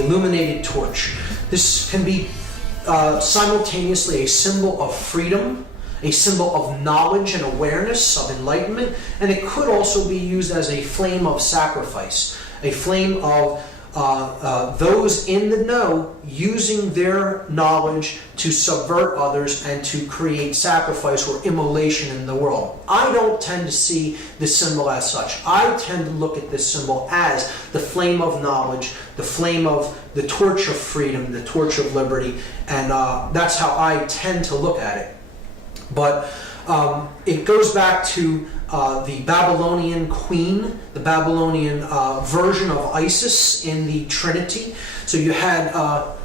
the illuminated torch. This can be simultaneously a symbol of freedom, a symbol of knowledge and awareness, of enlightenment, and it could also be used as a flame of sacrifice, a flame of those in the know using their knowledge to subvert others and to create sacrifice or immolation in the world. I don't tend to see this symbol as such. I tend to look at this symbol as the flame of knowledge, the flame of the torch of freedom, the torch of liberty, and that's how I tend to look at it. But it goes back to the Babylonian queen, the Babylonian version of Isis in the Trinity. So you had,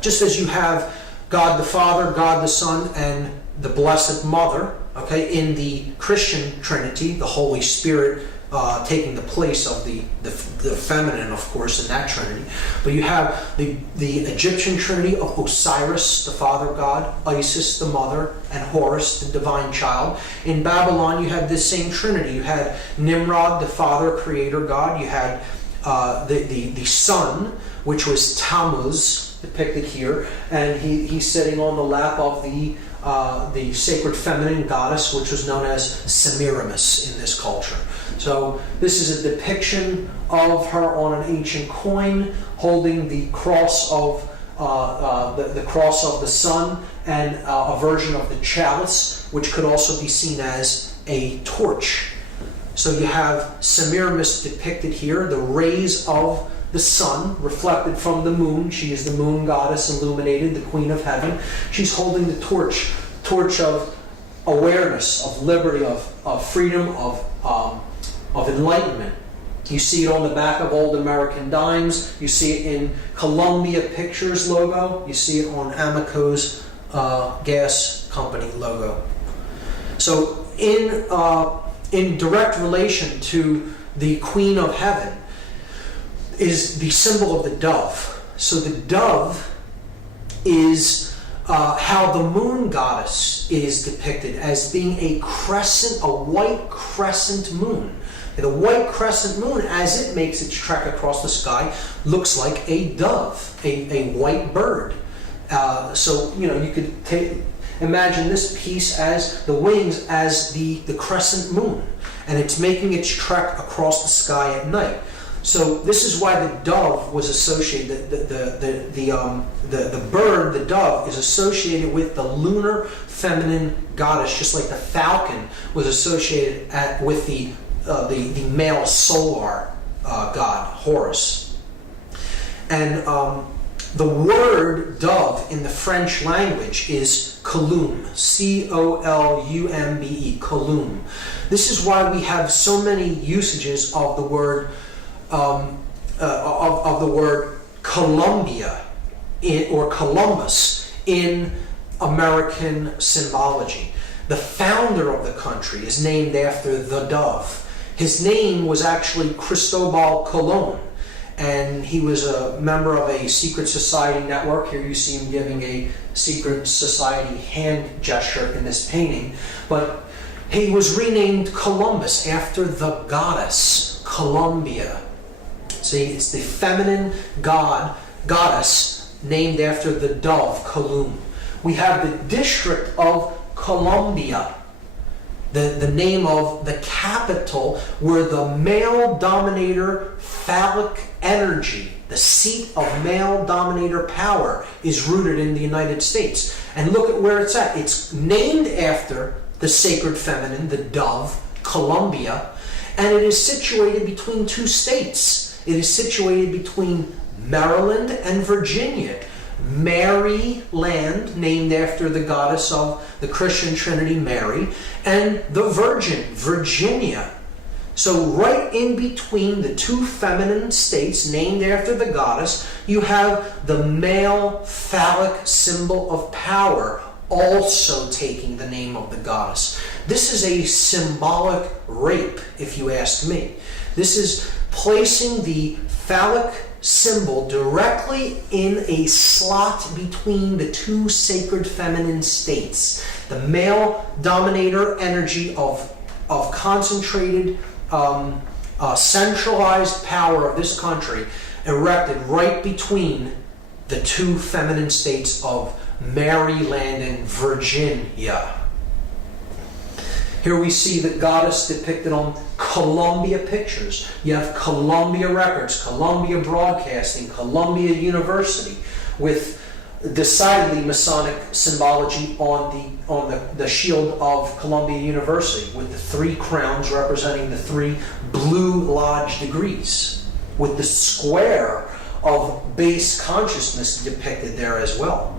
just as you have God the Father, God the Son, and the Blessed Mother, okay, in the Christian Trinity, the Holy Spirit taking the place of the feminine, of course, in that Trinity. But you have the Egyptian Trinity of Osiris, the Father God, Isis, the Mother, and Horus, the Divine Child. In Babylon, you had this same Trinity. You had Nimrod, the Father, Creator God. You had the Son, which was Tammuz, depicted here, and he's sitting on the lap of the sacred feminine goddess, which was known as Semiramis in this culture. So this is a depiction of her on an ancient coin, holding the cross of the cross of the sun, and a version of the chalice, which could also be seen as a torch. So you have Semiramis depicted here, the rays of the sun reflected from the moon. She is the moon goddess, illuminated, the queen of heaven. She's holding the torch of awareness, of liberty, of freedom, of enlightenment. You see it on the back of old American dimes. You see it in Columbia Pictures logo. You see it on Amoco's gas company logo. So in direct relation to the Queen of Heaven is the symbol of the dove. So the dove is how the moon goddess is depicted as being a crescent, a white crescent moon. The white crescent moon, as it makes its trek across the sky, looks like a dove, a white bird. So, you know, you could imagine this piece as the wings as the crescent moon, and it's making its trek across the sky at night. So this is why the dove was associated. The bird, the dove, is associated with the lunar feminine goddess, just like the falcon was associated with the male solar god, Horus. And the word dove in the French language is columbe, C-O-L-U-M-B-E, columbe. This is why we have so many usages of the word Columbia or Columbus in American symbology. The founder of the country is named after the dove. His name was actually Cristobal Colon, and he was a member of a secret society network. Here you see him giving a secret society hand gesture in this painting. But he was renamed Columbus after the goddess Columbia. See, it's the feminine goddess named after the dove, Columbe. We have the district of Columbia, the name of the capital where the male dominator phallic energy, the seat of male dominator power, is rooted in the United States. And look at where it's at. It's named after the sacred feminine, the dove, Columbia, and it is situated between two states. It is situated between Maryland and Virginia. Maryland, named after the goddess of the Christian Trinity, Mary, and the Virgin, Virginia. So right in between the two feminine states named after the goddess, you have the male phallic symbol of power also taking the name of the goddess. This is a symbolic rape, if you ask me. This is placing the phallic symbol directly in a slot between the two sacred feminine states. The male dominator energy of concentrated, centralized power of this country erected right between the two feminine states of Mary land and Virginia. Here we see the goddess depicted on Columbia pictures. You have Columbia Records, Columbia Broadcasting, Columbia University, with decidedly Masonic symbology on the shield of Columbia University, with the three crowns representing the three Blue Lodge degrees, with the square of base consciousness depicted there as well.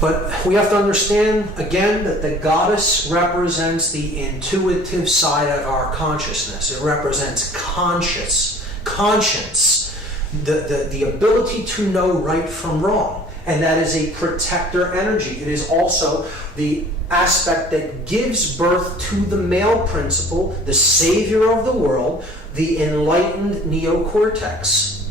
But we have to understand, again, that the goddess represents the intuitive side of our consciousness. It represents conscience, the ability to know right from wrong. And that is a protector energy. It is also the aspect that gives birth to the male principle, the savior of the world, the enlightened neocortex.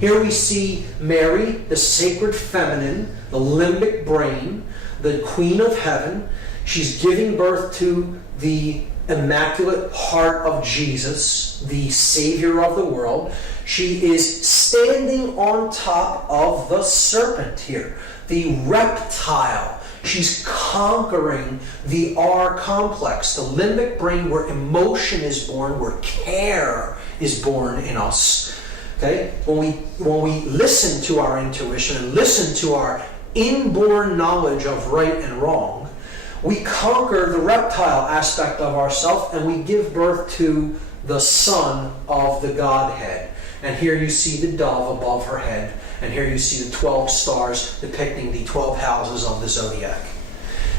Here we see Mary, the sacred feminine, the limbic brain, the queen of heaven. She's giving birth to the immaculate heart of Jesus, the savior of the world. She is standing on top of the serpent here, the reptile. She's conquering the R complex, the limbic brain, where emotion is born, where care is born in us. Okay? When we listen to our intuition and listen to our inborn knowledge of right and wrong, we conquer the reptile aspect of ourself and we give birth to the son of the Godhead. And here you see the dove above her head, and here you see the 12 stars depicting the 12 houses of the zodiac.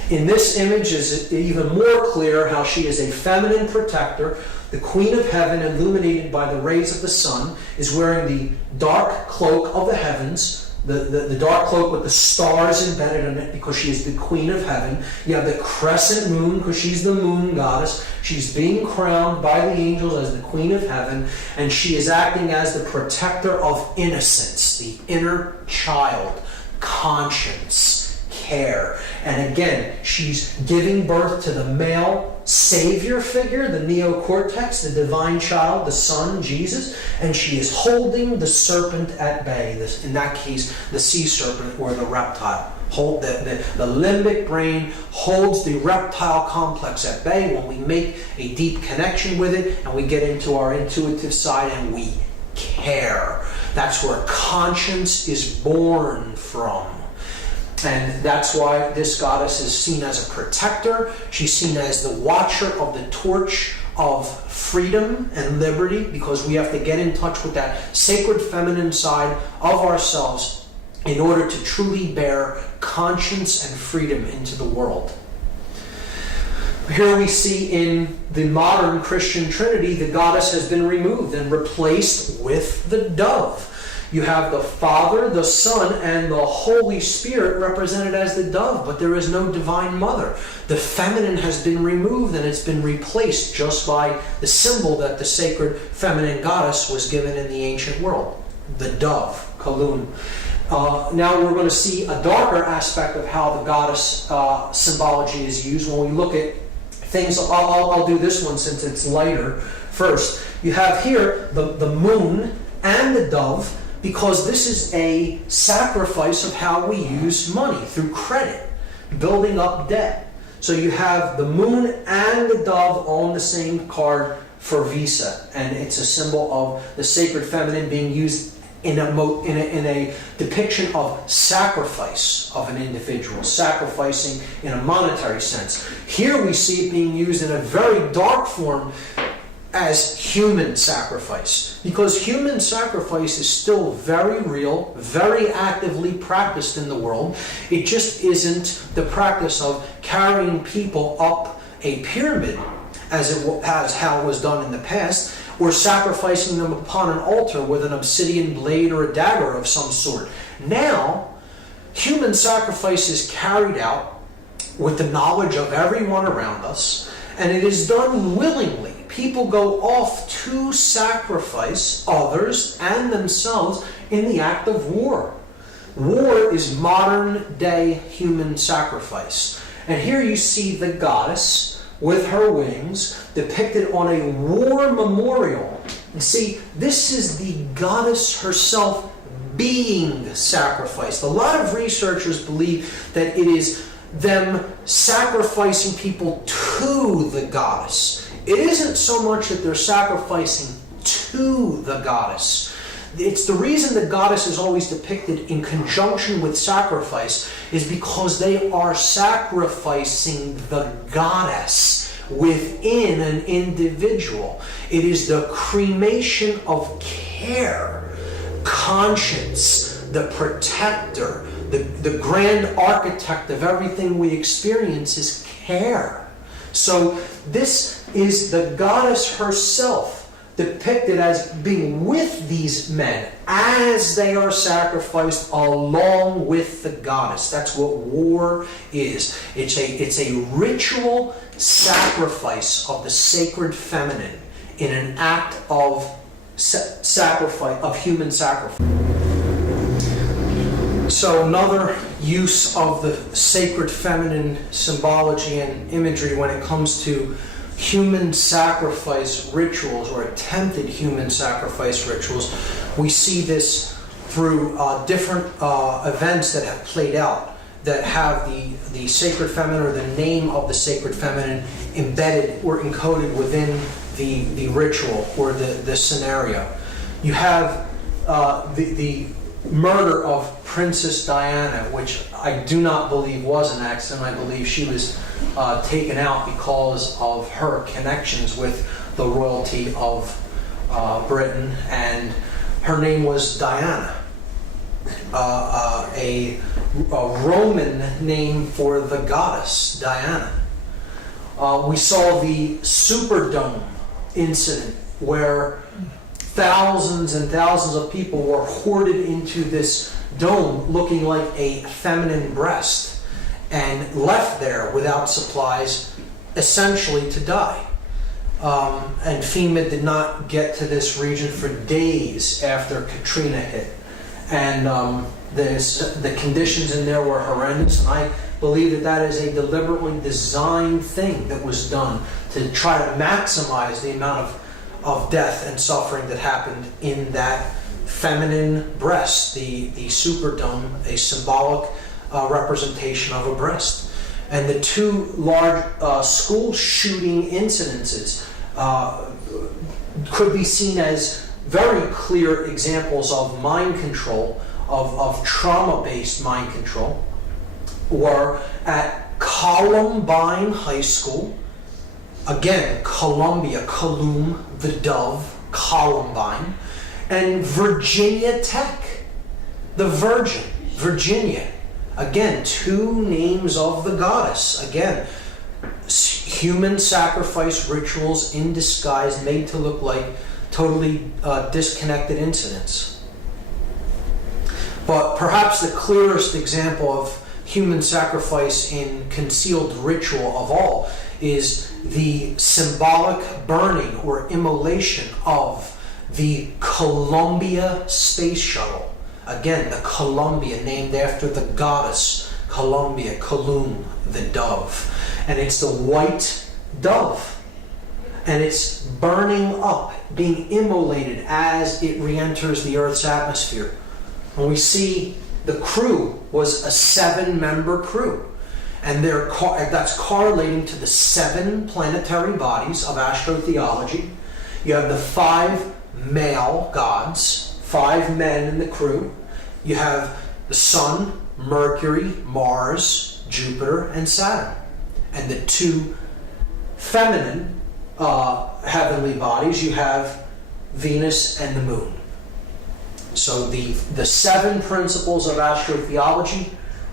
In this image is even more clear how she is a feminine protector. The Queen of Heaven, illuminated by the rays of the sun, is wearing the dark cloak of the heavens, the dark cloak with the stars embedded in it, because she is the Queen of Heaven. You have the crescent moon, because she's the moon goddess. She's being crowned by the angels as the Queen of Heaven, and she is acting as the protector of innocence, the inner child, conscience, care. And again, she's giving birth to the male savior figure, the neocortex, the divine child, the son, Jesus, and she is holding the serpent at bay. In that case, the sea serpent or the reptile. The limbic brain holds the reptile complex at bay when we make a deep connection with it and we get into our intuitive side and we care. That's where conscience is born from. And that's why this goddess is seen as a protector. She's seen as the watcher of the torch of freedom and liberty, because we have to get in touch with that sacred feminine side of ourselves in order to truly bear conscience and freedom into the world. Here we see in the modern Christian Trinity, the goddess has been removed and replaced with the dove. You have the Father, the Son, and the Holy Spirit represented as the dove, but there is no divine mother. The feminine has been removed and it's been replaced just by the symbol that the sacred feminine goddess was given in the ancient world, the dove, Kalun. Now we're going to see a darker aspect of how the goddess symbology is used. When we look at things, I'll do this one since it's lighter first. You have here the moon and the dove, because this is a sacrifice of how we use money, through credit, building up debt. So you have the moon and the dove on the same card for Visa, and it's a symbol of the sacred feminine being used in a depiction of sacrifice of an individual, sacrificing in a monetary sense. Here we see it being used in a very dark form as human sacrifice, because human sacrifice is still very real, very actively practiced in the world. It just isn't the practice of carrying people up a pyramid as how it was done in the past, or sacrificing them upon an altar with an obsidian blade or a dagger of some sort. Now, human sacrifice is carried out with the knowledge of everyone around us, and it is done willingly. People go off to sacrifice others and themselves in the act of war. War is modern day human sacrifice. And here you see the goddess with her wings depicted on a war memorial. And see, this is the goddess herself being sacrificed. A lot of researchers believe that it is them sacrificing people to the goddess. It isn't so much that they're sacrificing to the goddess. It's the reason the goddess is always depicted in conjunction with sacrifice is because they are sacrificing the goddess within an individual. It is the cremation of care, conscience, the protector, the grand architect of everything we experience is care. So this is the goddess herself depicted as being with these men as they are sacrificed along with the goddess. That's what war is. It's a ritual sacrifice of the sacred feminine in an act of sacrifice, of human sacrifice. So another use of the sacred feminine symbology and imagery when it comes to human sacrifice rituals or attempted human sacrifice rituals, we see this through different events that have played out that have the sacred feminine or the name of the sacred feminine embedded or encoded within the ritual or the scenario. You have the murder of Princess Diana, which I do not believe was an accident. I believe she was taken out because of her connections with the royalty of Britain, and her name was Diana, a Roman name for the goddess Diana. We saw the Superdome incident where thousands and thousands of people were hoarded into this dome looking like a feminine breast and left there without supplies, essentially to die. And FEMA did not get to this region for days after Katrina hit. And the conditions in there were horrendous, and I believe that is a deliberately designed thing that was done to try to maximize the amount of death and suffering that happened in that feminine breast, the Superdome, a symbolic representation of a breast. And the two large school shooting incidences could be seen as very clear examples of mind control, of trauma-based mind control, were at Columbine High School. Again, Columbia, Colum, the dove, Columbine, and Virginia Tech, the Virgin, Virginia. Again, two names of the goddess. Again, human sacrifice rituals in disguise made to look like totally disconnected incidents. But perhaps the clearest example of human sacrifice in concealed ritual of all is the symbolic burning or immolation of the Columbia space shuttle. Again, the Columbia, named after the goddess Columbia, Colum, the dove. And it's the white dove. And it's burning up, being immolated as it re-enters the Earth's atmosphere. And we see the crew was a 7-member crew. And that's correlating to the 7 planetary bodies of astrotheology. You have the 5 male gods, 5 men in the crew. You have the Sun, Mercury, Mars, Jupiter, and Saturn. And the 2 feminine heavenly bodies, you have Venus and the Moon. So the 7 principles of astrotheology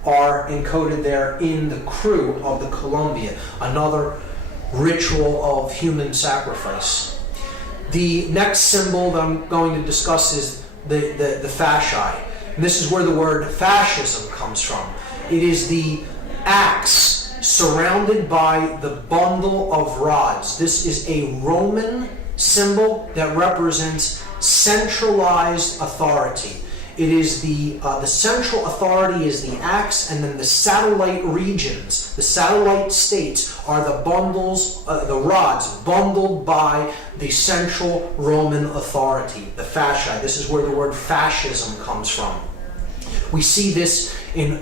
are encoded there in the crew of the Columbia, another ritual of human sacrifice. The next symbol that I'm going to discuss is the fasci. And this is where the word fascism comes from. It is the axe surrounded by the bundle of rods. This is a Roman symbol that represents centralized authority. It is the central authority is the axe, and then the satellite regions, the satellite states are the bundles, the rods bundled by the central Roman authority, the fasci. This is where the word fascism comes from. We see this in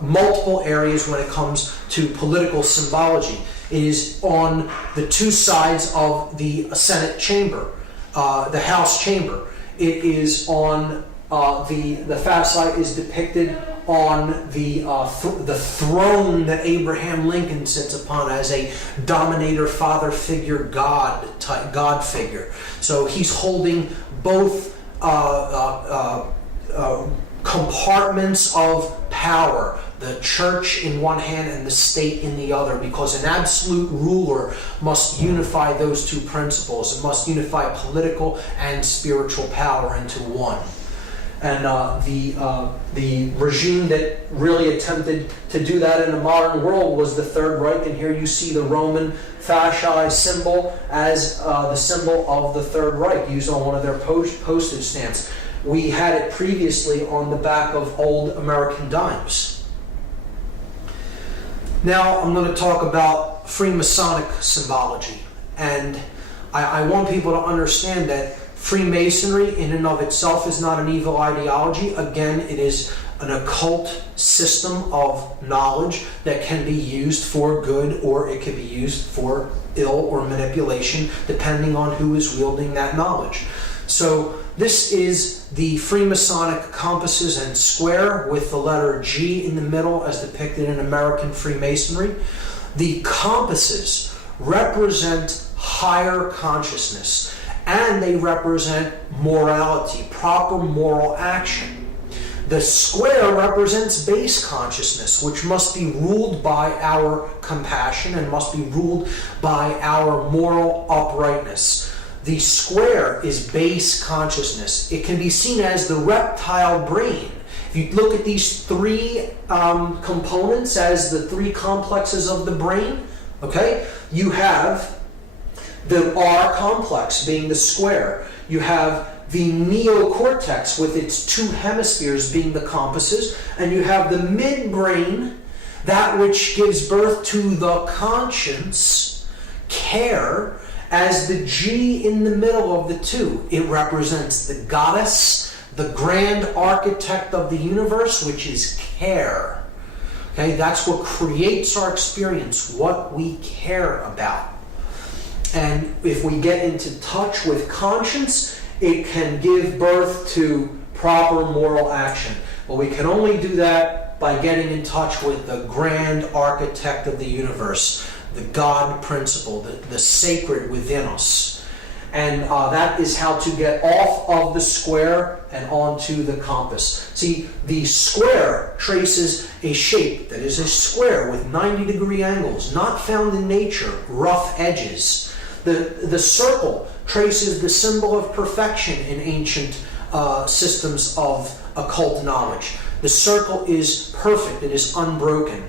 multiple areas when it comes to political symbology. It is on the two sides of the Senate chamber, the House chamber. It is on the fasci is depicted on the throne that Abraham Lincoln sits upon as a dominator, father figure, God figure. So he's holding both compartments of power, the church in one hand and the state in the other, because an absolute ruler must unify those two principles. It must unify political and spiritual power into one. And the regime that really attempted to do that in the modern world was the Third Reich. And here you see the Roman fasci symbol as the symbol of the Third Reich, used on one of their postage stamps. We had it previously on the back of old American dimes. Now I'm going to talk about Freemasonic symbology. And I want people to understand that Freemasonry in and of itself is not an evil ideology. Again, it is an occult system of knowledge that can be used for good, or it can be used for ill or manipulation, depending on who is wielding that knowledge. So this is the Freemasonic compasses and square with the letter G in the middle as depicted in American Freemasonry. The compasses represent higher consciousness, and they represent morality, proper moral action. The square represents base consciousness, which must be ruled by our compassion and must be ruled by our moral uprightness. The square is base consciousness. It can be seen as the reptile brain. If you look at these three components as the three complexes of the brain, okay, you have the R complex being the square. You have the neocortex with its two hemispheres being the compasses, and you have the midbrain, that which gives birth to the conscience, care, as the G in the middle of the two. It represents the goddess, the grand architect of the universe, which is care. Okay, that's what creates our experience, what we care about. And if we get into touch with conscience, it can give birth to proper moral action. But we can only do that by getting in touch with the grand architect of the universe, the God principle, the sacred within us. And that is how to get off of the square and onto the compass. See, the square traces a shape that is a square with 90-degree angles, not found in nature, rough edges. The circle traces the symbol of perfection in ancient systems of occult knowledge. The circle is perfect, it is unbroken.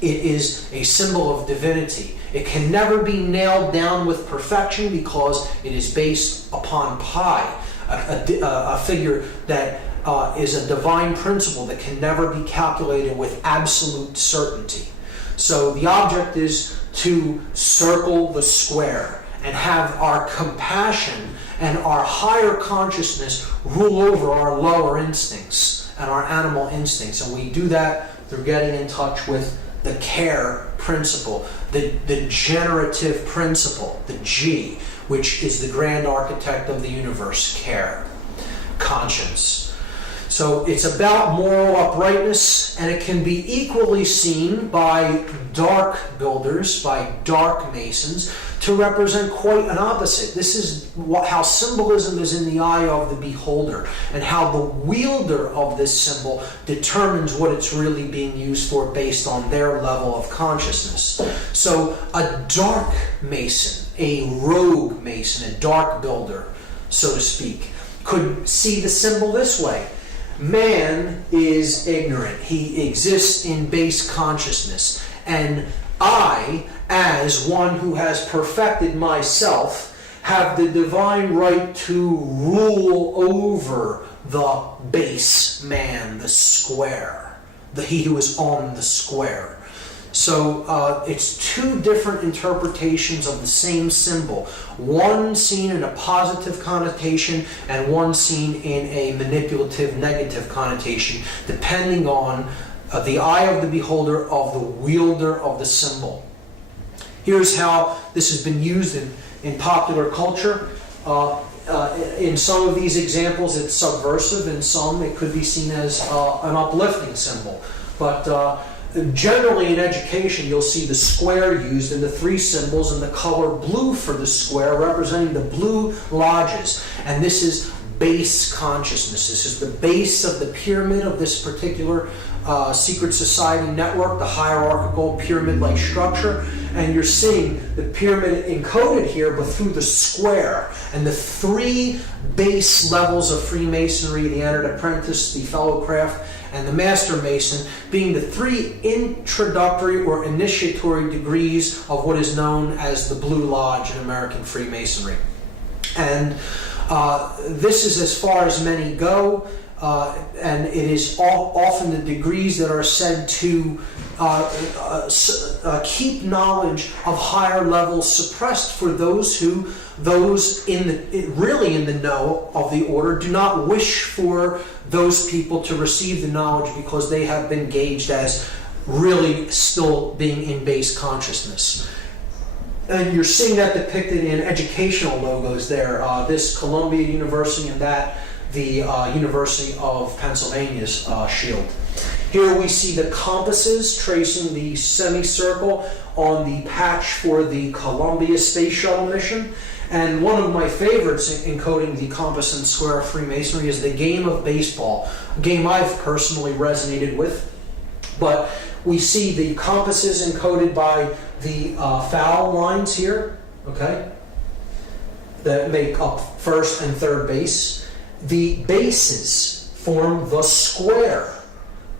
It is a symbol of divinity. It can never be nailed down with perfection because it is based upon pi, a figure that is a divine principle that can never be calculated with absolute certainty. So the object is to circle the square and have our compassion and our higher consciousness rule over our lower instincts and our animal instincts. And we do that through getting in touch with the care principle, the generative principle, the G, which is the grand architect of the universe, care, conscience. So it's about moral uprightness, and it can be equally seen by dark builders, by dark masons, to represent quite an opposite. This is how symbolism is in the eye of the beholder, and how the wielder of this symbol determines what it's really being used for based on their level of consciousness. So a dark mason, a rogue mason, a dark builder, so to speak, could see the symbol this way. Man is ignorant. He exists in base consciousness. And I, as one who has perfected myself, have the divine right to rule over the base man, the square, he who is on the square. So it's two different interpretations of the same symbol. One seen in a positive connotation and one seen in a manipulative, negative connotation, depending on the eye of the beholder, of the wielder of the symbol. Here's how this has been used in popular culture. In some of these examples, it's subversive. In some, it could be seen as an uplifting symbol. But generally in education, you'll see the square used and the three symbols and the color blue for the square representing the blue lodges. And this is base consciousness. This is the base of the pyramid of this particular secret society network, the hierarchical pyramid-like structure. And you're seeing the pyramid encoded here, but through the square. And the three base levels of Freemasonry, the entered apprentice, the fellow craft, and the master mason, being the three introductory or initiatory degrees of what is known as the Blue Lodge in American Freemasonry. And this is as far as many go, and it is often the degrees that are said to keep knowledge of higher levels suppressed for those really in the know of the order do not wish for those people to receive the knowledge because they have been gauged as really still being in base consciousness. And you're seeing that depicted in educational logos there. This Columbia University and that the University of Pennsylvania's shield. Here we see the compasses tracing the semicircle on the patch for the Columbia Space Shuttle mission. And one of my favorites in encoding the compass and square of Freemasonry is the game of baseball, a game I've personally resonated with. But we see the compasses encoded by the foul lines here, okay, that make up first and third base. The bases form the square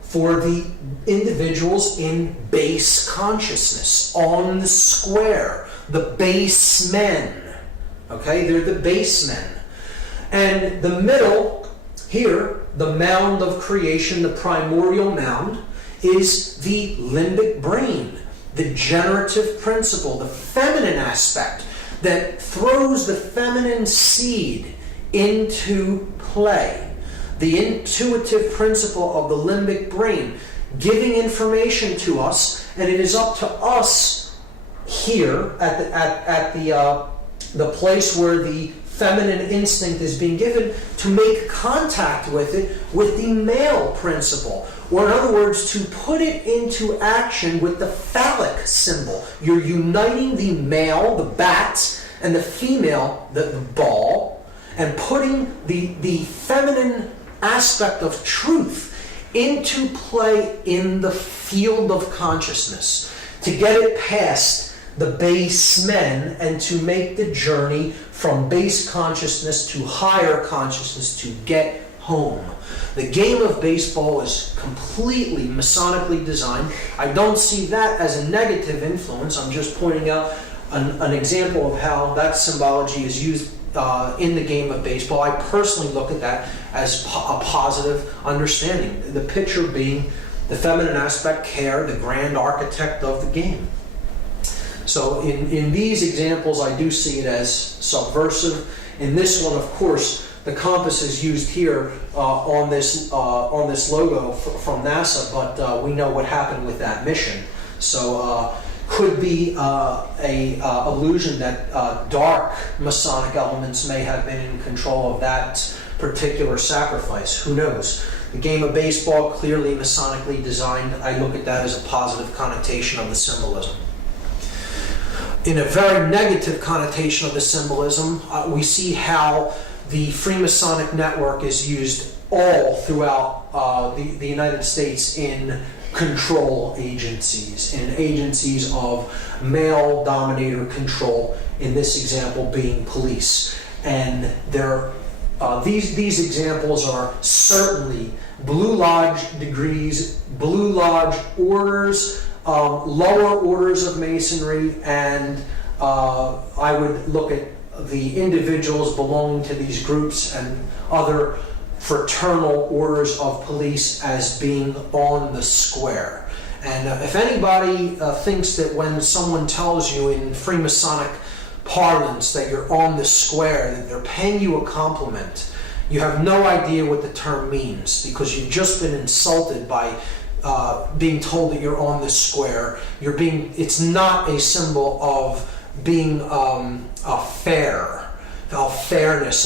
for the individuals in base consciousness, on the square, the base men. Okay, they're the base men. And the middle, here, the mound of creation, the primordial mound, is the limbic brain, the generative principle, the feminine aspect that throws the feminine seed into play. The intuitive principle of the limbic brain, giving information to us, and it is up to us here at the place where the feminine instinct is being given to make contact with it with the male principle. Or in other words, to put it into action with the phallic symbol. You're uniting the male, the bat, and the female, the ball, and putting the feminine aspect of truth into play in the field of consciousness to get it past the base men and to make the journey from base consciousness to higher consciousness to get home. The game of baseball is completely Masonically designed. I don't see that as a negative influence. I'm just pointing out an example of how that symbology is used in the game of baseball. I personally look at that as a positive understanding. The pitcher being the feminine aspect, care, the grand architect of the game. So in these examples, I do see it as subversive. In this one, of course, the compass is used here on this logo from NASA, but we know what happened with that mission. So could be a illusion that dark Masonic elements may have been in control of that particular sacrifice. Who knows? The game of baseball, clearly Masonically designed. I look at that as a positive connotation of the symbolism. In a very negative connotation of the symbolism, we see how the Freemasonic network is used all throughout the United States in control agencies, in agencies of male dominator control, in this example being police. And these examples are certainly Blue Lodge degrees, Blue Lodge orders, lower orders of Masonry, and I would look at the individuals belonging to these groups and other fraternal orders of police as being on the square. And if anybody thinks that when someone tells you in Freemasonic parlance that you're on the square, that they're paying you a compliment, you have no idea what the term means, because you've just been insulted by being told that you're on the square. It's not a symbol of being fairness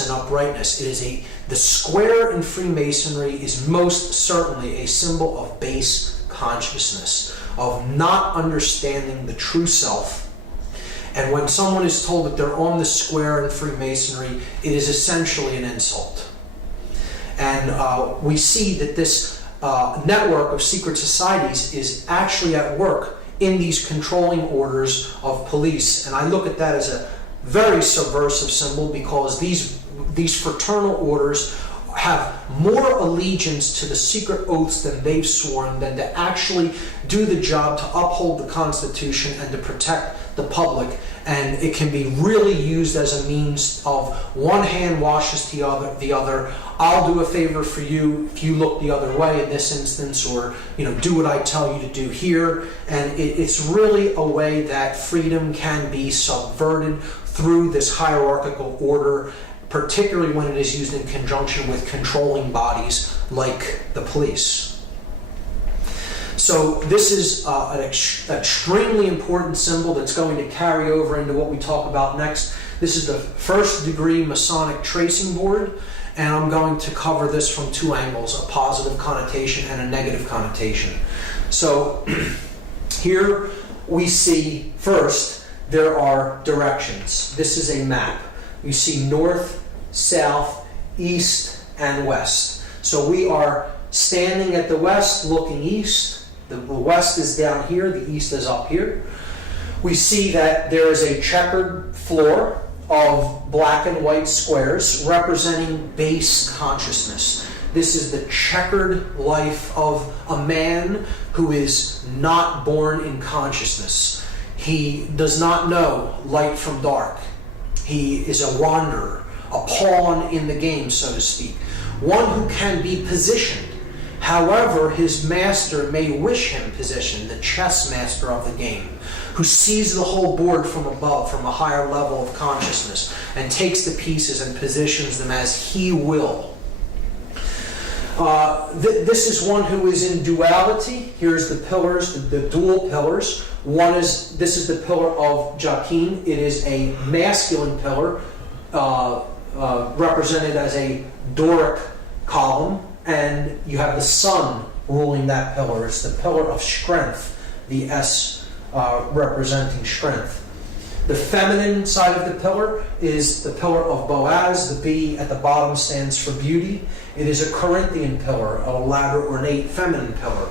and uprightness. The square in Freemasonry is most certainly a symbol of base consciousness, of not understanding the true self. And when someone is told that they're on the square in Freemasonry, it is essentially an insult. And we see that this network of secret societies is actually at work in these controlling orders of police. And I look at that as a very subversive symbol, because these fraternal orders have more allegiance to the secret oaths than they've sworn than to actually do the job to uphold the Constitution and to protect the public. And it can be really used as a means of one hand washes the other. I'll do a favor for you if you look the other way in this instance, or do what I tell you to do here. And it's really a way that freedom can be subverted through this hierarchical order, particularly when it is used in conjunction with controlling bodies like the police. So this is an extremely important symbol that's going to carry over into what we talk about next. This is the first degree Masonic tracing board, and I'm going to cover this from two angles, a positive connotation and a negative connotation. So here we see, first, there are directions. This is a map. You see north, south, east, and west. So we are standing at the west, looking east. The west is down here, the east is up here. We see that there is a checkered floor of black and white squares representing base consciousness. This is the checkered life of a man who is not born in consciousness. He does not know light from dark. He is a wanderer, a pawn in the game, so to speak. One who can be positioned. However, his master may wish him positioned, the chess master of the game, who sees the whole board from above, from a higher level of consciousness, and takes the pieces and positions them as he will. This is one who is in duality. Here's the pillars, the dual pillars. This is the pillar of Joachim. It is a masculine pillar, represented as a Doric column, and you have the sun ruling that pillar. It's the pillar of strength, the S representing strength. The feminine side of the pillar is the pillar of Boaz. The B at the bottom stands for beauty. It is a Corinthian pillar, a elaborate, ornate, feminine pillar.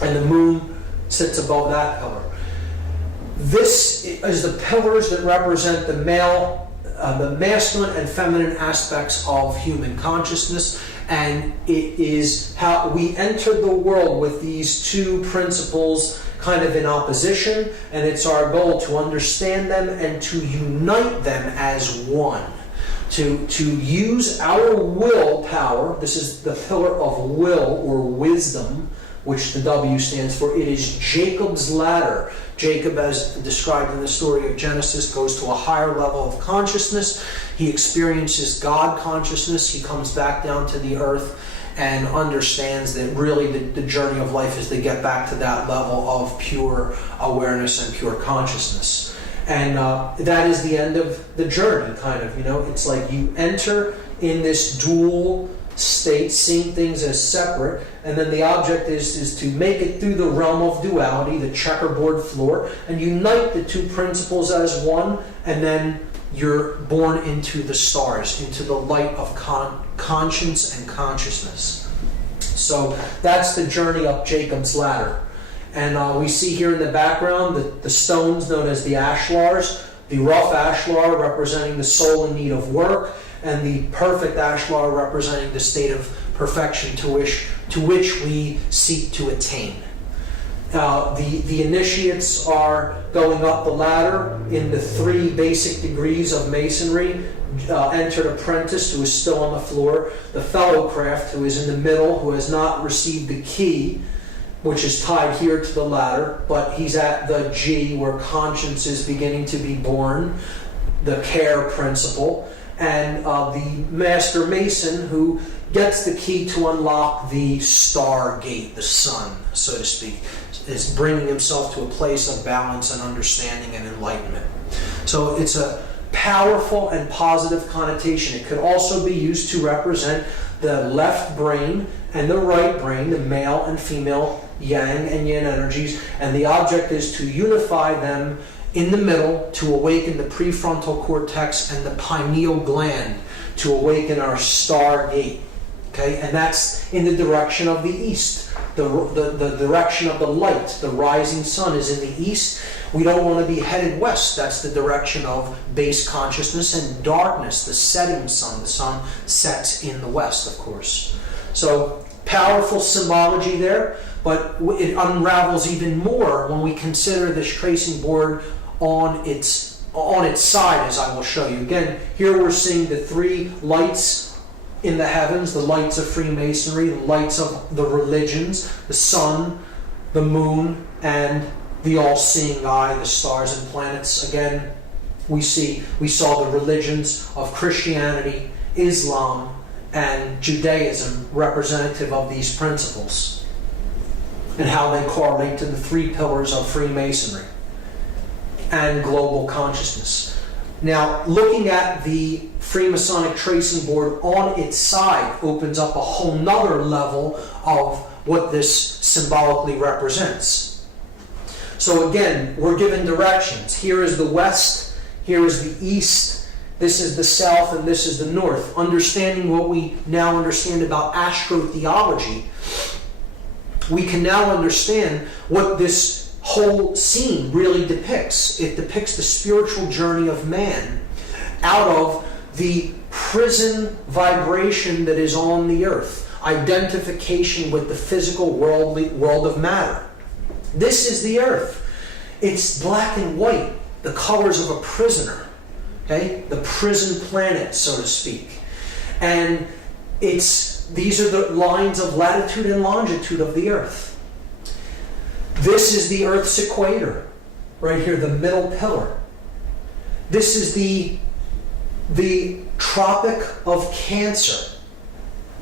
And the moon sits above that pillar. This is the pillars that represent the masculine and feminine aspects of human consciousness. And it is how we entered the world with these two principles kind of in opposition, and it's our goal to understand them and to unite them as one. To use our will power. This is the pillar of will or wisdom, which the W stands for. It is Jacob's ladder. Jacob, as described in the story of Genesis, goes to a higher level of consciousness. He experiences God consciousness. He comes back down to the earth and understands that really the journey of life is to get back to that level of pure awareness and pure consciousness. And that is the end of the journey, kind of. It's like you enter in this dual state, seeing things as separate, and then the object is to make it through the realm of duality, the checkerboard floor, and unite the two principles as one, and then you're born into the stars, into the light of conscience and consciousness. So that's the journey up Jacob's ladder. And we see here in the background the stones known as the ashlars, the rough ashlar representing the soul in need of work, and the perfect ashlar representing the state of perfection to which we seek to attain. The initiates are going up the ladder in the three basic degrees of Masonry. entered apprentice who is still on the floor, the fellow craft who is in the middle, who has not received the key, which is tied here to the ladder, but he's at the G where conscience is beginning to be born, the care principle, and the master mason who gets the key to unlock the star gate, the sun, so to speak, is bringing himself to a place of balance and understanding and enlightenment. So it's a powerful and positive connotation. It could also be used to represent the left brain and the right brain, the male and female yang and yin energies, and the object is to unify them in the middle to awaken the prefrontal cortex and the pineal gland, to awaken our star gate. Okay, and that's in the direction of the east. The direction of the light, the rising sun, is in the east. We don't want to be headed west. That's the direction of base consciousness, and darkness, the setting sun. The sun sets in the west, of course. So powerful symbology there, but it unravels even more when we consider this tracing board on its side, as I will show you. Again, here we're seeing the three lights in the heavens, the lights of Freemasonry, the lights of the religions, the sun, the moon, and the all-seeing eye, the stars and planets. Again, we saw the religions of Christianity, Islam, and Judaism representative of these principles, and how they correlate to the three pillars of Freemasonry and global consciousness. Now, looking at the Freemasonic tracing board on its side opens up a whole nother level of what this symbolically represents. So again, we're given directions. Here is the west, here is the east, this is the south, and this is the north. Understanding what we now understand about astrotheology, we can now understand what this whole scene really depicts. It depicts the spiritual journey of man out of the prison vibration that is on the earth, identification with the physical world of matter. This is the earth. It's black and white, the colors of a prisoner, okay? The prison planet, so to speak. And these are the lines of latitude and longitude of the earth. This is the Earth's equator, right here, the middle pillar. This is the Tropic of Cancer.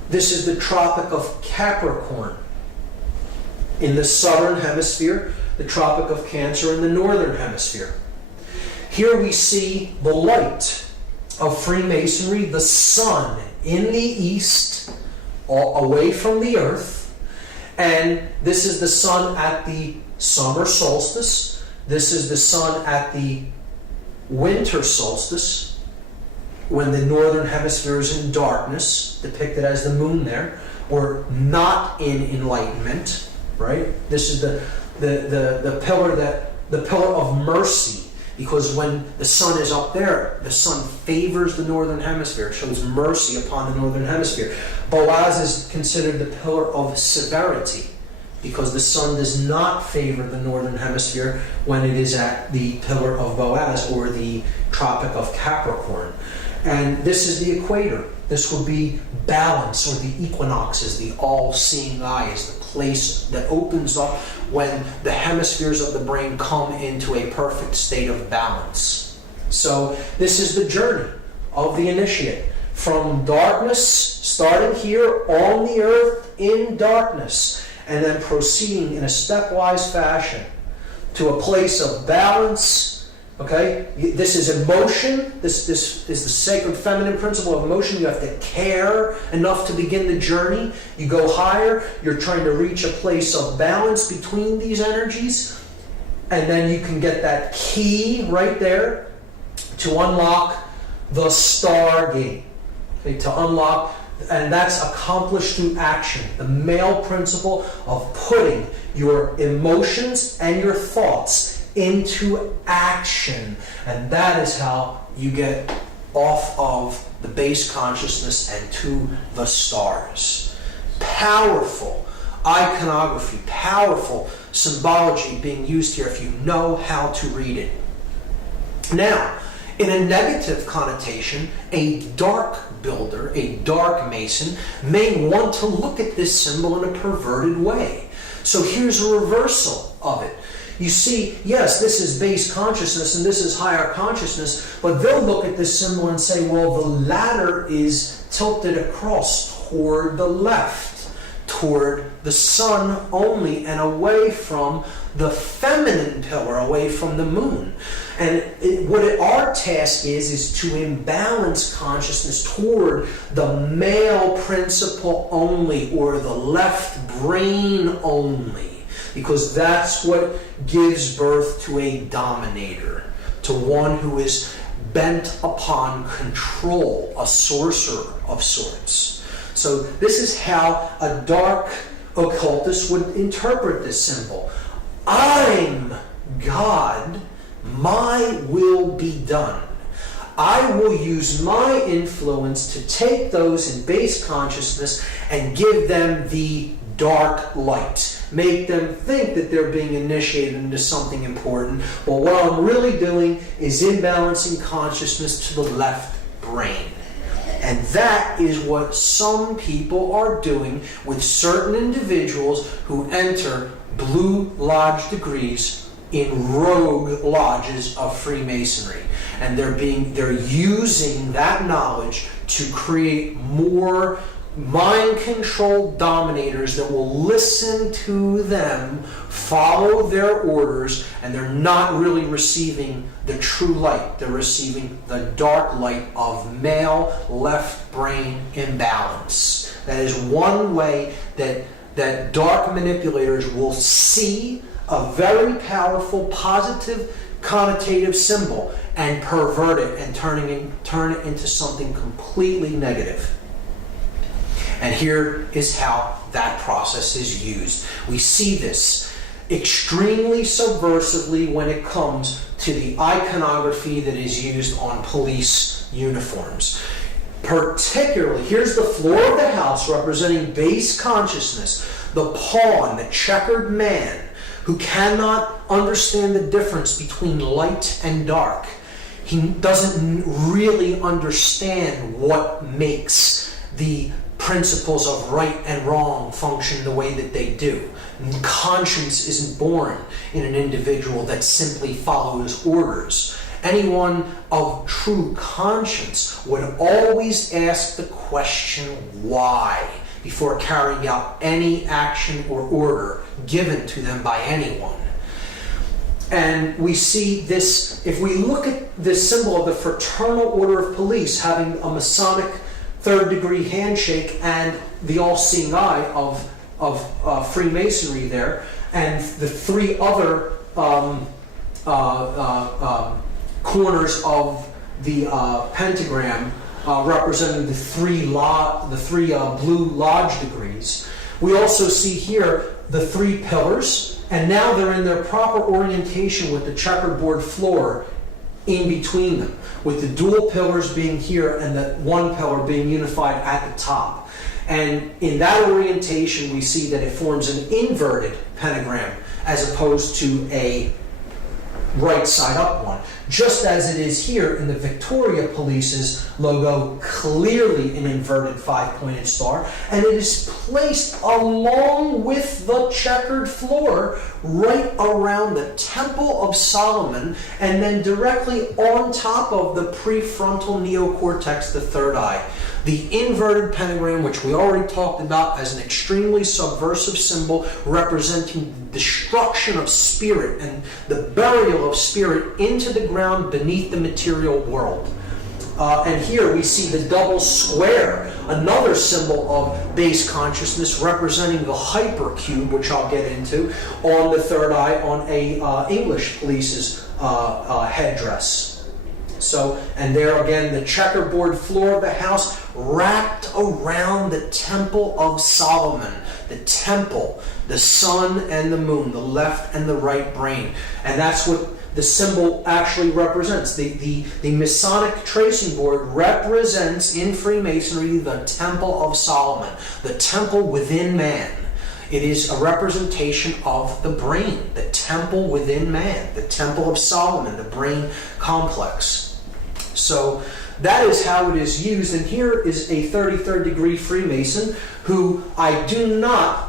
This is the Tropic of Capricorn. In the southern hemisphere, the Tropic of Cancer in the northern hemisphere. Here we see the light of Freemasonry, the sun in the east, away from the earth. And this is the sun at the summer solstice. This is the sun at the winter solstice, when the northern hemisphere is in darkness, depicted as the moon there, or not in enlightenment, right? This is the pillar of mercy, because when the sun is up there, the sun favors the northern hemisphere, shows mercy upon the northern hemisphere. Boaz is considered the pillar of severity, because the sun does not favor the northern hemisphere when it is at the pillar of Boaz, or the Tropic of Capricorn. And this is the equator. This would be balance, or the equinoxes, the all-seeing eye, is the place that opens up when the hemispheres of the brain come into a perfect state of balance. So this is the journey of the initiate, from darkness, starting here on the earth in darkness, and then proceeding in a stepwise fashion to a place of balance. Okay, this is emotion. This is the sacred feminine principle of emotion. You have to care enough to begin the journey. You go higher. You're trying to reach a place of balance between these energies. And then you can get that key right there to unlock the star gate. Okay, to unlock, and that's accomplished through action. The male principle of putting your emotions and your thoughts into action. And that is how you get off of the base consciousness and to the stars. Powerful iconography, powerful symbology being used here if you know how to read it. Now, In a negative connotation, a dark builder, a dark mason, may want to look at this symbol in a perverted way. So here's a reversal of it. You see, yes, this is base consciousness and this is higher consciousness, but they'll look at this symbol and say, well, the latter is tilted across toward the left, toward the sun only, and away from the feminine pillar, away from the moon. And our task is to imbalance consciousness toward the male principle only, or the left brain only, because that's what gives birth to a dominator, to one who is bent upon control, a sorcerer of sorts. So this is how a dark occultist would interpret this symbol. I'm God, my will be done. I will use my influence to take those in base consciousness and give them the dark light. Make them think that they're being initiated into something important. Well, what I'm really doing is imbalancing consciousness to the left brain. And that is what some people are doing with certain individuals who enter Blue Lodge degrees in rogue lodges of Freemasonry. And they're using that knowledge to create more mind-controlled dominators that will listen to them, follow their orders, and they're not really receiving the true light. They're receiving the dark light of male left brain imbalance. That is one way that dark manipulators will see a very powerful, positive, connotative symbol and pervert it and turn it into something completely negative. And here is how that process is used. We see this extremely subversively when it comes to the iconography that is used on police uniforms. Particularly, here's the floor of the house representing base consciousness, the pawn, the checkered man, who cannot understand the difference between light and dark. He doesn't really understand what makes the principles of right and wrong function the way that they do. Conscience isn't born in an individual that simply follows orders. Anyone of true conscience would always ask the question why before carrying out any action or order given to them by anyone. And we see this, if we look at this symbol of the Fraternal Order of Police having a Masonic third-degree handshake and the all-seeing eye of Freemasonry there, and the three other corners of the pentagram representing the three blue lodge degrees. We also see here the three pillars, and now they're in their proper orientation with the checkerboard floor in between them, with the dual pillars being here and the one pillar being unified at the top. And in that orientation, we see that it forms an inverted pentagram as opposed to a right side up one, just as it is here in the Victoria Police's logo, clearly an inverted 5-pointed star, and it is placed along with the checkered floor right around the Temple of Solomon, and then directly on top of the prefrontal neocortex, the third eye. The inverted pentagram, which we already talked about as an extremely subversive symbol representing destruction of spirit and the burial of spirit into the ground beneath the material world. And here we see the double square, another symbol of base consciousness representing the hypercube, which I'll get into, on the third eye on a English police's headdress. So, and there again, the checkerboard floor of the house wrapped around the Temple of Solomon. The temple, the sun and the moon, the left and the right brain. And that's what the symbol actually represents. The Masonic tracing board represents in Freemasonry the Temple of Solomon, the temple within man. It is a representation of the brain, the temple within man, the Temple of Solomon, the brain complex. So that is how it is used. And here is a 33rd degree Freemason who I do not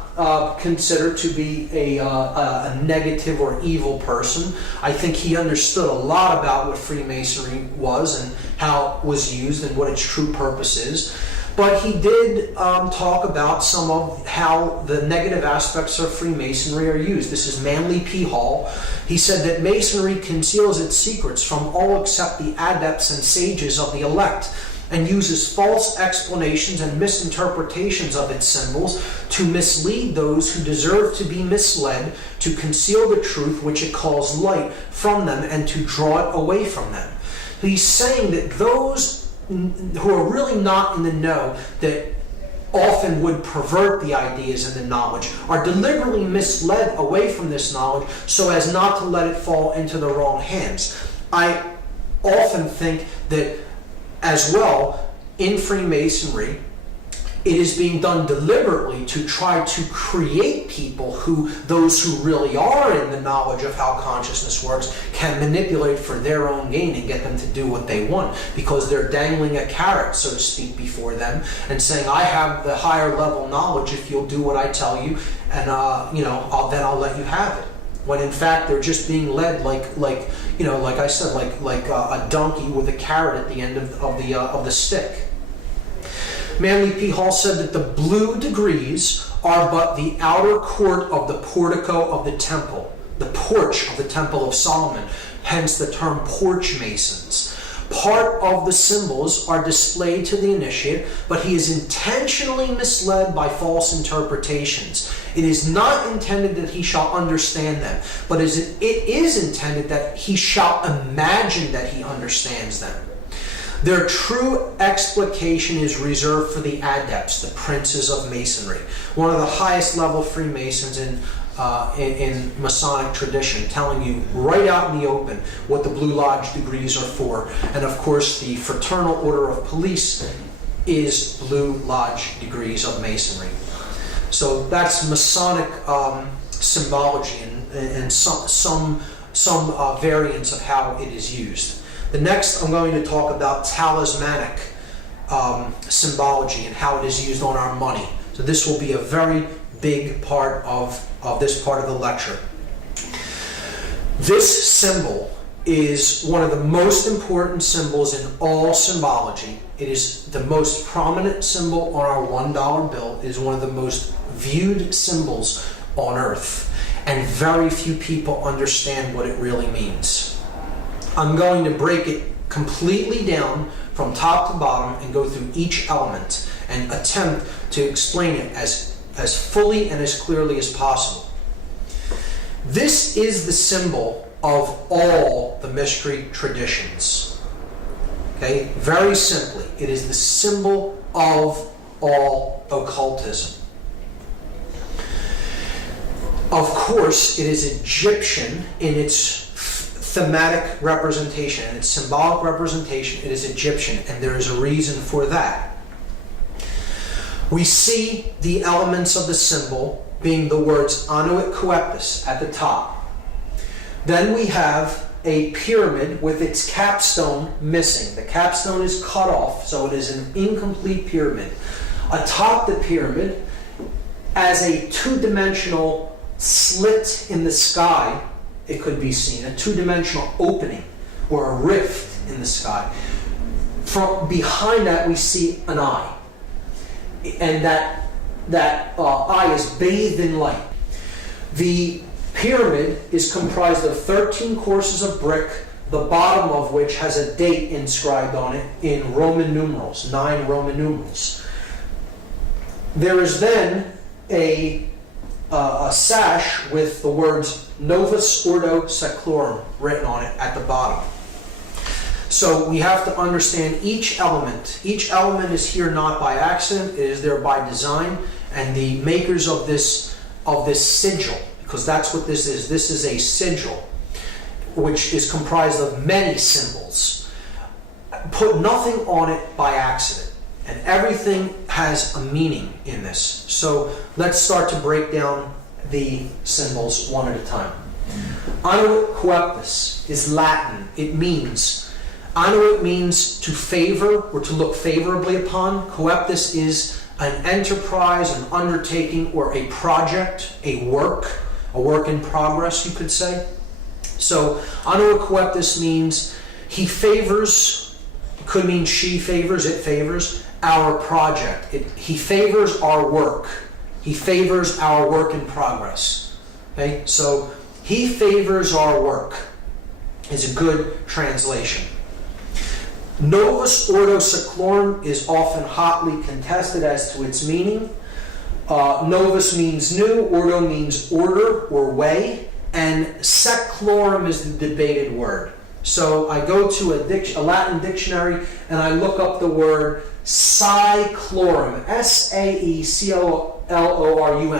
consider to be a negative or evil person. I think he understood a lot about what Freemasonry was and how it was used and what its true purpose is. But he did talk about some of how the negative aspects of Freemasonry are used. This is Manly P. Hall. He said that Masonry conceals its secrets from all except the adepts and sages of the elect, and uses false explanations and misinterpretations of its symbols to mislead those who deserve to be misled, to conceal the truth which it calls light from them, and to draw it away from them. He's saying that those who are really not in the know, that often would pervert the ideas and the knowledge, are deliberately misled away from this knowledge so as not to let it fall into the wrong hands. I often think that as well, in Freemasonry, it is being done deliberately to try to create people those who really are in the knowledge of how consciousness works, can manipulate for their own gain and get them to do what they want, because they're dangling a carrot, so to speak, before them and saying, I have the higher level knowledge if you'll do what I tell you, and then I'll let you have it. When in fact they're just being led like I said, like a donkey with a carrot at the end of the stick. Manly P. Hall said that the blue degrees are but the outer court of the portico of the temple, the porch of the Temple of Solomon, hence the term porch masons. Part of the symbols are displayed to the initiate, but he is intentionally misled by false interpretations. It is not intended that he shall understand them, but it is intended that he shall imagine that he understands them. Their true explication is reserved for the adepts, the princes of Masonry, one of the highest level Freemasons in Masonic tradition, telling you right out in the open what the Blue Lodge degrees are for. And of course, the Fraternal Order of Police is Blue Lodge degrees of Masonry. So that's Masonic symbology and some variants of how it is used. The next, I'm going to talk about talismanic symbology and how it is used on our money. So this will be a very big part of this part of the lecture. This symbol is one of the most important symbols in all symbology. It is the most prominent symbol on our $1 bill. It is one of the most viewed symbols on earth, and very few people understand what it really means. I'm going to break it completely down from top to bottom and go through each element and attempt to explain it as fully and as clearly as possible. This is the symbol of all the mystery traditions. Okay, very simply, it is the symbol of all occultism. Of course, it is Egyptian in its thematic representation and its symbolic representation. It is Egyptian, and there is a reason for that. We see the elements of the symbol being the words Anuit Coeptus at the top. Then we have a pyramid with its capstone missing. The capstone is cut off, so it is an incomplete pyramid. Atop the pyramid, as a two-dimensional slit in the sky, it could be seen, a two-dimensional opening or a rift in the sky. From behind that we see an eye, and that eye is bathed in light. The pyramid is comprised of 13 courses of brick, the bottom of which has a date inscribed on it in Roman numerals, 9 Roman numerals. There is then a sash with the words Novus Ordo Seclorum written on it at the bottom. So we have to understand each element. Each element is here not by accident, it is there by design, and the makers of this sigil, because that's what this is. This is a sigil, which is comprised of many symbols. Put nothing on it by accident. And everything has a meaning in this. So let's start to break down the symbols one at a time. Anuit Coeptus is Latin. It means Annuit means to favor or to look favorably upon. Coeptus is an enterprise, an undertaking, or a project, a work in progress, you could say. So, annuit coeptus means he favors, it could mean she favors, it favors, our project. He favors our work. He favors our work in progress. Okay, so he favors our work is a good translation. Novus Ordo Seclorum is often hotly contested as to its meaning. Novus means new, Ordo means order or way, and seclorum is the debated word. So I go to a Latin dictionary and I look up the word saeclorum, S-A-E-C-L-O-R-U-M.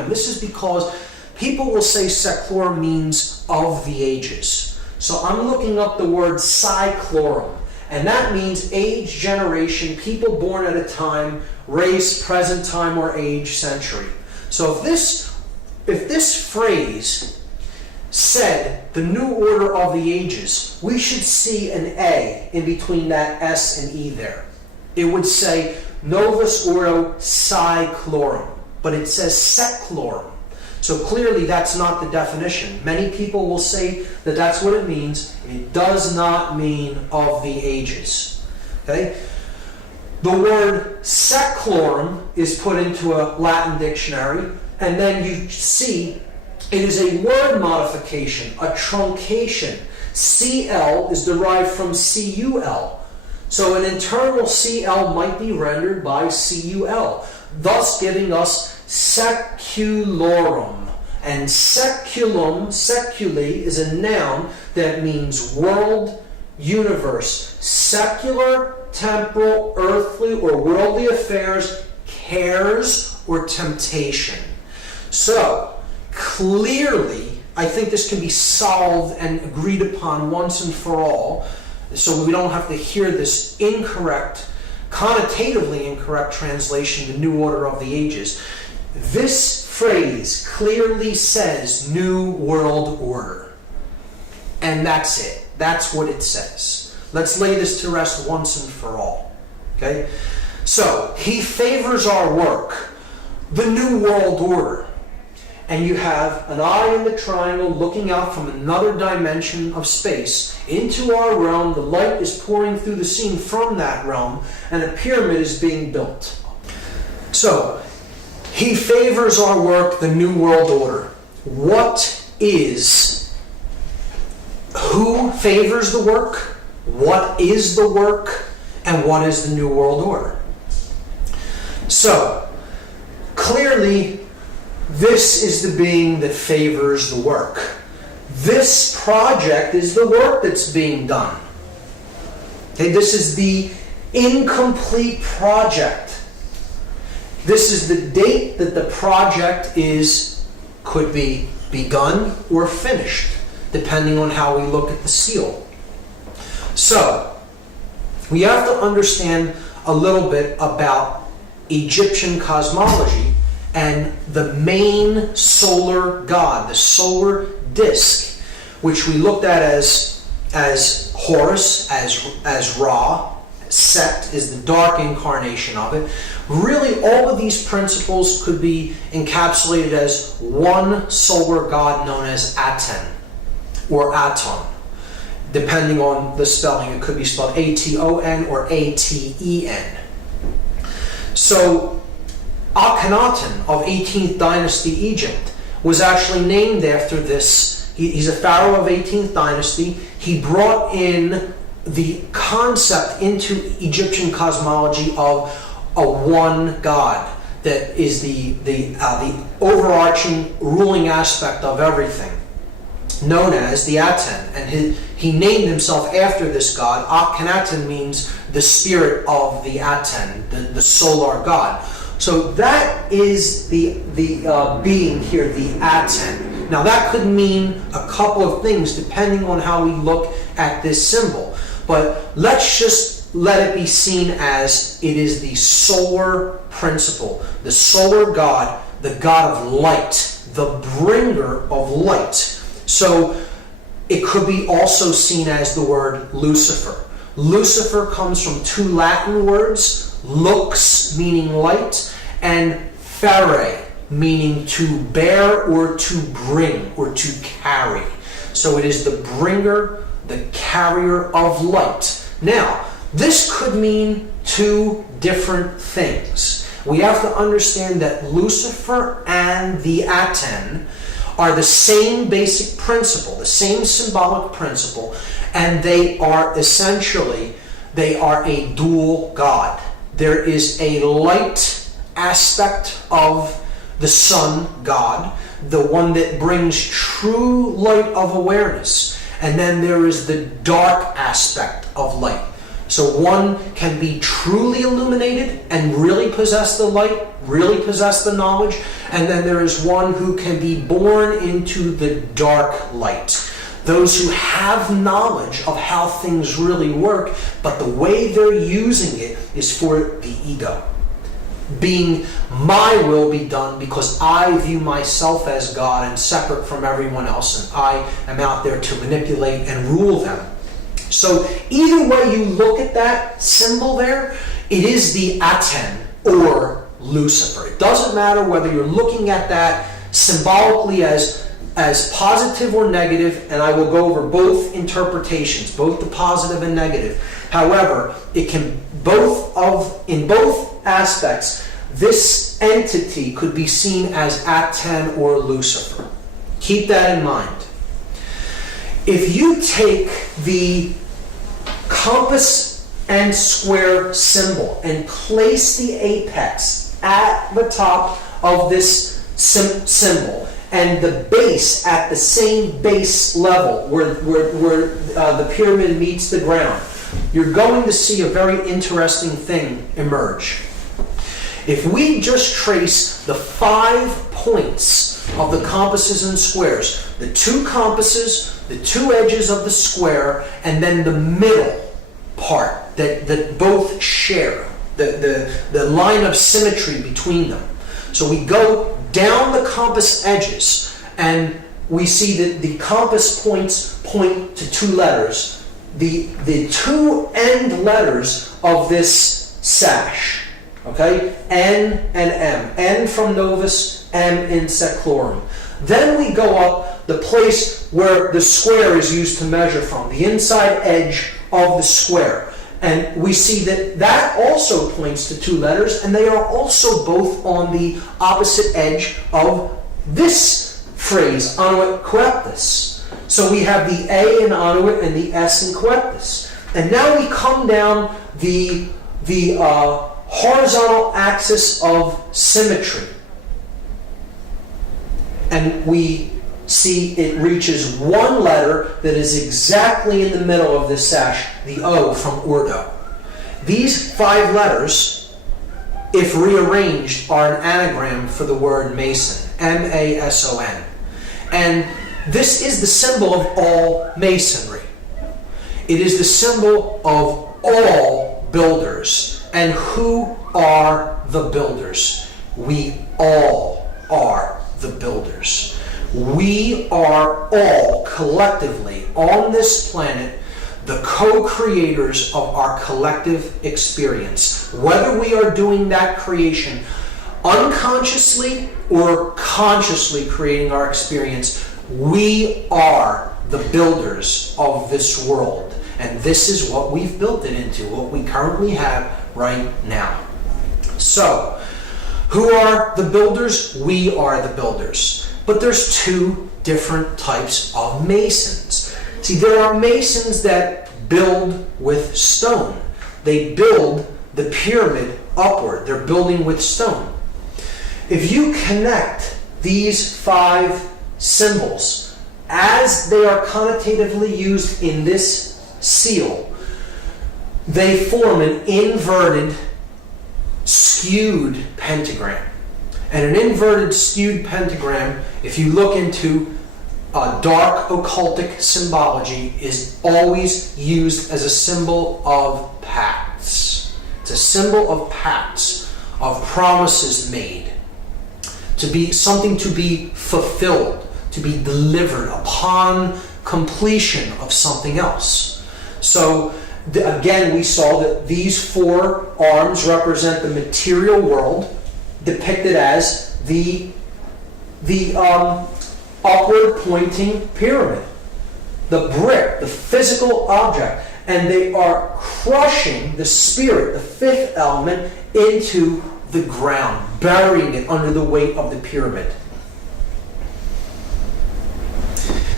This is because people will say seclorum means of the ages. So I'm looking up the word saeclorum, and that means age, generation, people born at a time, race, present time, or age, century. So if this phrase said the new order of the ages, we should see an A in between that S and E there. It would say Novus Ordo Saeclorum, but it says seclorum. So clearly that's not the definition. Many people will say that that's what it means. It does not mean of the ages. Okay? The word seclorum is put into a Latin dictionary, and then you see it is a word modification, a truncation. CL is derived from CUL. So an internal CL might be rendered by CUL, thus giving us seculorum. And seculum, seculi, is a noun that means world, universe, secular, temporal, earthly, or worldly affairs, cares, or temptation. So, clearly, I think this can be solved and agreed upon once and for all, so we don't have to hear this incorrect, connotatively incorrect translation, the new order of the ages. This phrase clearly says New World Order. And that's it. That's what it says. Let's lay this to rest once and for all. Okay? So, he favors our work, the New World Order. And you have an eye in the triangle looking out from another dimension of space into our realm. The light is pouring through the scene from that realm, and a pyramid is being built. So, he favors our work, the New World Order. Who favors the work? What is the work? And what is the New World Order? So, clearly, this is the being that favors the work. This project is the work that's being done. Okay, this is the incomplete project. This is the date that the project could be begun or finished, depending on how we look at the seal. So, we have to understand a little bit about Egyptian cosmology and the main solar god, the solar disk, which we looked at as Horus, as Ra. Set is the dark incarnation of it. Really, all of these principles could be encapsulated as one solar god known as Aten, or Aton. Depending on the spelling, it could be spelled A-T-O-N or A-T-E-N. So, Akhenaten of 18th dynasty Egypt was actually named after this. He's a pharaoh of 18th dynasty. He brought in the concept into Egyptian cosmology of a one God that is the overarching ruling aspect of everything, known as the Aten. And he named himself after this god. Akhenaten means the spirit of the Aten, the solar god. So that is the being here, the Aten. Now that could mean a couple of things depending on how we look at this symbol. But let's just let it be seen as it is the solar principle, the solar god, the god of light, the bringer of light. So it could be also seen as the word Lucifer. Lucifer comes from two Latin words, lux, meaning light, and fere, meaning to bear or to bring or to carry. So it is the bringer, the carrier of light. Now, this could mean two different things. We have to understand that Lucifer and the Aten are the same basic principle, the same symbolic principle, and they are essentially, they are a dual God. There is a light aspect of the sun, God, the one that brings true light of awareness. And then there is the dark aspect of light. So one can be truly illuminated and really possess the light, really possess the knowledge. And then there is one who can be born into the dark light. Those who have knowledge of how things really work, but the way they're using it is for the ego. Being my will be done because I view myself as God and separate from everyone else, and I am out there to manipulate and rule them. So either way you look at that symbol there, it is the Aten or Lucifer. It doesn't matter whether you're looking at that symbolically as positive or negative, and I will go over both interpretations, both the positive and negative. However, it can in both aspects, this entity could be seen as Aten or Lucifer. Keep that in mind. If you take the compass and square symbol and place the apex at the top of this symbol and the base at the same base level where the pyramid meets the ground, you're going to see a very interesting thing emerge. If we just trace the 5 points of the compasses and squares, the 2 compasses, the 2 edges of the square, and then the middle part that both share, the line of symmetry between them. So we go down the compass edges and we see that the compass points point to 2 letters, the 2 end letters of this sash. Okay? N and M. N from Novus, M in Seclorum. Then we go up the place where the square is used to measure from, the inside edge of the square. And we see that that also points to 2 letters, and they are also both on the opposite edge of this phrase, Annuit Coeptus. So we have the A in Annuit and the S in Coeptus. And now we come down the horizontal axis of symmetry. And we see it reaches 1 letter that is exactly in the middle of this sash, the O from Urdu. These 5 letters, if rearranged, are an anagram for the word Mason, M-A-S-O-N. And this is the symbol of all masonry. It is the symbol of all builders. And who are the builders? We all are the builders. We are all collectively on this planet the co-creators of our collective experience. Whether we are doing that creation unconsciously or consciously creating our experience, we are the builders of this world. And this is what we've built it into, what we currently have right now. So, who are the builders? We are the builders. But there's 2 different types of masons. See, there are masons that build with stone. They build the pyramid upward. They're building with stone. If you connect these 5 symbols as they are connotatively used in this seal, they form an inverted, skewed pentagram. And an inverted, skewed pentagram, if you look into dark occultic symbology, is always used as a symbol of pacts. It's a symbol of pacts, of promises made, to be something to be fulfilled, to be delivered upon completion of something else. So Again, we saw that these four arms represent the material world, depicted as the upward pointing pyramid, the brick, the physical object, and they are crushing the spirit, the fifth element, into the ground, burying it under the weight of the pyramid.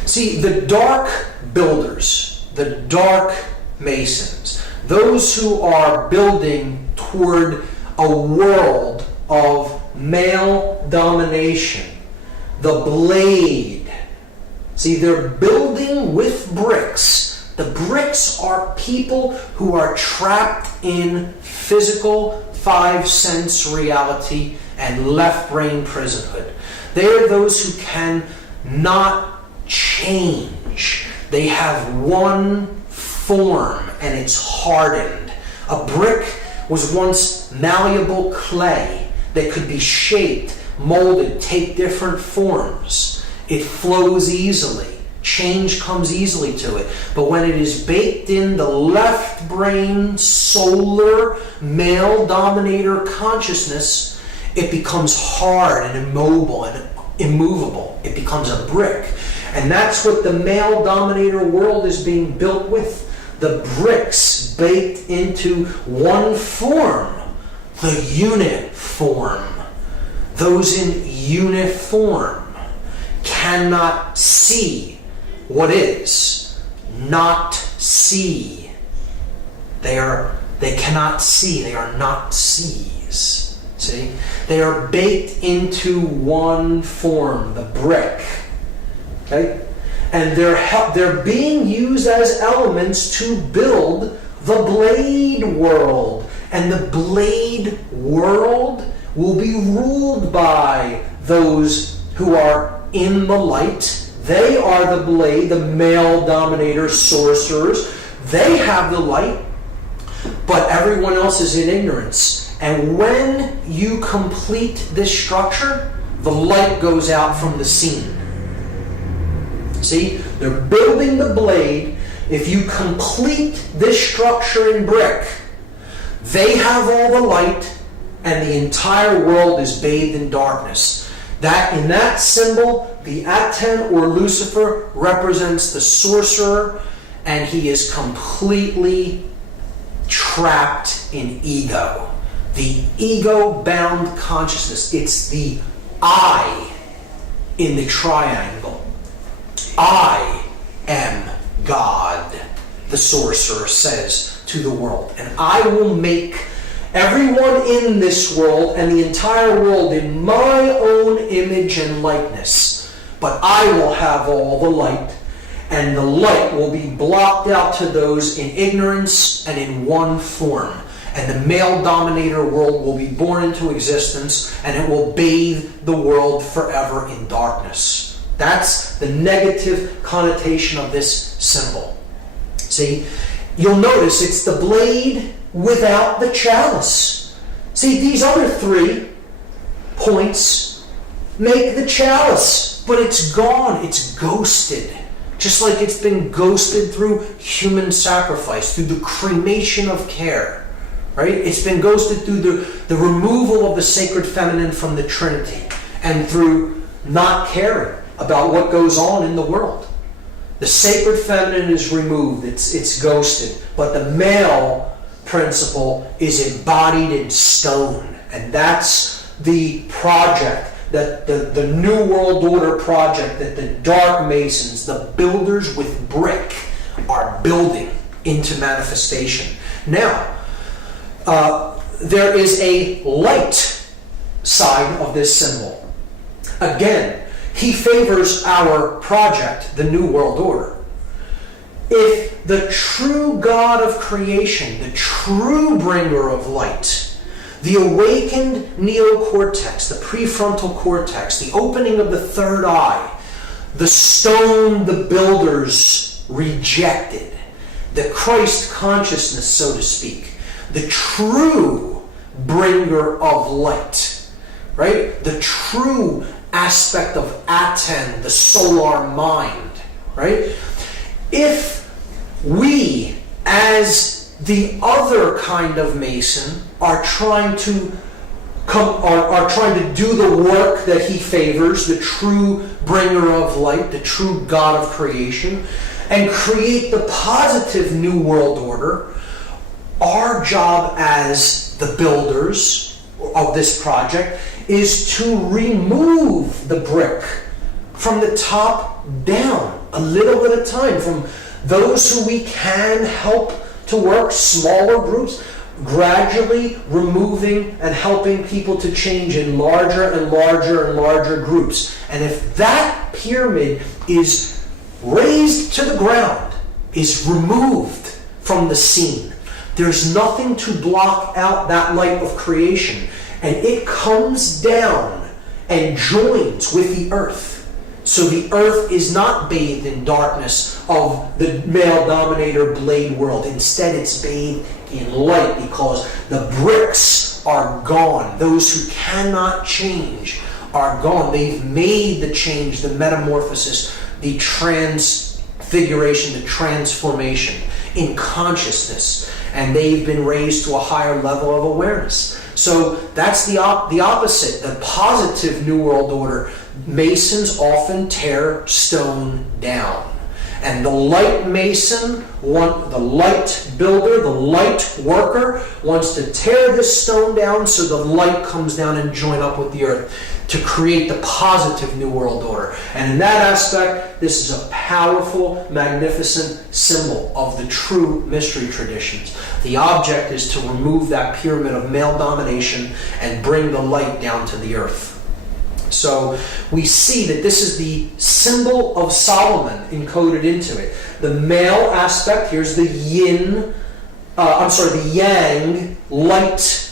See, the dark builders, the dark masons, those who are building toward a world of male domination, the blade. See, they're building with bricks. The bricks are people who are trapped in physical five-sense reality and left-brain prisonhood. They are those who can not change. They have one form and it's hardened. A brick was once malleable clay that could be shaped, molded, take different forms. It flows easily. Change comes easily to it. But when it is baked in the left brain, solar, male dominator consciousness, it becomes hard and immobile and immovable. It becomes a brick. And that's what the male dominator world is being built with. The bricks baked into one form, the unit form. Those in uniform cannot see what is, not see. They cannot see. They are not sees. See? They are baked into one form, the brick. Okay? And they're being used as elements to build the blade world. And the blade world will be ruled by those who are in the light. They are the blade, the male dominator sorcerers. They have the light, but everyone else is in ignorance. And when you complete this structure, the light goes out from the scene. See, they're building the blade. If you complete this structure in brick, they have all the light, and the entire world is bathed in darkness. That in that symbol, the Aten or Lucifer represents the sorcerer, and he is completely trapped in ego. The ego-bound consciousness. It's the I in the triangle. I am God, the sorcerer says to the world. And I will make everyone in this world and the entire world in my own image and likeness. But I will have all the light, and the light will be blocked out to those in ignorance and in one form. And the male dominator world will be born into existence, and it will bathe the world forever in darkness. That's the negative connotation of this symbol. See, you'll notice it's the blade without the chalice. See, these other 3 points make the chalice, but it's gone, it's ghosted. Just like it's been ghosted through human sacrifice, through the cremation of care. Right? It's been ghosted through the removal of the sacred feminine from the Trinity, and through not caring about what goes on in the world. The sacred feminine is removed, it's ghosted, but the male principle is embodied in stone. And that's the project, that the New World Order project that the Dark Masons, the builders with brick, are building into manifestation. Now, there is a light side of this symbol. Again, he favors our project, the New World Order. If the true God of creation, the true bringer of light, the awakened neocortex, the prefrontal cortex, the opening of the third eye, the stone the builders rejected, the Christ consciousness, so to speak, the true bringer of light, right? The true aspect of Aten, the solar mind, right? If we, as The other kind of Mason are trying to do the work that he favors, the true bringer of light, the true God of creation, and create the positive new world order. Our job as the builders of this project is to remove the brick from the top down, a little at a time, from those who we can help to work, smaller groups, gradually removing and helping people to change in larger and larger and larger groups. And if that pyramid is razed to the ground, is removed from the scene, there's nothing to block out that light of creation, and it comes down and joins with the earth. So the earth is not bathed in darkness of the male dominator blade world. Instead, it's bathed in light because the bricks are gone. Those who cannot change are gone. They've made the change, the metamorphosis, the transfiguration, the transformation in consciousness. And they've been raised to a higher level of awareness. So that's the opposite, the positive New World Order. Masons often tear stone down. And the light mason, the light builder, the light worker wants to tear this stone down so the light comes down and join up with the earth to create the positive New World Order. And in that aspect, this is a powerful, magnificent symbol of the true mystery traditions. The object is to remove that pyramid of male domination and bring the light down to the earth. So we see that this is the symbol of Solomon encoded into it. The male aspect, here's the the yang, light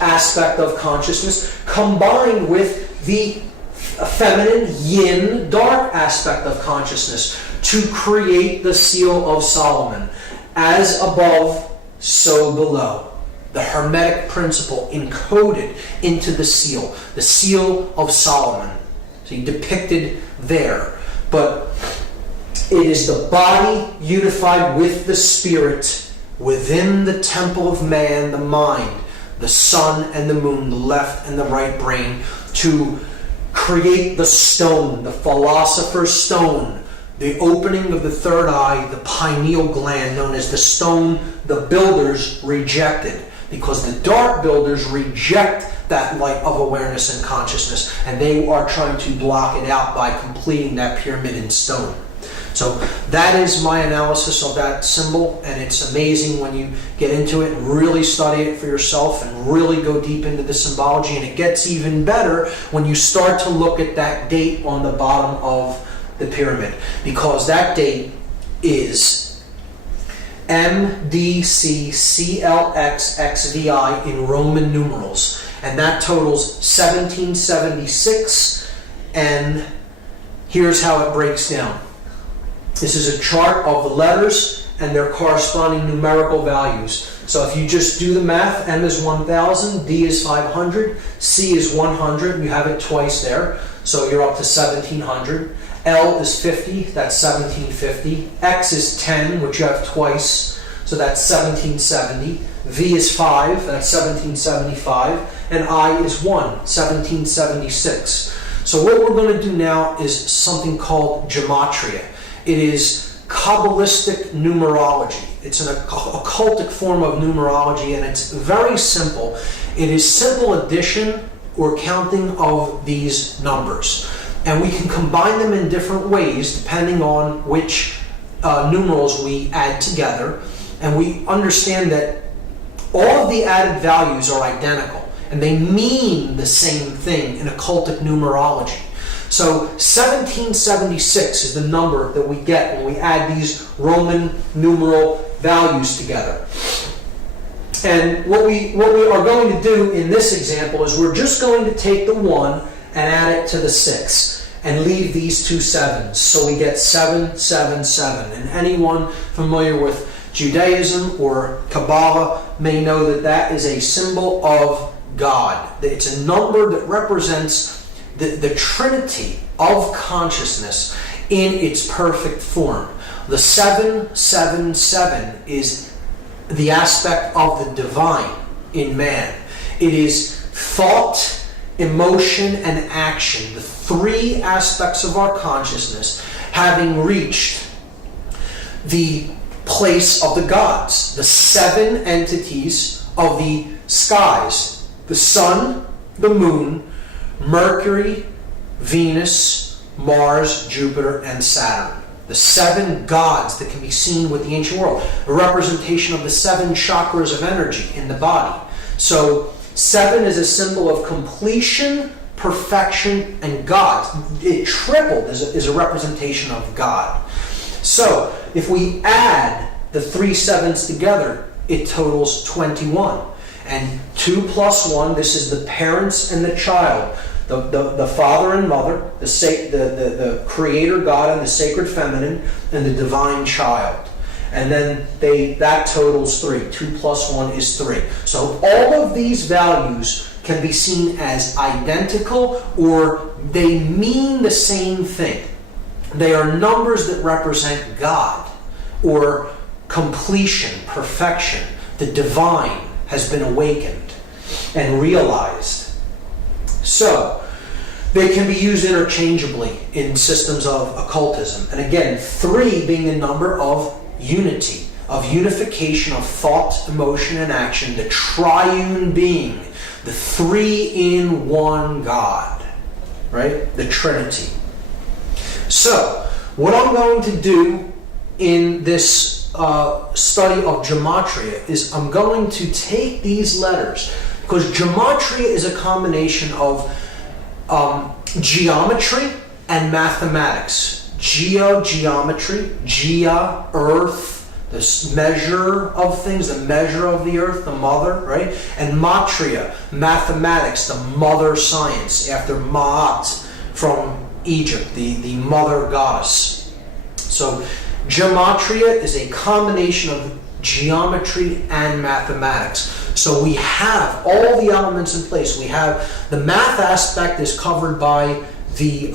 aspect of consciousness, combined with the feminine yin, dark aspect of consciousness to create the seal of Solomon. As above, so below. The Hermetic principle encoded into the seal of Solomon. See, depicted there. But it is the body unified with the spirit within the temple of man, the mind, the sun and the moon, the left and the right brain, to create the stone, the philosopher's stone, the opening of the third eye, the pineal gland, known as the stone the builders rejected. Because the dark builders reject that light of awareness and consciousness, and they are trying to block it out by completing that pyramid in stone. So that is my analysis of that symbol, and it's amazing when you get into it and really study it for yourself and really go deep into the symbology. And it gets even better when you start to look at that date on the bottom of the pyramid, because that date is MDCCLXXVI in Roman numerals, and that totals 1776. And here's how it breaks down. This is a chart of the letters and their corresponding numerical values. So if you just do the math, M is 1000, D is 500, C is 100, you have it twice there, so you're up to 1700. L is 50, that's 1750. X is 10, which you have twice, so that's 1770. V is 5, that's 1775. And I is 1, 1776. So what we're going to do now is something called gematria. It is Kabbalistic numerology. It's an occultic form of numerology, and it's very simple. It is simple addition or counting of these numbers. And we can combine them in different ways depending on which numerals we add together. And we understand that all of the added values are identical, and they mean the same thing in occultic numerology. So 1776 is the number that we get when we add these Roman numeral values together. And what we are going to do in this example is we're just going to take the 1 and add it to the 6 and leave these two 7s. So we get 777. And anyone familiar with Judaism or Kabbalah may know that that is a symbol of God. It's a number that represents the Trinity of consciousness in its perfect form. The 777 is the aspect of the divine in man. It is thought, emotion, and action, the three aspects of our consciousness, having reached the place of the gods, the seven entities of the skies: the sun, the moon, Mercury, Venus, Mars, Jupiter, and Saturn. The seven gods that can be seen with the ancient world, a representation of the seven chakras of energy in the body. So 7 is a symbol of completion, perfection, and God. It tripled is a representation of God. So if we add the 3 sevens together, it totals 21. And 2 plus 1, this is the parents and the child, the father and mother, the creator God and the sacred feminine, and the divine child. And then that totals 3. 2 plus 1 is 3. So all of these values can be seen as identical, or they mean the same thing. They are numbers that represent God, or completion, perfection. The divine has been awakened and realized. So they can be used interchangeably in systems of occultism. And again, 3 being the number of unity, of unification of thought, emotion, and action, the triune being, the 3-in-1 God, right? The Trinity. So, what I'm going to do in this study of gematria is I'm going to take these letters, because gematria is a combination of geometry and mathematics. Geometry, Gea, earth, the measure of things, the measure of the earth, the mother, right? And matria, mathematics, the mother science, after Ma'at from Egypt, the mother goddess. So gematria is a combination of geometry and mathematics. So we have all the elements in place. We have the math aspect is covered by the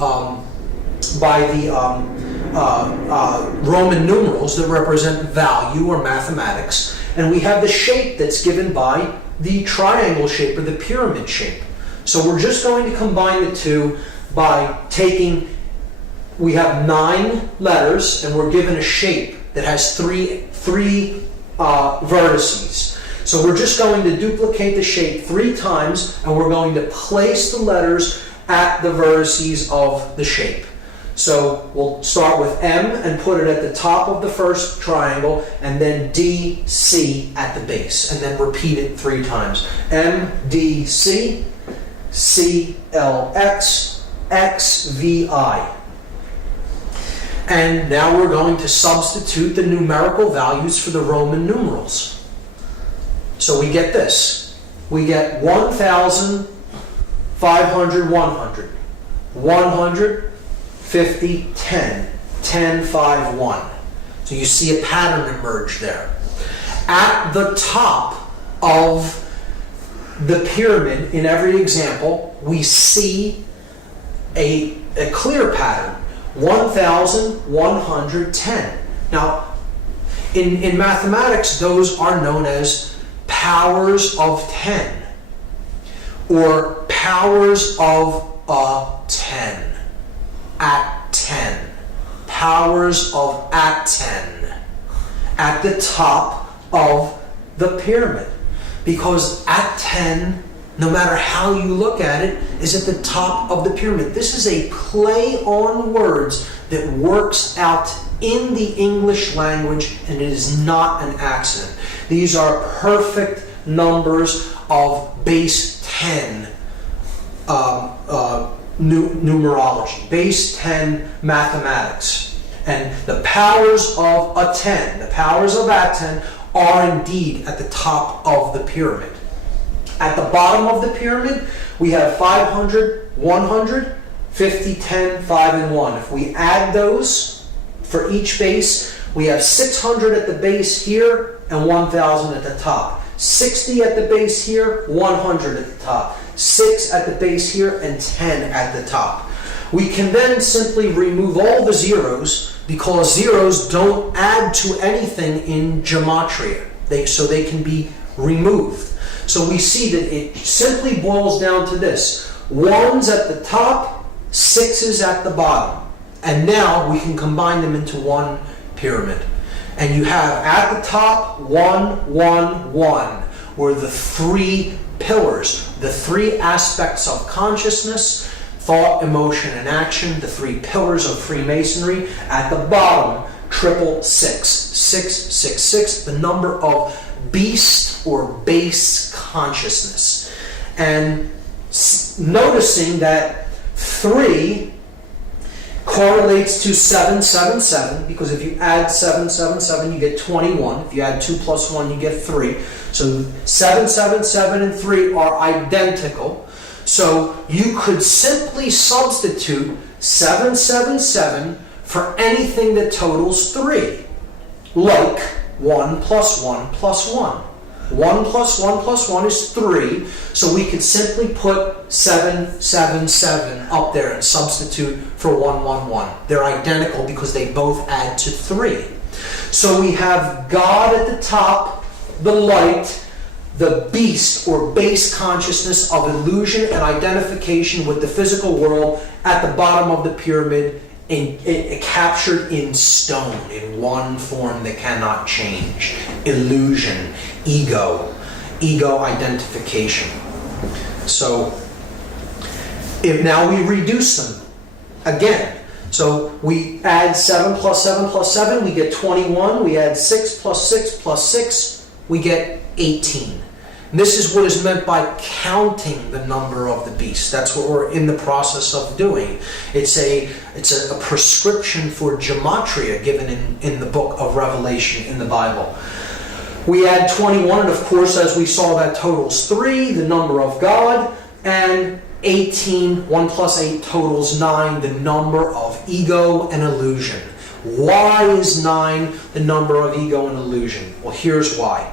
Roman numerals that represent value or mathematics, and we have the shape that's given by the triangle shape or the pyramid shape. So we're just going to combine the two by taking, we have 9 letters, and we're given a shape that has three vertices. So we're just going to duplicate the shape 3 times, and we're going to place the letters at the vertices of the shape. So we'll start with M and put it at the top of the first triangle, and then D, C at the base, and then repeat it 3 times. M, D, C, C, L, X, X, V, I. And now we're going to substitute the numerical values for the Roman numerals. So we get this. We get 1,000, 500, 100. 100, 50, 10. 10, 5, 1. So you see a pattern emerge there. At the top of the pyramid, in every example, we see a clear pattern. 1,110. Now, in mathematics, those are known as powers of 10, or powers of 10, at 10, powers of at 10, at the top of the pyramid. Because at 10, no matter how you look at it, is at the top of the pyramid. This is a play on words that works out in the English language, and it is not an accident. These are perfect numbers of base 10 numerology, base 10 mathematics. And the powers of a 10, the powers of at 10, are indeed at the top of the pyramid. At the bottom of the pyramid, we have 500, 100, 50, 10, 5, and 1. If we add those for each base, we have 600 at the base here and 1,000 at the top. 60 at the base here, 100 at the top. 6 at the base here, and 10 at the top. We can then simply remove all the zeros, because zeros don't add to anything in gematria. so they can be removed. So we see that it simply boils down to this. 1's at the top, 6's at the bottom. And now we can combine them into one pyramid. And you have at the top 1, 1, 1, where the three pillars, the three aspects of consciousness, thought, emotion, and action, the three pillars of Freemasonry. At the bottom, 666, 666, the number of beast or base consciousness. And noticing that 3 correlates to 777, because if you add 777, you get 21. If you add 2 plus 1, you get 3. So 777 and 3 are identical. So you could simply substitute 777 for anything that totals 3, like 1 plus 1 plus 1. 1 plus 1 plus 1 is 3, so we could simply put 777 up there and substitute for 111. They're identical because they both add to 3. So we have God at the top, the light, the beast or base consciousness of illusion and identification with the physical world at the bottom of the pyramid, captured in stone, in one form that cannot change. Illusion, ego identification. So if now we reduce them again. So we add 7 plus 7 plus 7, we get 21. We add 6 plus 6 plus 6, we get 18. And this is what is meant by counting the number of the beast. That's what we're in the process of doing. It's a prescription for gematria given in the book of Revelation in the Bible. We add 21, and of course, as we saw, that totals 3, the number of God, and 18, 1 plus 8 totals 9, the number of ego and illusion. Why is 9 the number of ego and illusion? Well, here's why.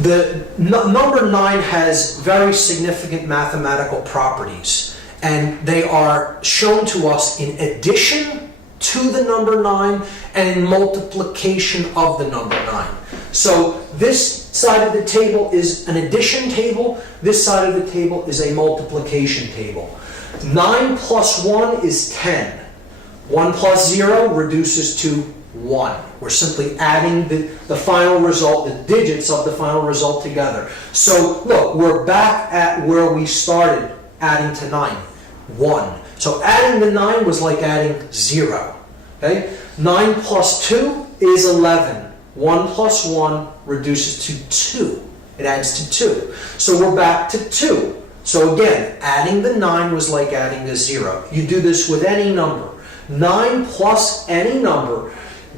The number 9 has very significant mathematical properties, and they are shown to us in addition to the number 9 and in multiplication of the number 9. So this side of the table is an addition table, this side of the table is a multiplication table. 9 plus 1 is 10. 1 plus 0 reduces to 1. We're simply adding the final result, the digits of the final result together. So look, we're back at where we started adding to 9. 1. So adding the 9 was like adding 0. Okay? 9 plus 2 is 11. 1 plus 1 reduces to 2. It adds to 2. So we're back to 2. So again, adding the 9 was like adding a 0. You do this with any number. 9 plus any number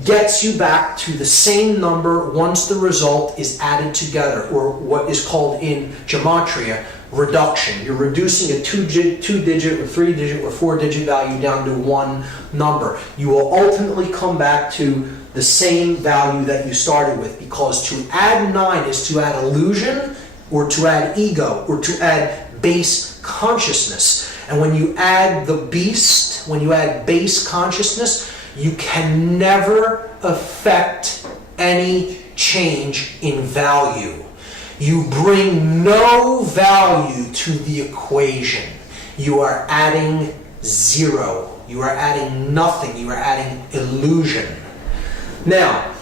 gets you back to the same number once the result is added together, or what is called in gematria reduction. You're reducing a 2-digit or 3-digit or 4-digit value down to one number. You will ultimately come back to the same value that you started with, because to add 9 is to add illusion, or to add ego, or to add base consciousness. And when you add the beast, when you add base consciousness, you can never affect any change in value. You bring no value to the equation. You are adding 0. You are adding nothing. You are adding illusion. Now,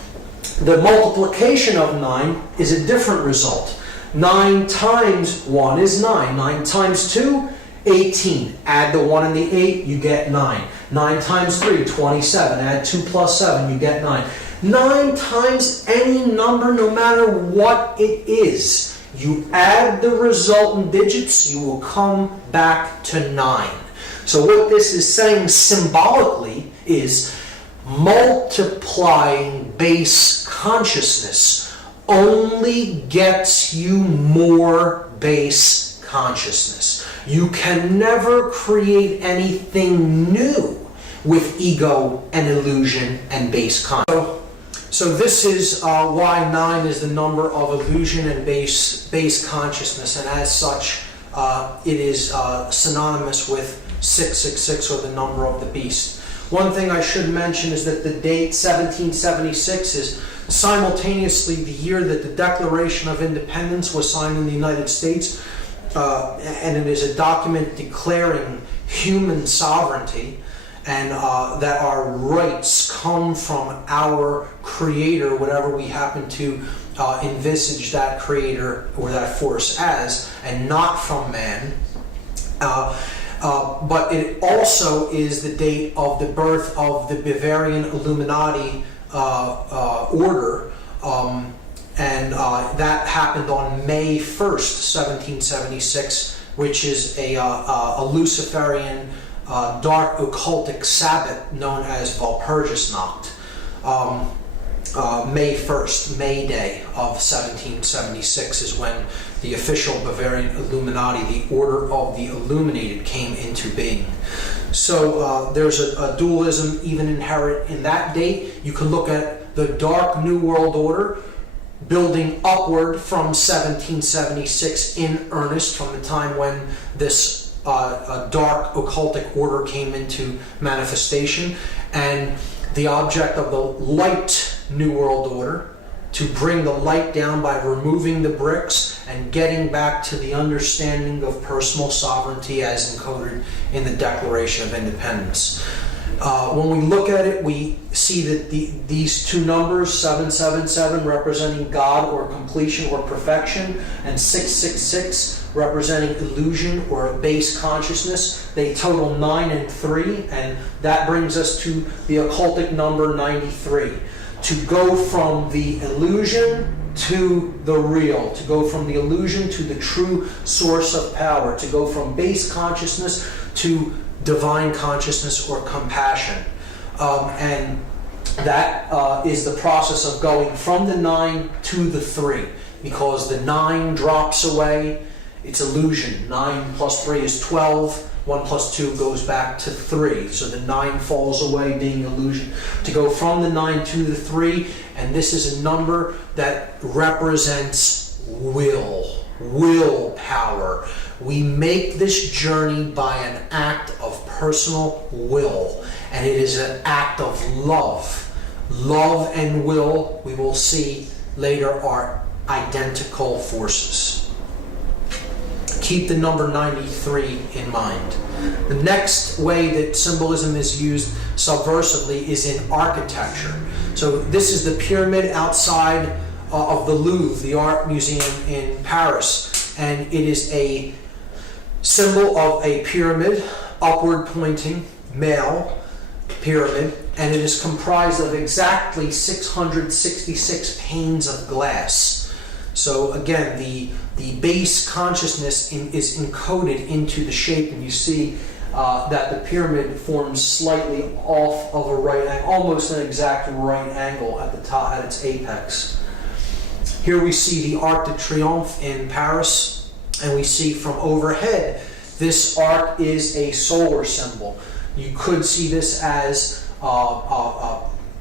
the multiplication of 9 is a different result. 9 times 1 is 9. 9 times 2, 18. Add the 1 and the 8, you get 9. 9 times 3, 27. Add 2 plus 7, you get 9. 9 times any number, no matter what it is. You add the resultant digits, you will come back to 9. So what this is saying symbolically is multiplying base consciousness only gets you more base consciousness. You can never create anything new with ego and illusion and base consciousness. So this is why 9 is the number of illusion and base consciousness, and as such, it is synonymous with 666, or the number of the beast. One thing I should mention is that the date 1776 is simultaneously the year that the Declaration of Independence was signed in the United States, and it is a document declaring human sovereignty and that our rights come from our Creator, whatever we happen to envisage that Creator or that force as, and not from man. But it also is the date of the birth of the Bavarian Illuminati order, and that happened on May 1st, 1776, which is a Luciferian dark occultic Sabbath known as Walpurgisnacht. May 1st, May Day of 1776 is when the official Bavarian Illuminati, the Order of the Illuminated, came into being. So there's a dualism even inherent in that date. You can look at the Dark New World Order building upward from 1776 in earnest, from the time when this dark occultic order came into manifestation, and the object of the light New World Order to bring the light down by removing the bricks and getting back to the understanding of personal sovereignty as encoded in the Declaration of Independence. When we look at it, we see that these two numbers, 777 representing God or completion or perfection, and 666 representing illusion or base consciousness, they total 9 and 3, and that brings us to the occultic number 93. To go from the illusion to the real, to go from the illusion to the true source of power, to go from base consciousness to divine consciousness or compassion. And that is the process of going from the 9 to the 3, because the 9 drops away, it's illusion. 9 plus 3 is 12. 1 plus 2 goes back to 3. So the 9 falls away, being illusion. To go from the 9 to the 3, and this is a number that represents willpower. We make this journey by an act of personal will, and it is an act of love. Love and will, we will see later, are identical forces. Keep the number 93 in mind. The next way that symbolism is used subversively is in architecture. So this is the pyramid outside of the Louvre, the art museum in Paris, and it is a symbol of a pyramid, upward pointing, male pyramid, and it is comprised of exactly 666 panes of glass. So again, the base consciousness is encoded into the shape, and you see that the pyramid forms slightly off of a right angle, almost an exact right angle at the top, at its apex. Here we see the Arc de Triomphe in Paris, and we see from overhead, this arc is a solar symbol. You could see this as a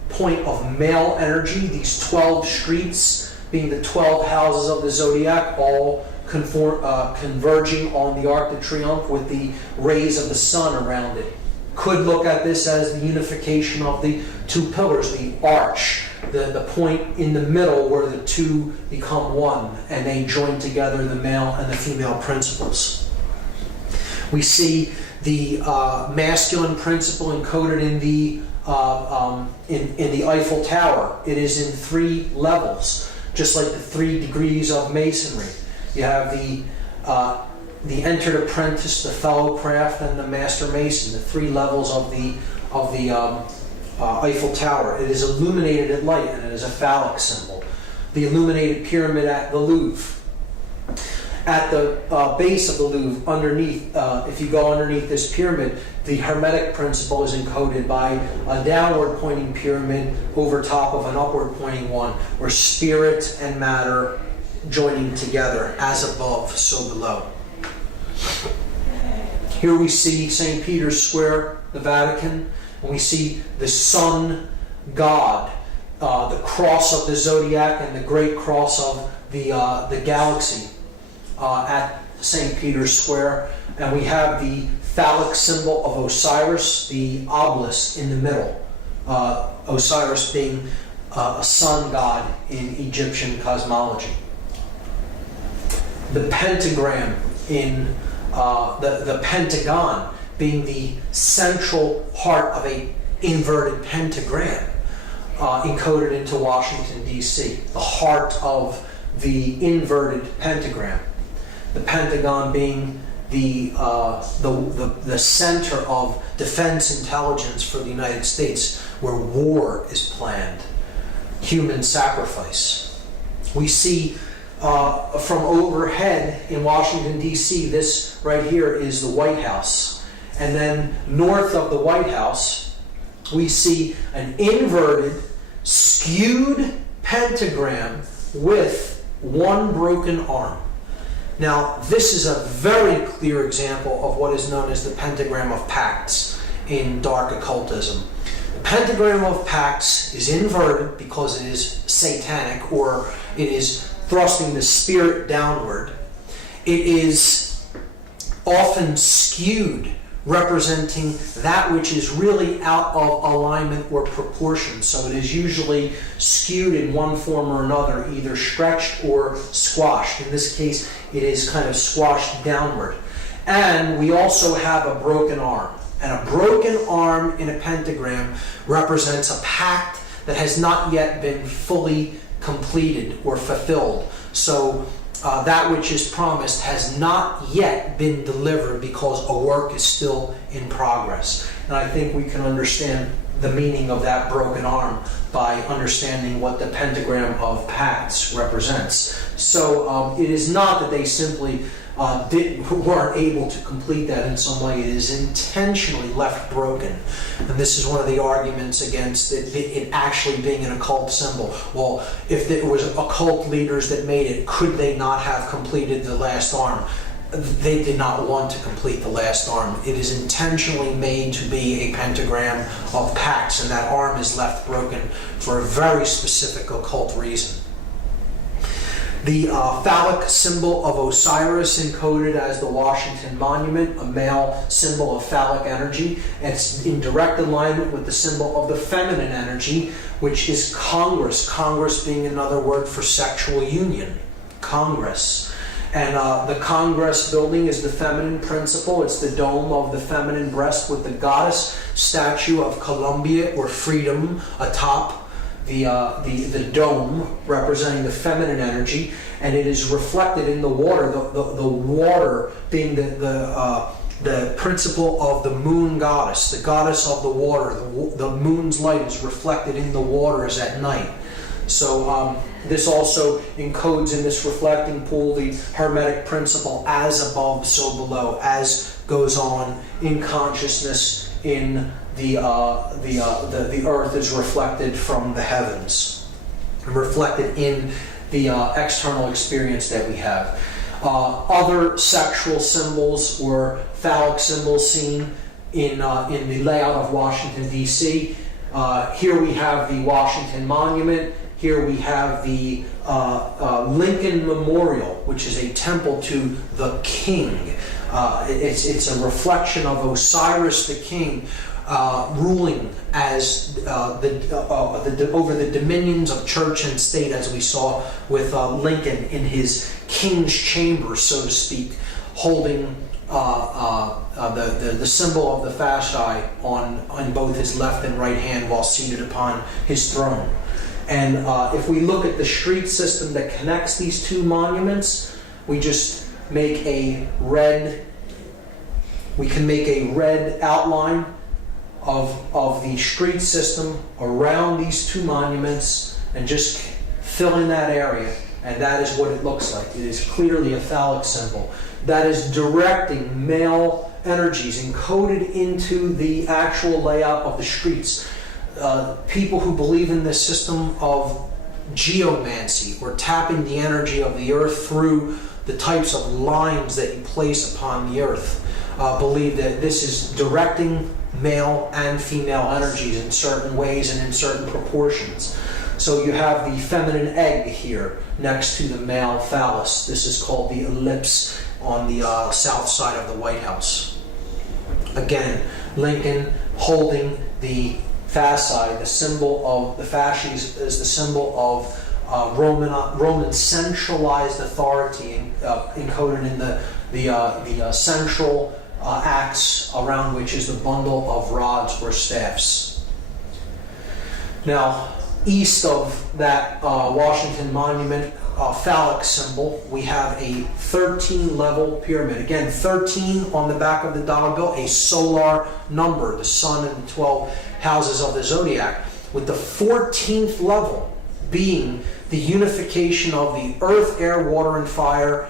point of male energy, these 12 streets being the 12 houses of the zodiac, all converging on the Arc de Triomphe with the rays of the sun around it. Could look at this as the unification of the two pillars, the arch, the point in the middle where the two become one, and they join together the male and the female principles. We see the masculine principle encoded in the Eiffel Tower. It is in 3 levels, just like the 3 degrees of masonry. You have the entered apprentice, the fellow craft, and the master mason, the 3 levels of the Eiffel Tower. It is illuminated at light, and it is a phallic symbol. The illuminated pyramid at the Louvre. At the base of the Louvre, underneath, if you go underneath this pyramid, the Hermetic principle is encoded by a downward pointing pyramid over top of an upward pointing one, where spirit and matter joining together, as above, so below. Here we see St. Peter's Square, the Vatican, and we see the sun god, the cross of the zodiac and the great cross of the galaxy at St. Peter's Square. And we have the phallic symbol of Osiris, the obelisk in the middle. Osiris being a sun god in Egyptian cosmology. The pentagram in the pentagon being the central part of a inverted pentagram encoded into Washington, D.C., the heart of the inverted pentagram. The Pentagon being the center of defense intelligence for the United States, where war is planned, human sacrifice. We see from overhead in Washington, D.C., this right here is the White House. And then north of the White House, we see an inverted, skewed pentagram with one broken arm. Now, this is a very clear example of what is known as the pentagram of Pax in dark occultism. The pentagram of Pax is inverted because it is satanic, or it is thrusting the spirit downward. It is often skewed, representing that which is really out of alignment or proportion. So it is usually skewed in one form or another, either stretched or squashed. In this case, it is kind of squashed downward. And we also have a broken arm. And a broken arm in a pentagram represents a pact that has not yet been fully completed or fulfilled. So that which is promised has not yet been delivered because a work is still in progress. And I think we can understand the meaning of that broken arm by understanding what the pentagram of Pax represents. So it is not that they simply weren't able to complete that in some way. It is intentionally left broken. And this is one of the arguments against it actually being an occult symbol. Well, if there was occult leaders that made it, could they not have completed the last arm? They did not want to complete the last arm. It is intentionally made to be a pentagram of Pax, and that arm is left broken for a very specific occult reason. The phallic symbol of Osiris, encoded as the Washington Monument, a male symbol of phallic energy. It's in direct alignment with the symbol of the feminine energy, which is Congress. Congress being another word for sexual union. Congress. And the Congress building is the feminine principle. It's the dome of the feminine breast with the goddess statue of Columbia, or freedom, atop the dome, representing the feminine energy, and it is reflected in the water. The water being the principle of the moon goddess, the goddess of the water. The moon's light is reflected in the waters at night. So this also encodes in this reflecting pool the Hermetic principle, as above, so below, as goes on in consciousness in the earth is reflected from the heavens, and reflected in the external experience that we have. Other sexual symbols or phallic symbols seen in the layout of Washington, D.C. Here we have the Washington Monument. Here we have the Lincoln Memorial, which is a temple to the king. It's a reflection of Osiris the king, ruling as over the dominions of church and state, as we saw with Lincoln in his king's chamber, so to speak, holding the symbol of the fasci on both his left and right hand while seated upon his throne. And if we look at the street system that connects these two monuments, we just make a red. We can make a red outline of the street system around these two monuments and just fill in that area, and that is what it looks like. It is clearly a phallic symbol that is directing male energies encoded into the actual layout of the streets. People who believe in this system of geomancy, or tapping the energy of the earth through the types of lines that you place upon the earth, believe that this is directing male and female energies in certain ways and in certain proportions. So you have the feminine egg here next to the male phallus. This is called the ellipse on the south side of the White House. Again, Lincoln holding the fasci, the symbol of the fasces is the symbol of Roman centralized authority encoded in the central axe around which is the bundle of rods or staffs. Now, east of that Washington Monument phallic symbol, we have a 13-level pyramid. Again, 13 on the back of the dollar bill, a solar number, the sun and the 12 houses of the zodiac, with the 14th level being the unification of the earth, air, water, and fire,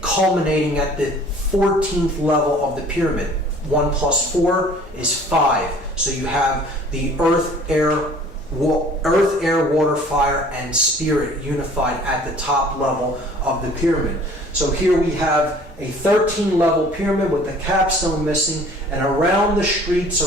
culminating at the 14th level of the pyramid. 1 plus 4 is 5. So you have the earth, air, water, fire, and spirit unified at the top level of the pyramid. So here we have a 13-level pyramid with the capstone missing, and around the streets,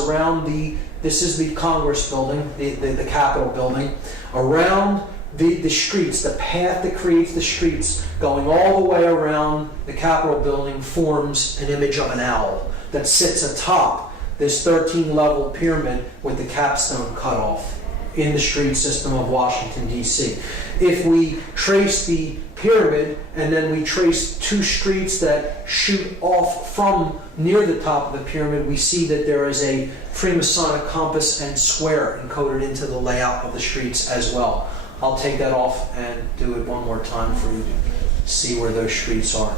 this is the Congress building, the Capitol building, around the streets, the path that creates the streets, going all the way around the Capitol building, forms an image of an owl that sits atop this 13-level pyramid with the capstone cut off in the street system of Washington, D.C. If we trace the pyramid and then we trace 2 streets that shoot off from near the top of the pyramid, we see that there is a Freemasonic compass and square encoded into the layout of the streets as well. I'll take that off and do it one more time for you to see where those streets are.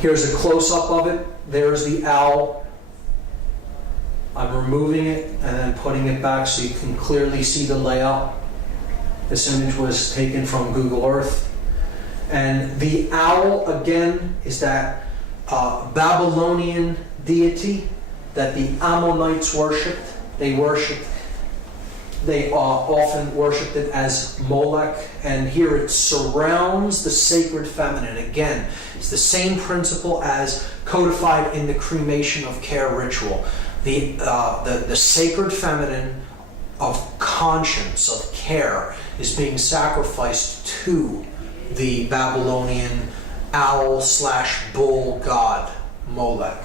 Here's a close-up of it. There's the owl. I'm removing it and then putting it back so you can clearly see the layout. This image was taken from Google Earth. And the owl, again, is that Babylonian deity that the Ammonites worshipped. They often worshipped it as Molech, and here it surrounds the sacred feminine. Again, it's the same principle as codified in the cremation of care ritual. The sacred feminine of conscience, of care, is being sacrificed to the Babylonian owl/bull god, Molech.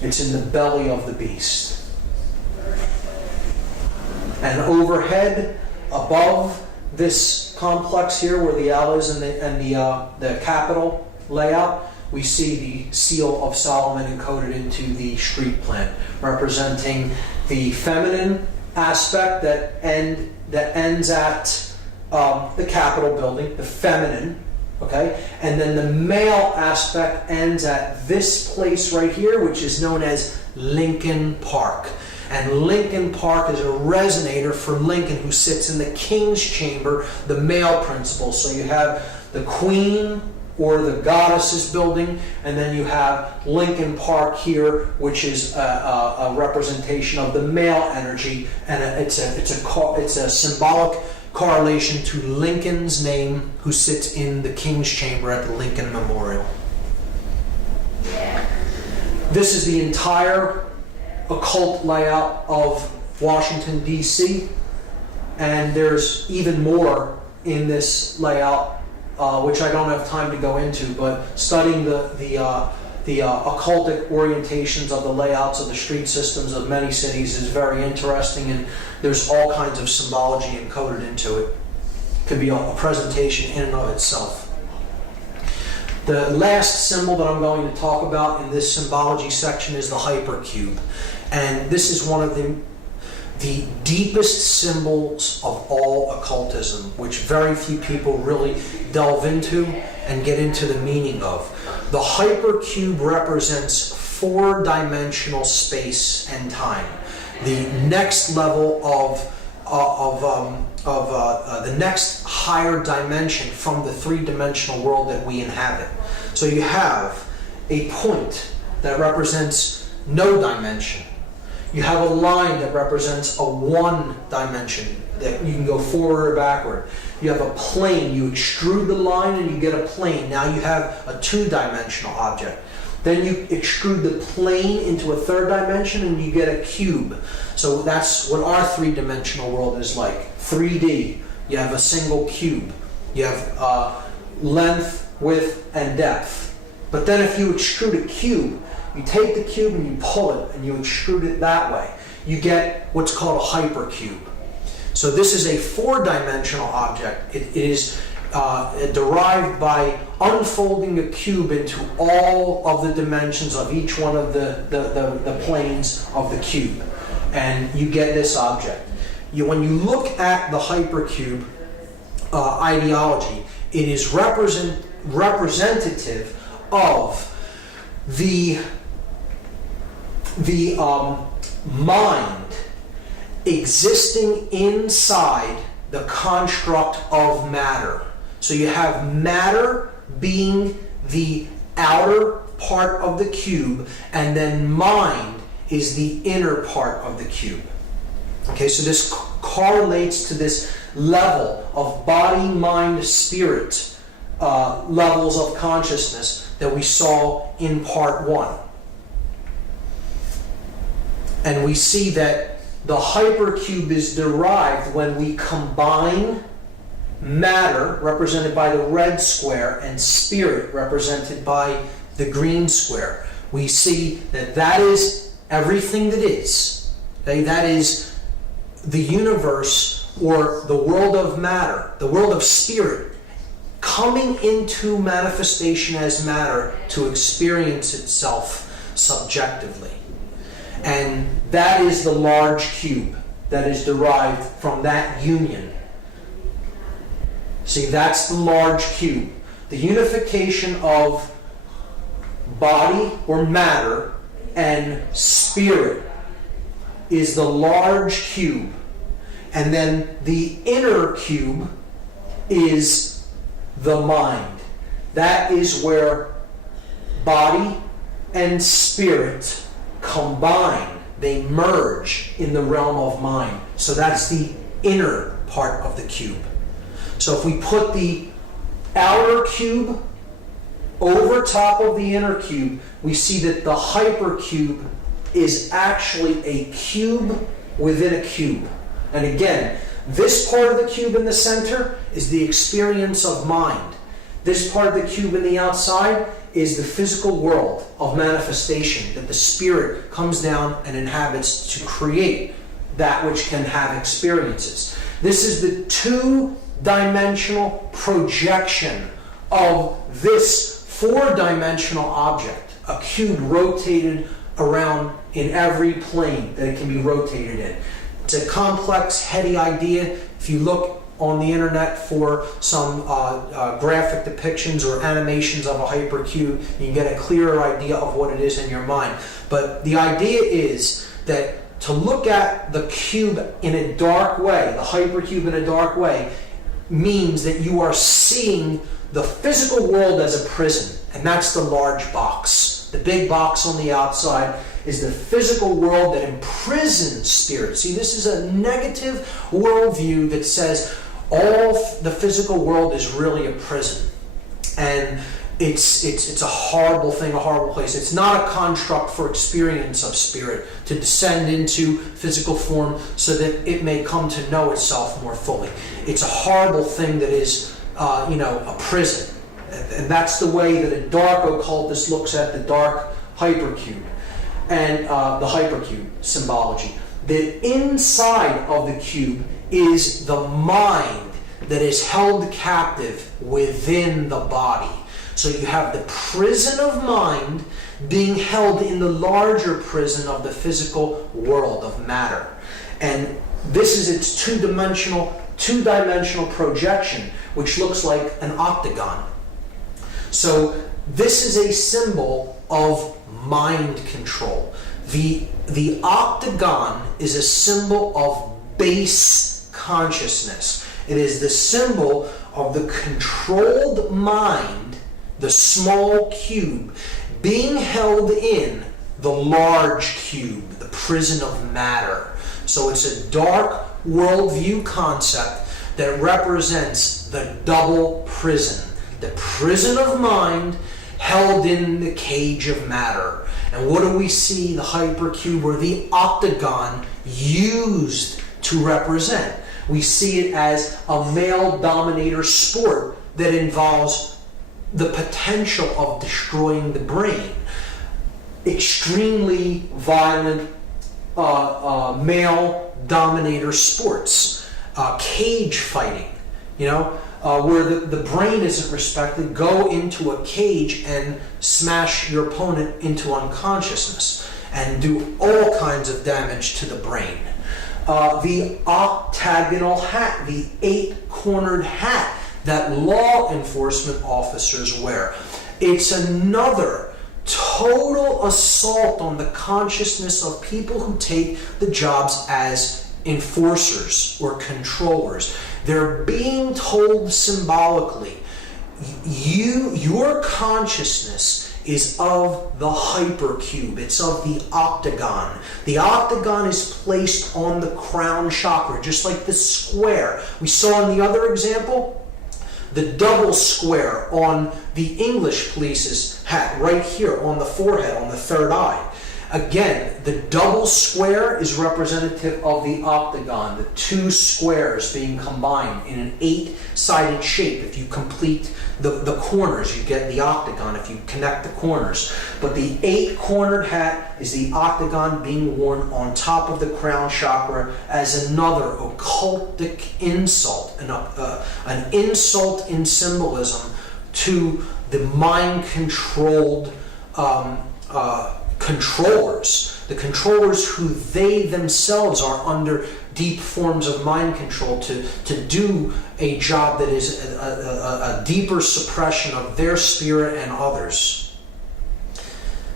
It's in the belly of the beast. And overhead, above this complex here, where the owl is and the Capitol layout, we see the seal of Solomon encoded into the street plan, representing the feminine aspect that ends at the Capitol building, the feminine, okay, and then the male aspect ends at this place right here, which is known as Lincoln Park. And Lincoln Park is a resonator for Lincoln, who sits in the King's Chamber, the male principle. So you have the Queen or the Goddess's building, and then you have Lincoln Park here, which is a representation of the male energy, and it's a symbolic correlation to Lincoln's name, who sits in the King's Chamber at the Lincoln Memorial. This is the entire occult layout of Washington, D.C., and there's even more in this layout, which I don't have time to go into, but studying the occultic orientations of the layouts of the street systems of many cities is very interesting, and there's all kinds of symbology encoded into it. It could be a presentation in and of itself. The last symbol that I'm going to talk about in this symbology section is the hypercube. And this is one of the deepest symbols of all occultism, which very few people really delve into and get into the meaning of. The hypercube represents 4-dimensional space and time. The next level the next higher dimension from the 3-dimensional world that we inhabit. So you have a point that represents no dimension. You have a line that represents a 1 dimension, that you can go forward or backward. You have a plane. You extrude the line and you get a plane. Now you have a 2-dimensional object. Then you extrude the plane into a 3rd dimension and you get a cube. So that's what our 3-dimensional world is like. 3D. You have a single cube. You have length, width, and depth. But then if you extrude a cube, you take the cube and you pull it and you extrude it that way, you get what's called a hypercube. So this is a four-dimensional object. It is derived by unfolding a cube into all of the dimensions of each one of the planes of the cube. And you get this object. When you look at the hypercube ideology, it is representative of the mind existing inside the construct of matter. So you have matter being the outer part of the cube, and then mind is the inner part of the cube. Okay, so this correlates to this level of body, mind, spirit levels of consciousness that we saw in part 1. And we see that the hypercube is derived when we combine matter, represented by the red square, and spirit, represented by the green square. We see that that is everything that is. Okay? That is the universe, or the world of matter, the world of spirit, coming into manifestation as matter to experience itself subjectively. And that is the large cube that is derived from that union. See, that's the large cube. The unification of body or matter and spirit is the large cube. And then the inner cube is the mind. That is where body and spirit combine, they merge in the realm of mind. So that's the inner part of the cube. So if we put the outer cube over top of the inner cube, we see that the hypercube is actually a cube within a cube. And again, this part of the cube in the center is the experience of mind. This part of the cube in the outside is the physical world of manifestation that the spirit comes down and inhabits to create that which can have experiences. This is the two-dimensional projection of this four-dimensional object, a cube rotated around in every plane that it can be rotated in. It's a complex, heady idea. If you look on the internet for some graphic depictions or animations of a hypercube, you can get a clearer idea of what it is in your mind. But the idea is that to look at the cube in a dark way, the hypercube in a dark way, means that you are seeing the physical world as a prison, and that's the large box. The big box on the outside is the physical world that imprisons spirit. See, this is a negative worldview that says all the physical world is really a prison. And it's a horrible thing, a horrible place. It's not a construct for experience of spirit to descend into physical form so that it may come to know itself more fully. It's a horrible thing that is, a prison. And that's the way that a dark occultist looks at the dark hypercube and the hypercube symbology. The inside of the cube is the mind that is held captive within the body. So you have the prison of mind being held in the larger prison of the physical world of matter. And this is its two-dimensional projection, which looks like an octagon. So this is a symbol of mind control. The octagon is a symbol of base consciousness. It is the symbol of the controlled mind, the small cube, being held in the large cube, the prison of matter. So it's a dark worldview concept that represents the double prison. The prison of mind held in the cage of matter. And what do we see the hypercube or the octagon used to represent? We see it as a male dominator sport that involves the potential of destroying the brain. Extremely violent male dominator sports, cage fighting, where the brain isn't respected. Go into a cage and smash your opponent into unconsciousness and do all kinds of damage to the brain. The octagonal hat, the 8-cornered hat that law enforcement officers wear. It's another total assault on the consciousness of people who take the jobs as enforcers or controllers. They're being told symbolically, your consciousness is of the hypercube. It's of the octagon. The octagon is placed on the crown chakra, just like the square we saw in the other example. The double square on the English police's hat, right here on the forehead, on the third eye. Again, the double square is representative of the octagon, the two squares being combined in an 8-sided shape. If you complete the corners, you get the octagon if you connect the corners. But the 8-cornered hat is the octagon being worn on top of the crown chakra as another occultic insult, an insult in symbolism to the mind-controlled controllers, the controllers who they themselves are under deep forms of mind control to do a job that is a deeper suppression of their spirit and others.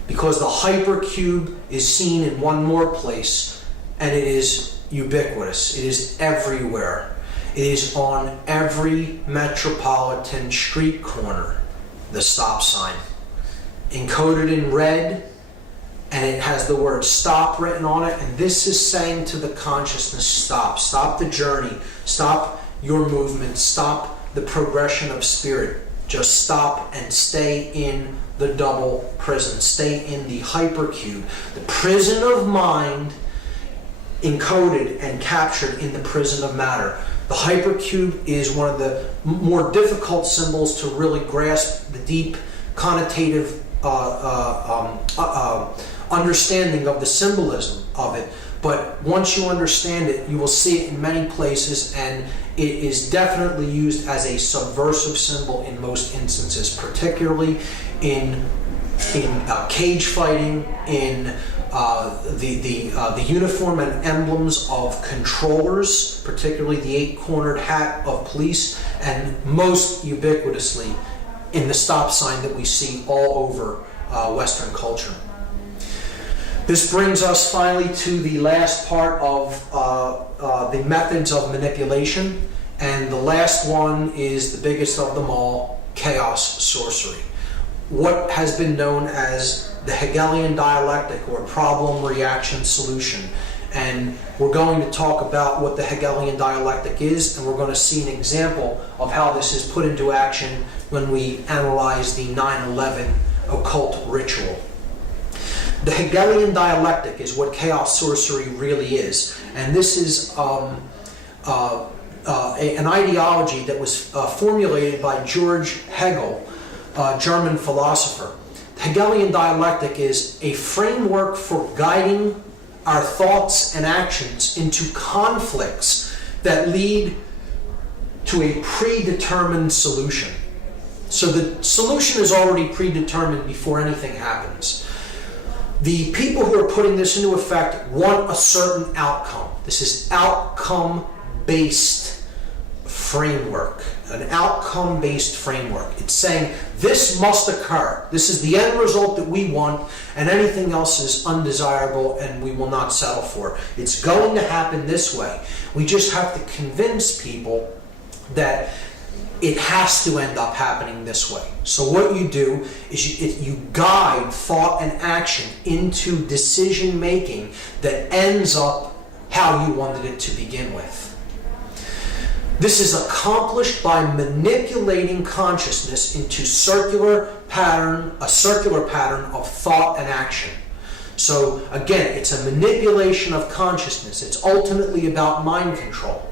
Because the hypercube is seen in one more place, and it is ubiquitous. It is everywhere. It is on every metropolitan street corner, the stop sign. Encoded in red, and it has the word stop written on it, and this is saying to the consciousness, stop. Stop the journey. Stop your movement. Stop the progression of spirit. Just stop and stay in the double prison. Stay in the hypercube. The prison of mind encoded and captured in the prison of matter. The hypercube is one of the more difficult symbols to really grasp the deep connotative understanding of the symbolism of it, but once you understand it, you will see it in many places, and it is definitely used as a subversive symbol in most instances, particularly in cage fighting, in the uniform and emblems of controllers, particularly the 8-cornered hat of police, and most ubiquitously in the stop sign that we see all over Western culture. This brings us finally to the last part of the methods of manipulation, and the last one is the biggest of them all, chaos sorcery. What has been known as the Hegelian dialectic, or problem, reaction, solution. And we're going to talk about what the Hegelian dialectic is, and we're going to see an example of how this is put into action when we analyze the 9/11 occult ritual. The Hegelian dialectic is what chaos sorcery really is, and this is an ideology that was formulated by George Hegel, a German philosopher. The Hegelian dialectic is a framework for guiding our thoughts and actions into conflicts that lead to a predetermined solution. So the solution is already predetermined before anything happens. The people who are putting this into effect want a certain outcome. This is outcome-based framework, an outcome-based framework. It's saying this must occur. This is the end result that we want, and anything else is undesirable and we will not settle for. It's going to happen this way. We just have to convince people that it has to end up happening this way. So what you do is you guide thought and action into decision making that ends up how you wanted it to begin with. This is accomplished by manipulating consciousness into a circular pattern of thought and action. So again, it's a manipulation of consciousness. It's ultimately about mind control.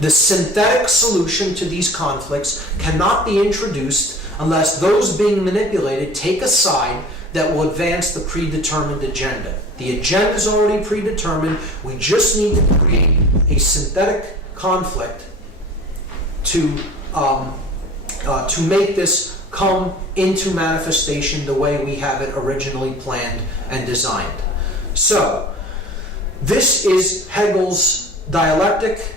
The synthetic solution to these conflicts cannot be introduced unless those being manipulated take a side that will advance the predetermined agenda. The agenda is already predetermined. We just need to create a synthetic conflict to make this come into manifestation the way we have it originally planned and designed. So, this is Hegel's dialectic,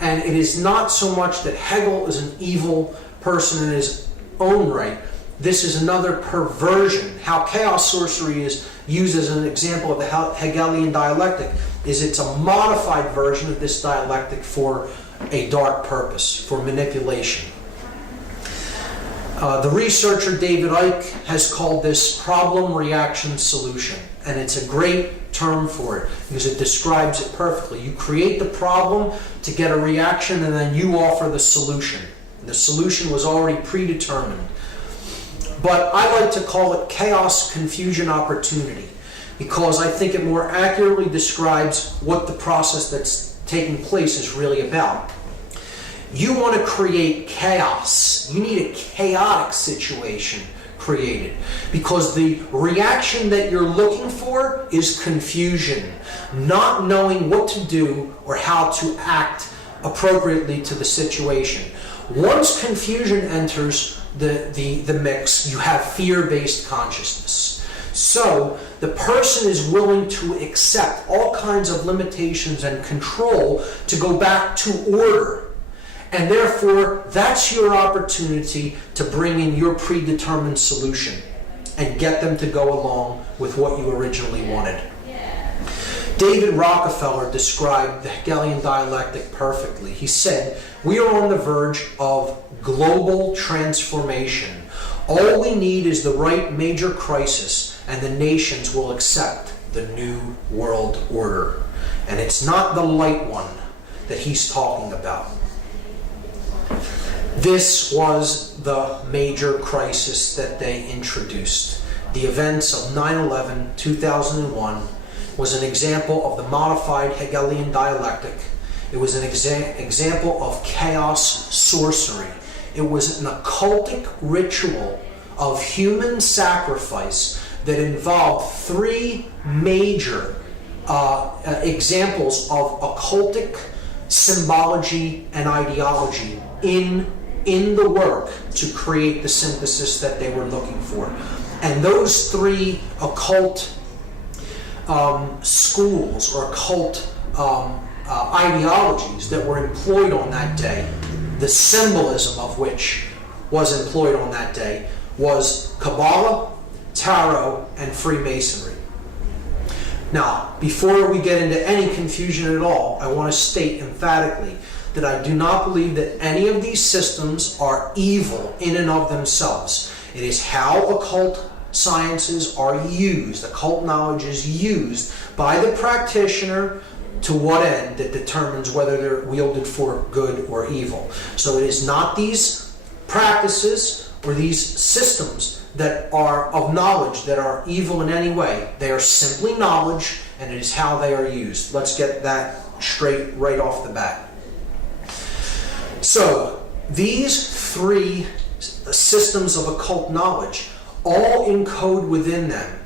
and it is not so much that Hegel is an evil person in his own right. This is another perversion. How chaos sorcery is used as an example of the Hegelian dialectic is it's a modified version of this dialectic for a dark purpose, for manipulation. The researcher David Icke has called this problem, reaction, solution. And it's a great term for it because it describes it perfectly. You create the problem to get a reaction, and then you offer the solution. The solution was already predetermined. But I like to call it chaos, confusion, opportunity, because I think it more accurately describes what the process that's taking place is really about. You want to create chaos. You need a chaotic situation created, because the reaction that you're looking for is confusion, not knowing what to do or how to act appropriately to the situation. Once confusion enters the mix, you have fear-based consciousness. So the person is willing to accept all kinds of limitations and control to go back to order. And therefore, that's your opportunity to bring in your predetermined solution and get them to go along with what you originally wanted. David Rockefeller described the Hegelian dialectic perfectly. He said, "We are on the verge of global transformation. All we need is the right major crisis, and the nations will accept the new world order." And it's not the light one that he's talking about. This was the major crisis that they introduced. The events of 9/11, 2001 was an example of the modified Hegelian dialectic. It was an example of chaos sorcery. It was an occultic ritual of human sacrifice that involved three major examples of occultic symbology and ideology in the work to create the synthesis that they were looking for. And those three occult schools or occult ideologies that were employed on that day, the symbolism of which was employed on that day, was Kabbalah, Tarot, and Freemasonry. Now, before we get into any confusion at all, I want to state emphatically that I do not believe that any of these systems are evil in and of themselves. It is how occult sciences are used, occult knowledge is used by the practitioner to what end that determines whether they're wielded for good or evil. So it is not these practices or these systems that are of knowledge that are evil in any way. They are simply knowledge, and it is how they are used. Let's get that straight right off the bat. So, these three systems of occult knowledge all encode within them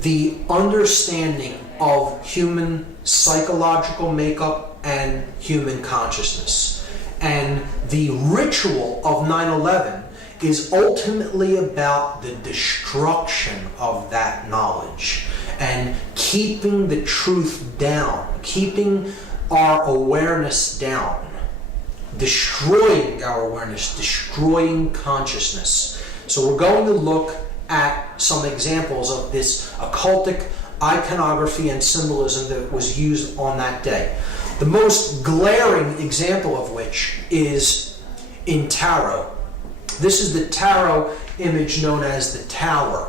the understanding of human psychological makeup and human consciousness. And the ritual of 9/11 is ultimately about the destruction of that knowledge and keeping the truth down, keeping our awareness down, destroying our awareness, destroying consciousness. So we're going to look at some examples of this occultic iconography and symbolism that was used on that day. The most glaring example of which is in tarot. This is the tarot image known as the Tower.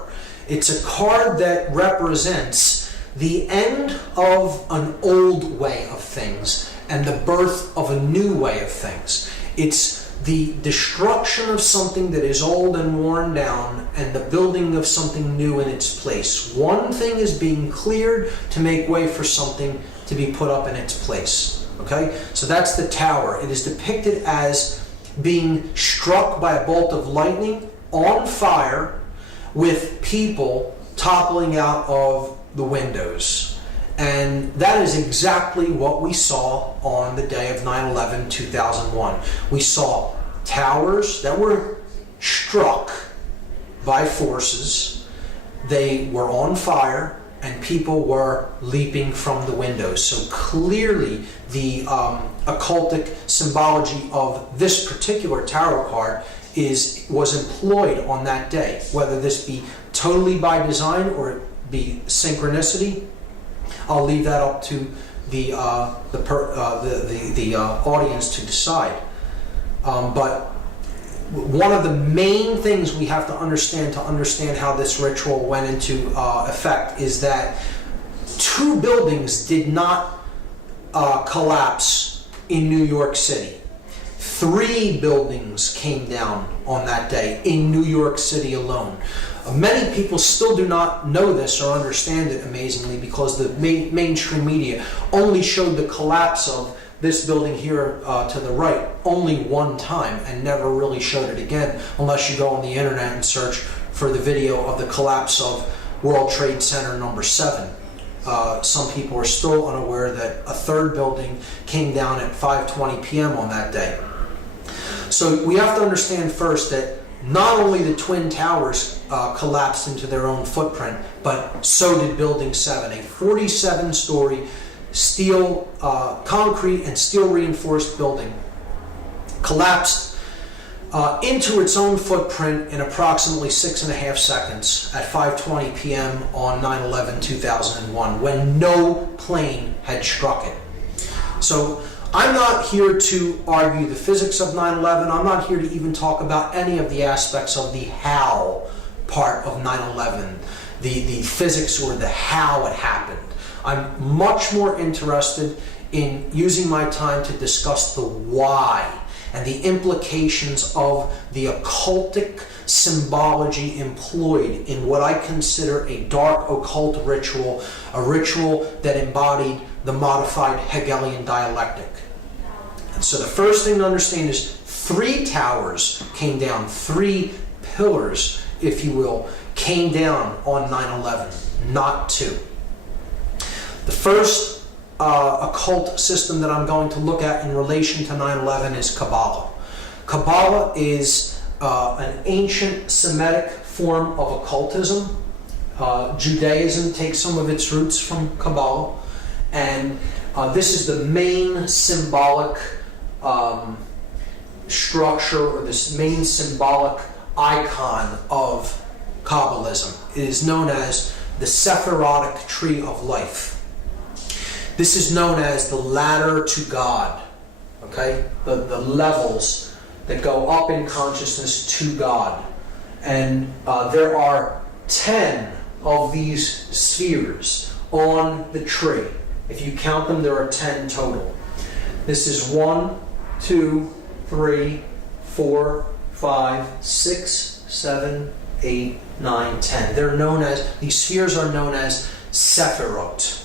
It's a card that represents the end of an old way of things and the birth of a new way of things. It's the destruction of something that is old and worn down and the building of something new in its place. One thing is being cleared to make way for something to be put up in its place. Okay, so that's the tower. It is depicted as being struck by a bolt of lightning, on fire, with people toppling out of the windows. And that is exactly what we saw on the day of 9/11, 2001. We saw towers that were struck by forces. They were on fire, and people were leaping from the windows. So clearly the occultic symbology of this particular tarot card was employed on that day. Whether this be totally by design or it be synchronicity, I'll leave that up to the audience to decide. But one of the main things we have to understand how this ritual went into effect is that 2 buildings did not collapse in New York City. 3 buildings came down on that day in New York City alone. Many people still do not know this or understand it, amazingly, because the mainstream media only showed the collapse of this building here to the right only one time and never really showed it again, unless you go on the internet and search for the video of the collapse of World Trade Center number 7. Some people are still unaware that a 3rd building came down at 5:20 p.m. on that day. So we have to understand first that not only the Twin Towers collapsed into their own footprint, but so did Building 7, a 47-story steel, concrete and steel reinforced building, collapsed into its own footprint in approximately 6.5 seconds at 5:20 p.m. on 9/11/2001, when no plane had struck it. So I'm not here to argue the physics of 9/11. I'm not here to even talk about any of the aspects of the how part of 9/11, the physics or the how it happened. I'm much more interested in using my time to discuss the why and the implications of the occultic symbology employed in what I consider a dark occult ritual, a ritual that embodied the modified Hegelian dialectic. And so the first thing to understand is 3 towers came down, 3 pillars, if you will, came down on 9/11, not 2. The first occult system that I'm going to look at in relation to 9/11 is Kabbalah. Kabbalah is an ancient Semitic form of occultism. Judaism takes some of its roots from Kabbalah, and this is the main symbolic structure, or this main symbolic icon of Kabbalism. It is known as the Sephirotic tree of life. This is known as the ladder to God, okay? The levels that go up in consciousness to God. And there are 10 of these spheres on the tree. If you count them, there are 10 total. This is 1, 2, 3, 4, 5, 6, 7, 8, 9, 10. They're known as, these spheres are known as Sephirot.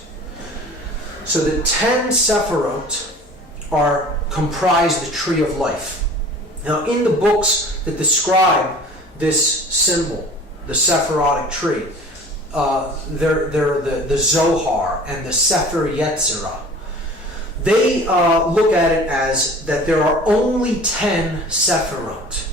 So the 10 Sephirot comprise the tree of life. Now, in the books that describe this symbol, the Sephirotic tree, they're the Zohar and the Sefer Yetzirah. They look at it as that there are only 10 Sephirot.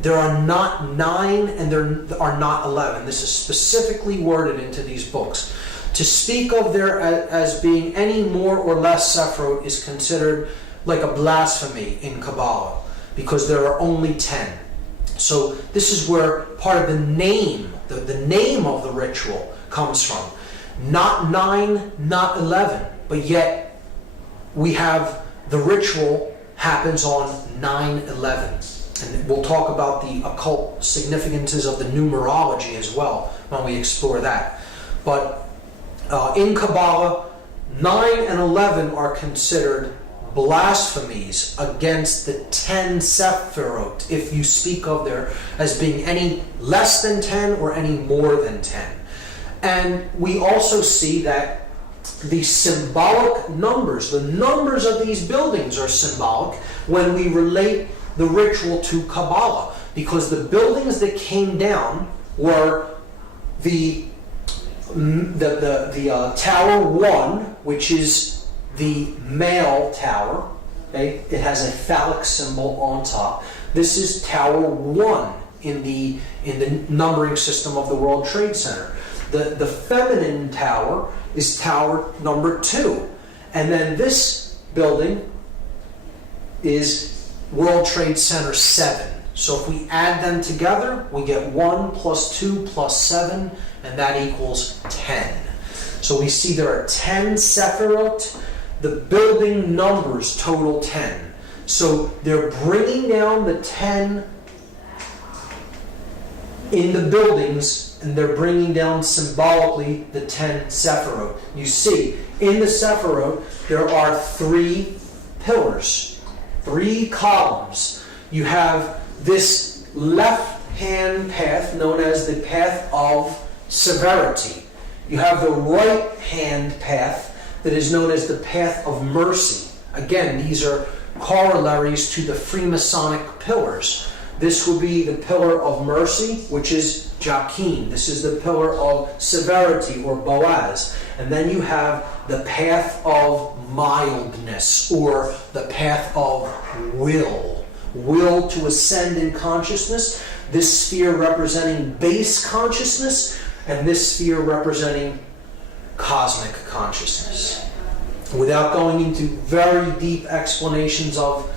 There are not 9 and there are not 11. This is specifically worded into these books. To speak of there as being any more or less Sephirot is considered like a blasphemy in Kabbalah, because there are only 10. So this is where part of the name, the name of the ritual comes from. Not 9, not 11, but yet we have the ritual happens on 9/11. And we'll talk about the occult significances of the numerology as well when we explore that. But in Kabbalah, 9 and 11 are considered blasphemies against the 10 Sephirot, if you speak of there as being any less than 10 or any more than 10. And we also see that the symbolic numbers. The numbers of these buildings are symbolic when we relate the ritual to Kabbalah, because the buildings that came down were the Tower 1, which is the male tower. Okay? It has a phallic symbol on top. This is Tower 1 in the numbering system of the World Trade Center. The feminine tower is Tower number 2. And then this building is World Trade Center 7. So if we add them together, we get 1 plus 2 plus 7, and that equals 10. So we see there are 10 Sephirot. The building numbers total 10. So they're bringing down the 10 in the buildings, and they're bringing down symbolically the 10 Sephirot. You see, in the Sephirot, there are 3 pillars, 3 columns. You have this left-hand path known as the path of severity. You have the right-hand path that is known as the path of mercy. Again, these are corollaries to the Freemasonic pillars. This would be the pillar of mercy, which is Joachim. This is the pillar of severity, or Boaz. And then you have the path of mildness, or the path of will. Will to ascend in consciousness. This sphere representing base consciousness, and this sphere representing cosmic consciousness. Without going into very deep explanations of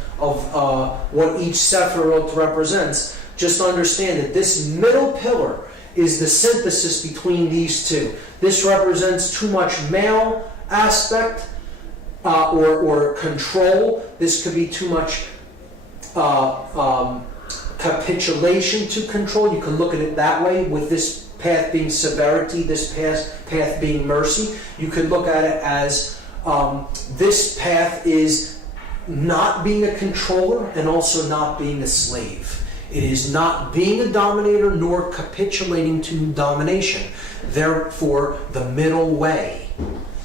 what each Sephirot represents, just understand that this middle pillar is the synthesis between these two. This represents too much male aspect or control. This could be too much capitulation to control. You can look at it that way, with this path being severity, this path being mercy. You could look at it as this path is not being a controller and also not being a slave. It is not being a dominator nor capitulating to domination. Therefore, the middle way,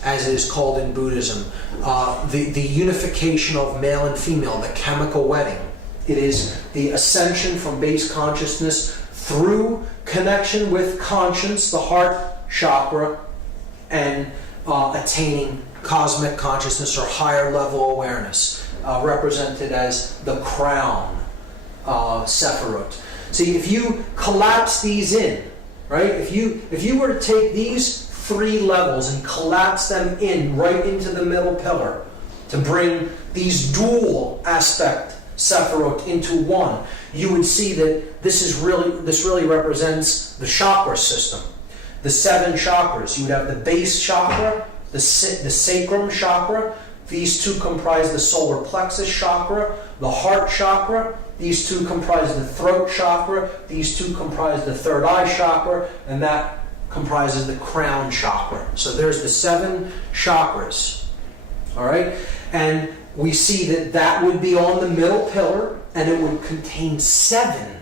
as it is called in Buddhism, the unification of male and female, the chemical wedding. It is the ascension from base consciousness through connection with conscience, the heart chakra, and attaining cosmic consciousness or higher level awareness, represented as the crown Sephirot. See, if you collapse these in, right? If you were to take these 3 levels and collapse them in right into the middle pillar to bring these dual aspect Sephirot into one, you would see that this really represents the chakra system. The 7 chakras. You would have the base chakra, the sacrum chakra. These 2 comprise the solar plexus chakra, the heart chakra. These 2 comprise the throat chakra. These 2 comprise the third eye chakra, and that comprises the crown chakra. So there's the 7 chakras. All right? And we see that would be on the middle pillar, and it would contain 7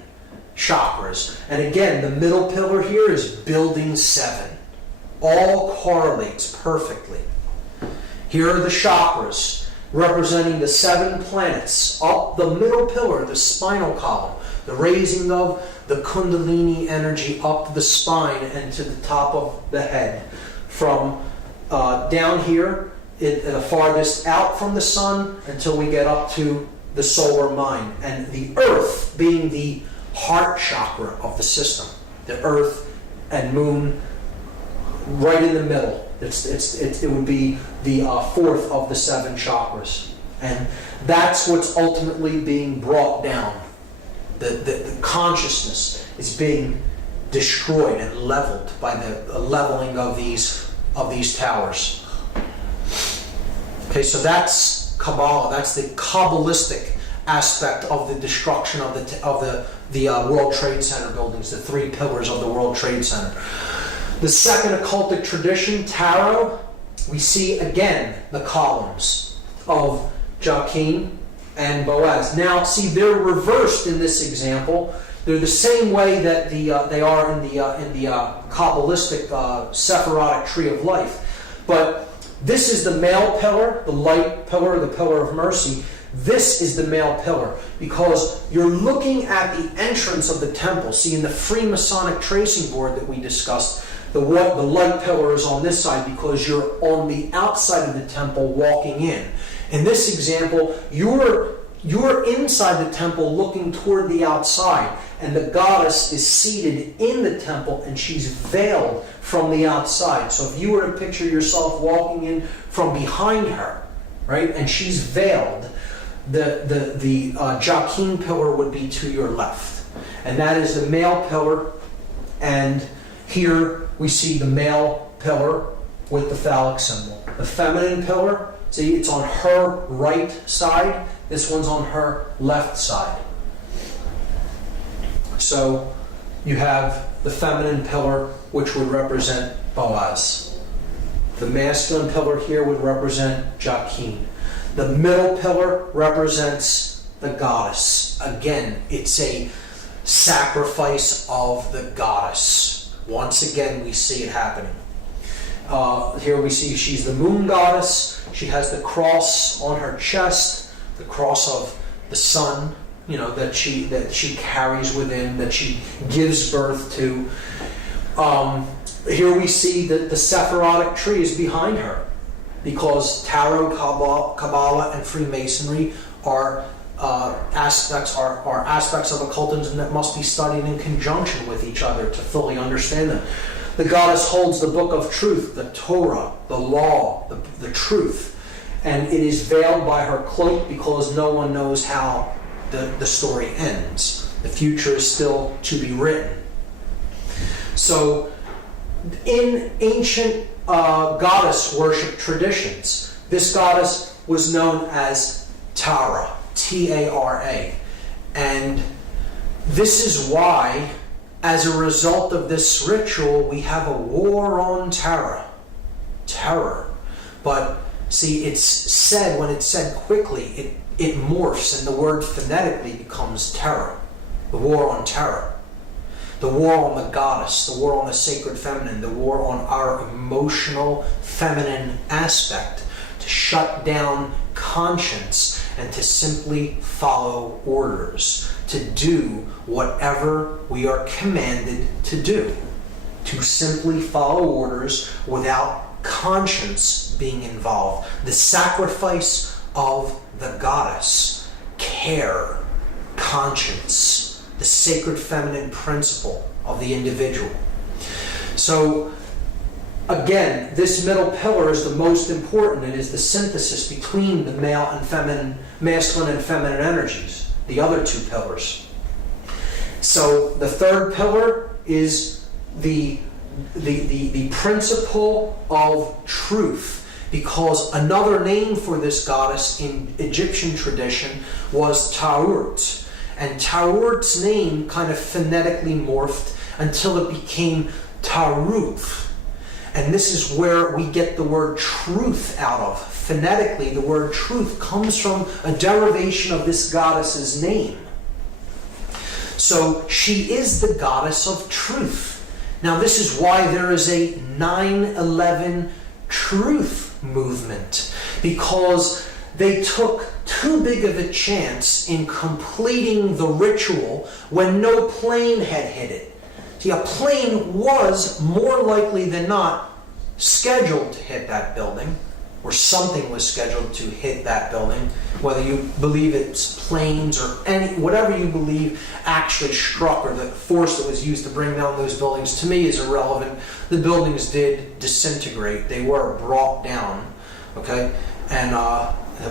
chakras. And again, the middle pillar here is building 7. All correlates perfectly. Here are the chakras, representing the 7 planets. Up the middle pillar, the spinal column, the raising of the Kundalini energy up the spine and to the top of the head. From down here, the farthest out from the sun until we get up to the solar mind. And the earth being the heart chakra of the system. The earth and moon right in the middle. It would be the 4th of the 7 chakras. And that's what's ultimately being brought down. The consciousness is being destroyed and leveled by the leveling of these towers. Okay, so that's Kabbalah. That's the Kabbalistic aspect of the destruction of the World Trade Center buildings, the 3 pillars of the World Trade Center. The second occultic tradition, tarot, we see again the columns of Joachim and Boaz. Now, see, they're reversed in this example. They're the same way that they are in the Kabbalistic Sephirotic tree of life. But this is the male pillar, the light pillar, the pillar of mercy. This is the male pillar, because you're looking at the entrance of the temple. See, in the Freemasonic tracing board that we discussed, the light pillar is on this side because you're on the outside of the temple walking in. In this example, you're inside the temple looking toward the outside, and the goddess is seated in the temple and she's veiled from the outside. So if you were to picture yourself walking in from behind her, right, and she's veiled, the Joachim pillar would be to your left. And that is the male pillar, and here we see the male pillar with the phallic symbol. The feminine pillar, see, it's on her right side. This one's on her left side. So you have the feminine pillar, which would represent Boaz. The masculine pillar here would represent Joachim. The middle pillar represents the goddess. Again, it's a sacrifice of the goddess. Once again, we see it happening. Here we see she's the moon goddess. She has the cross on her chest, the cross of the sun, that she carries within, that she gives birth to. Here we see that the Sephirotic tree is behind her, because Tarot, Kabbalah, and Freemasonry are aspects of occultism that must be studied in conjunction with each other to fully understand them. The goddess holds the book of truth, the Torah, the law, the truth, and it is veiled by her cloak because no one knows how the story ends. The future is still to be written. So, in ancient goddess worship traditions, this goddess was known as Tara, T-A-R-A. And this is why, as a result of this ritual, we have a war on terror. But see, it's said, when it's said quickly, it morphs, and the word phonetically becomes terror. The war on terror. The war on the goddess, the war on the sacred feminine, the war on our emotional feminine aspect, to shut down conscience and to simply follow orders, to do whatever we are commanded to do, to simply follow orders without conscience being involved. The sacrifice of the goddess, care, conscience, the sacred feminine principle of the individual. So, again, this middle pillar is the most important. It is the synthesis between the masculine and feminine energies, the other two pillars. So, the third pillar is the principle of truth, because another name for this goddess in Egyptian tradition was Ta'urt. And Ta'urt's name kind of phonetically morphed until it became Taruth. And this is where we get the word truth out of. Phonetically, the word truth comes from a derivation of this goddess's name. So she is the goddess of truth. Now this is why there is a 9/11 truth movement, because they took too big of a chance in completing the ritual when no plane had hit it. See, a plane was more likely than not scheduled to hit that building, or something was scheduled to hit that building, whether you believe it's planes or whatever you believe actually struck, or the force that was used to bring down those buildings, to me is irrelevant. The buildings did disintegrate. They were brought down, okay? And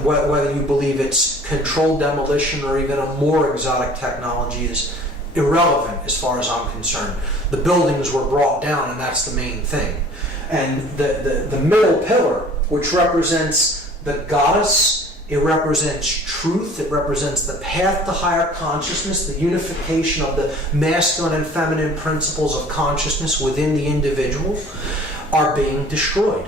whether you believe it's controlled demolition or even a more exotic technology is irrelevant as far as I'm concerned. The buildings were brought down, and that's the main thing. And the middle pillar, which represents the goddess, it represents truth, it represents the path to higher consciousness, the unification of the masculine and feminine principles of consciousness within the individual, are being destroyed.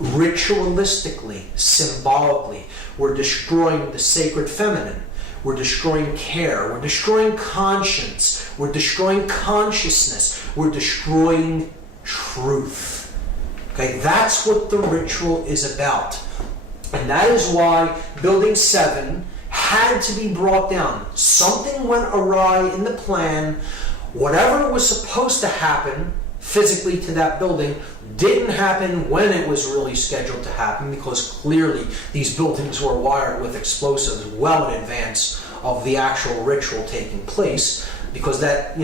Ritualistically, symbolically, we're destroying the sacred feminine. We're destroying care. We're destroying conscience. We're destroying consciousness. We're destroying truth. Okay, that's what the ritual is about. And that is why building 7 had to be brought down. Something went awry in the plan. Whatever was supposed to happen physically to that building didn't happen when it was really scheduled to happen, because clearly these buildings were wired with explosives well in advance of the actual ritual taking place, because that,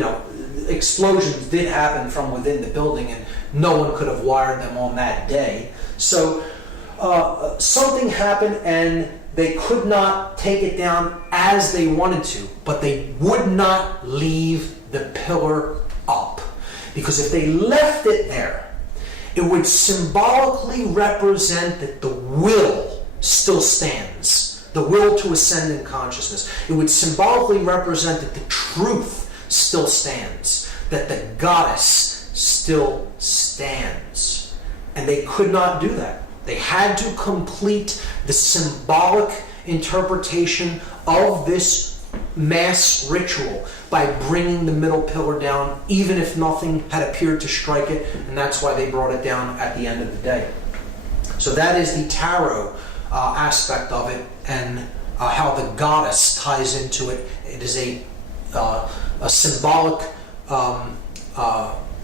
explosions did happen from within the building and no one could have wired them on that day. So something happened and they could not take it down as they wanted to, but they would not leave the pillar up. Because if they left it there, it would symbolically represent that the will still stands. The will to ascend in consciousness. It would symbolically represent that the truth still stands. That the goddess still stands. And they could not do that. They had to complete the symbolic interpretation of this mass ritual by bringing the middle pillar down, even if nothing had appeared to strike it, and that's why they brought it down at the end of the day. So that is the tarot aspect of it, and how the goddess ties into it. It is a symbolic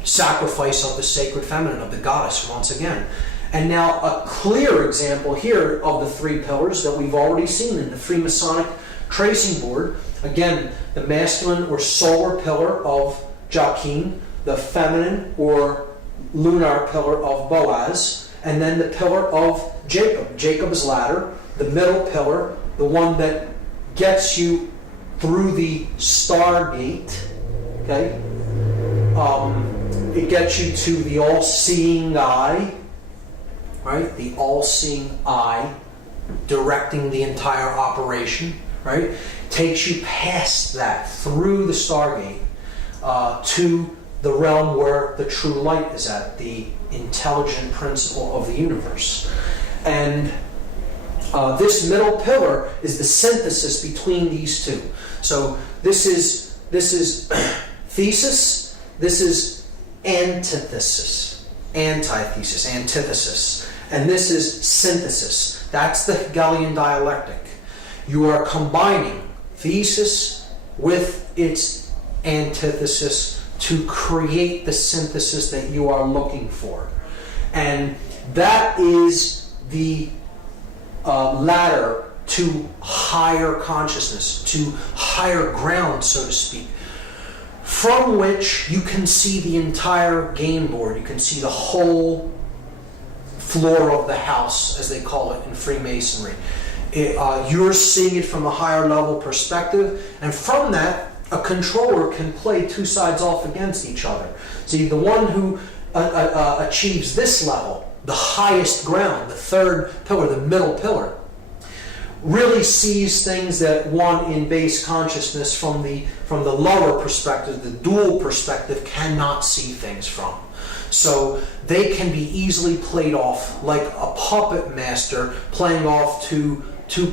sacrifice of the sacred feminine, of the goddess, once again. And now a clear example here of the 3 pillars that we've already seen in the Freemasonic tracing board. Again, the masculine or solar pillar of Joachim, the feminine or lunar pillar of Boaz, and then the pillar of Jacob, Jacob's ladder, the middle pillar, the one that gets you through the stargate. Okay, it gets you to the all-seeing eye, right? The all-seeing eye directing the entire operation, right? Takes you past that, through the stargate, to the realm where the true light is at, the intelligent principle of the universe. And this middle pillar is the synthesis between these two. So this is thesis, this is antithesis, antithesis, antithesis, and this is synthesis. That's the Hegelian dialectic. You are combining thesis with its antithesis to create the synthesis that you are looking for. And that is the ladder to higher consciousness, to higher ground, so to speak, from which you can see the entire game board. You can see the whole floor of the house, as they call it in Freemasonry. You're seeing it from a higher level perspective, and from that, a controller can play 2 sides off against each other. See, the one who achieves this level, the highest ground, the 3rd pillar, the middle pillar, really sees things that one in base consciousness from the lower perspective, the dual perspective, cannot see things from. So they can be easily played off like a puppet master playing off two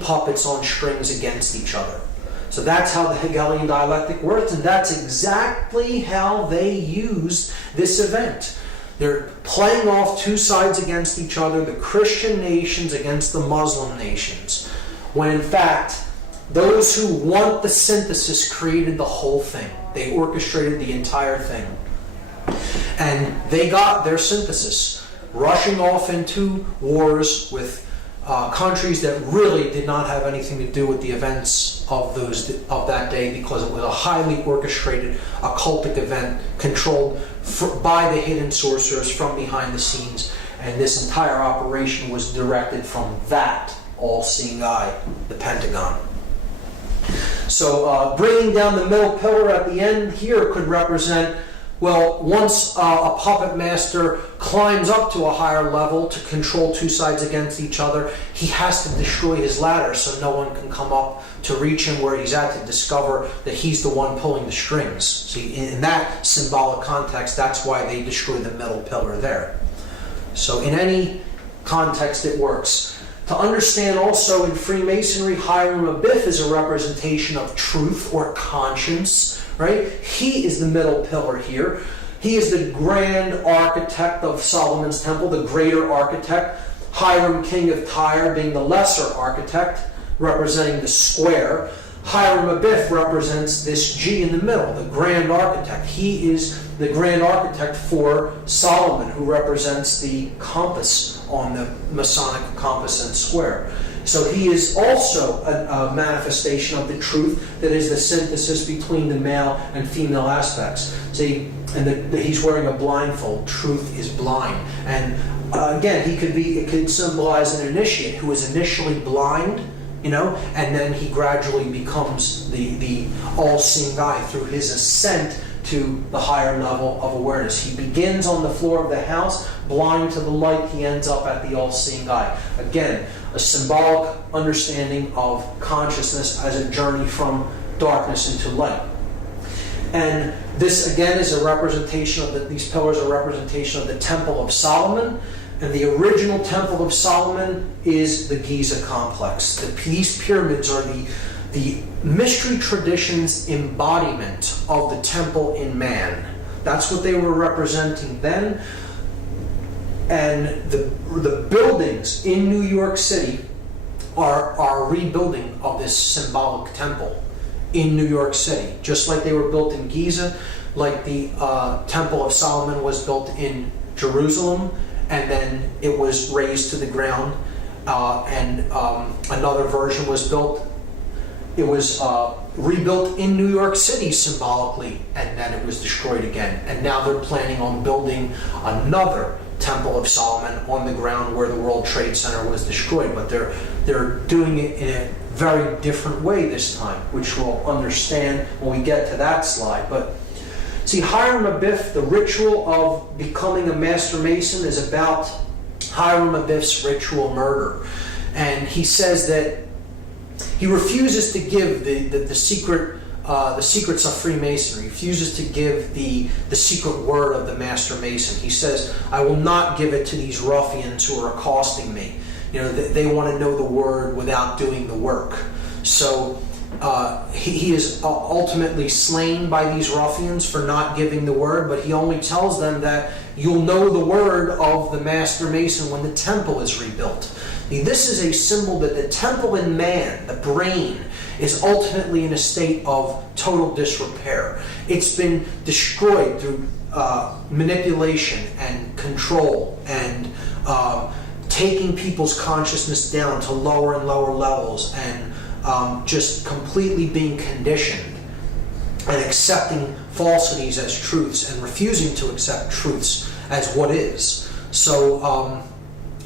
puppets on strings against each other. So that's how the Hegelian dialectic works, and that's exactly how they used this event. They're playing off 2 sides against each other, the Christian nations against the Muslim nations, when in fact, those who want the synthesis created the whole thing. They orchestrated the entire thing. And they got their synthesis, rushing off into wars with countries that really did not have anything to do with the events of that day, because it was a highly orchestrated occultic event controlled by the hidden sorcerers from behind the scenes, and this entire operation was directed from that all-seeing eye, the Pentagon. So bringing down the middle pillar at the end here could represent, well, once a puppet master climbs up to a higher level to control 2 sides against each other, he has to destroy his ladder so no one can come up to reach him where he's at to discover that he's the one pulling the strings. See, in that symbolic context, that's why they destroy the middle pillar there. So in any context, it works. To understand also in Freemasonry, Hiram Abiff is a representation of truth or conscience, right? He is the middle pillar here. He is the grand architect of Solomon's temple, the greater architect. Hiram, king of Tyre, being the lesser architect, representing the square. Hiram-Abiff represents this G in the middle, the grand architect. He is the grand architect for Solomon, who represents the compass on the Masonic compass and square. So he is also a manifestation of the truth that is the synthesis between the male and female aspects. See, and he's wearing a blindfold. Truth is blind. And again, it could symbolize an initiate who is initially blind, and then he gradually becomes the all-seeing eye through his ascent to the higher level of awareness. He begins on the floor of the house, blind to the light. He ends up at the all-seeing eye. Again, a symbolic understanding of consciousness as a journey from darkness into light. And this, again, is a representation of these pillars are a representation of the Temple of Solomon. And the original Temple of Solomon is the Giza complex. These pyramids are the mystery tradition's embodiment of the temple in man. That's what they were representing then. And the buildings in New York City are a rebuilding of this symbolic temple in New York City. Just like they were built in Giza, like the Temple of Solomon was built in Jerusalem, and then it was razed to the ground, and another version was built. It was rebuilt in New York City symbolically, and then it was destroyed again. And now they're planning on building another Temple of Solomon on the ground where the World Trade Center was destroyed. But they're doing it in a very different way this time, which we'll understand when we get to that slide. But see, Hiram-Abiff, the ritual of becoming a Master Mason is about Hiram-Abiff's ritual murder. And he says that he refuses to give the secrets of Freemasonry. He refuses to give the secret word of the Master Mason. He says, I will not give it to these ruffians who are accosting me. They want to know the word without doing the work. So he is ultimately slain by these ruffians for not giving the word, but he only tells them that you'll know the word of the Master Mason when the temple is rebuilt. This is a symbol that the temple in man, the brain, is ultimately in a state of total disrepair. It's been destroyed through manipulation and control and taking people's consciousness down to lower and lower levels and just completely being conditioned and accepting falsities as truths and refusing to accept truths as what is. So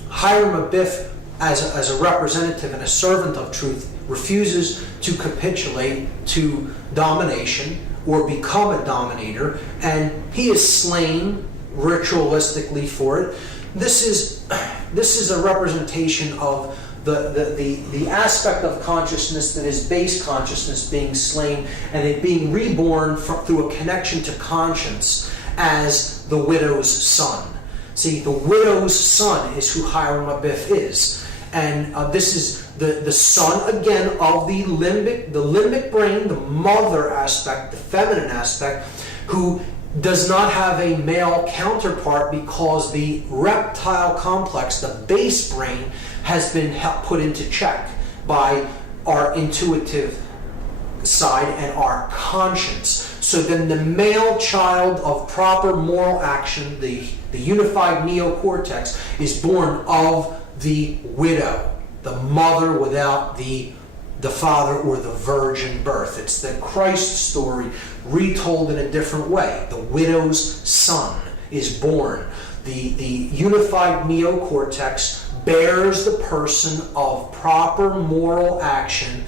Hiram-Abiff, as a representative and a servant of truth, refuses to capitulate to domination or become a dominator, and he is slain ritualistically for it. This is a representation of the aspect of consciousness that is base consciousness being slain and it being reborn through a connection to conscience as the widow's son. See, the widow's son is who Hiram-Abiff is. And this is the son, again, of the limbic brain, the mother aspect, the feminine aspect, who does not have a male counterpart because the reptile complex, the base brain, has been put into check by our intuitive side and our conscience. So then the male child of proper moral action, the unified neocortex, is born of the widow, the mother without the father or the virgin birth. It's the Christ story retold in a different way. The widow's son is born. The unified neocortex bears the person of proper moral action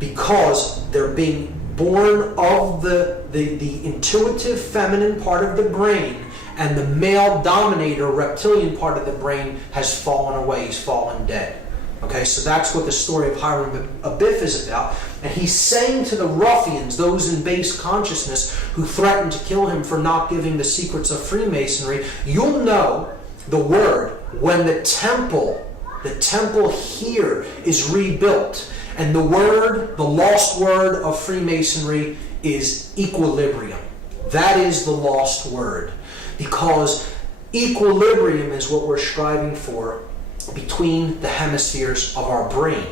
because they're being born of the intuitive feminine part of the brain, and the male dominator reptilian part of the brain has fallen away. He's fallen dead. Okay, so that's what the story of Hiram-Abiff is about. And he's saying to the ruffians, those in base consciousness who threatened to kill him for not giving the secrets of Freemasonry, you'll know the word when the temple here is rebuilt. And the word, the lost word of Freemasonry is equilibrium. That is the lost word. because equilibrium is what we're striving for between the hemispheres of our brain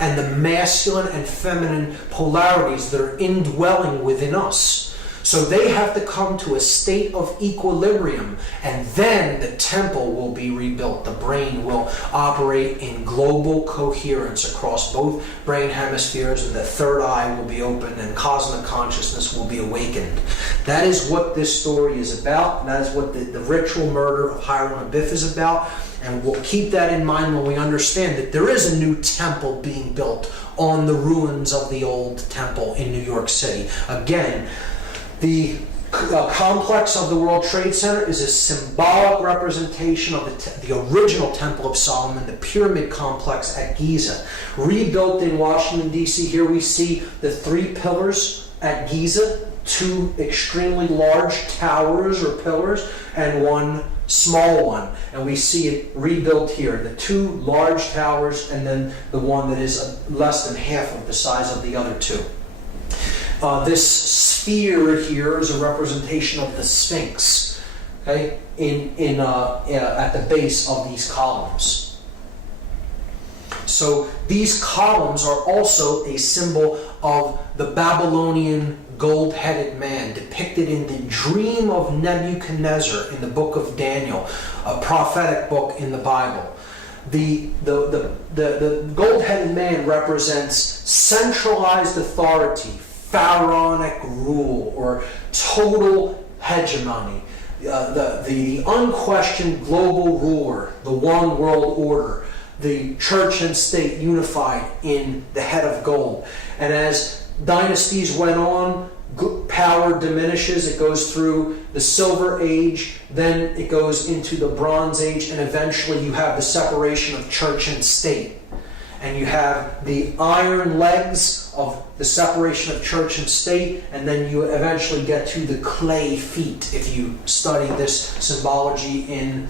and the masculine and feminine polarities that are indwelling within us. So they have to come to a state of equilibrium, and then the temple will be rebuilt. The brain will operate in global coherence across both brain hemispheres, and the third eye will be opened, and cosmic consciousness will be awakened. That is what this story is about, and that is what the ritual murder of Hiram Abiff is about. And we'll keep that in mind when we understand that there is a new temple being built on the ruins of the old temple in New York City. Again, the complex of the World Trade Center is a symbolic representation of the original Temple of Solomon, the pyramid complex at Giza. Rebuilt in Washington, D.C., here we see the 3 pillars at Giza, 2 extremely large towers or pillars, and 1 small one. And we see it rebuilt here, the 2 large towers and then the one that is less than half of the size of the other 2. This sphere here is a representation of the Sphinx, okay, at the base of these columns. So these columns are also a symbol of the Babylonian gold-headed man depicted in the dream of Nebuchadnezzar in the book of Daniel, a prophetic book in the Bible. The gold-headed man represents centralized authority, pharaonic rule, or total hegemony, the unquestioned global ruler, the one world order, the church and state unified in the head of gold. And as dynasties went on, power diminishes. It goes through the Silver Age, then it goes into the Bronze Age, and eventually you have the separation of church and state. And you have the iron legs of the separation of church and state, and then you eventually get to the clay feet if you study this symbology in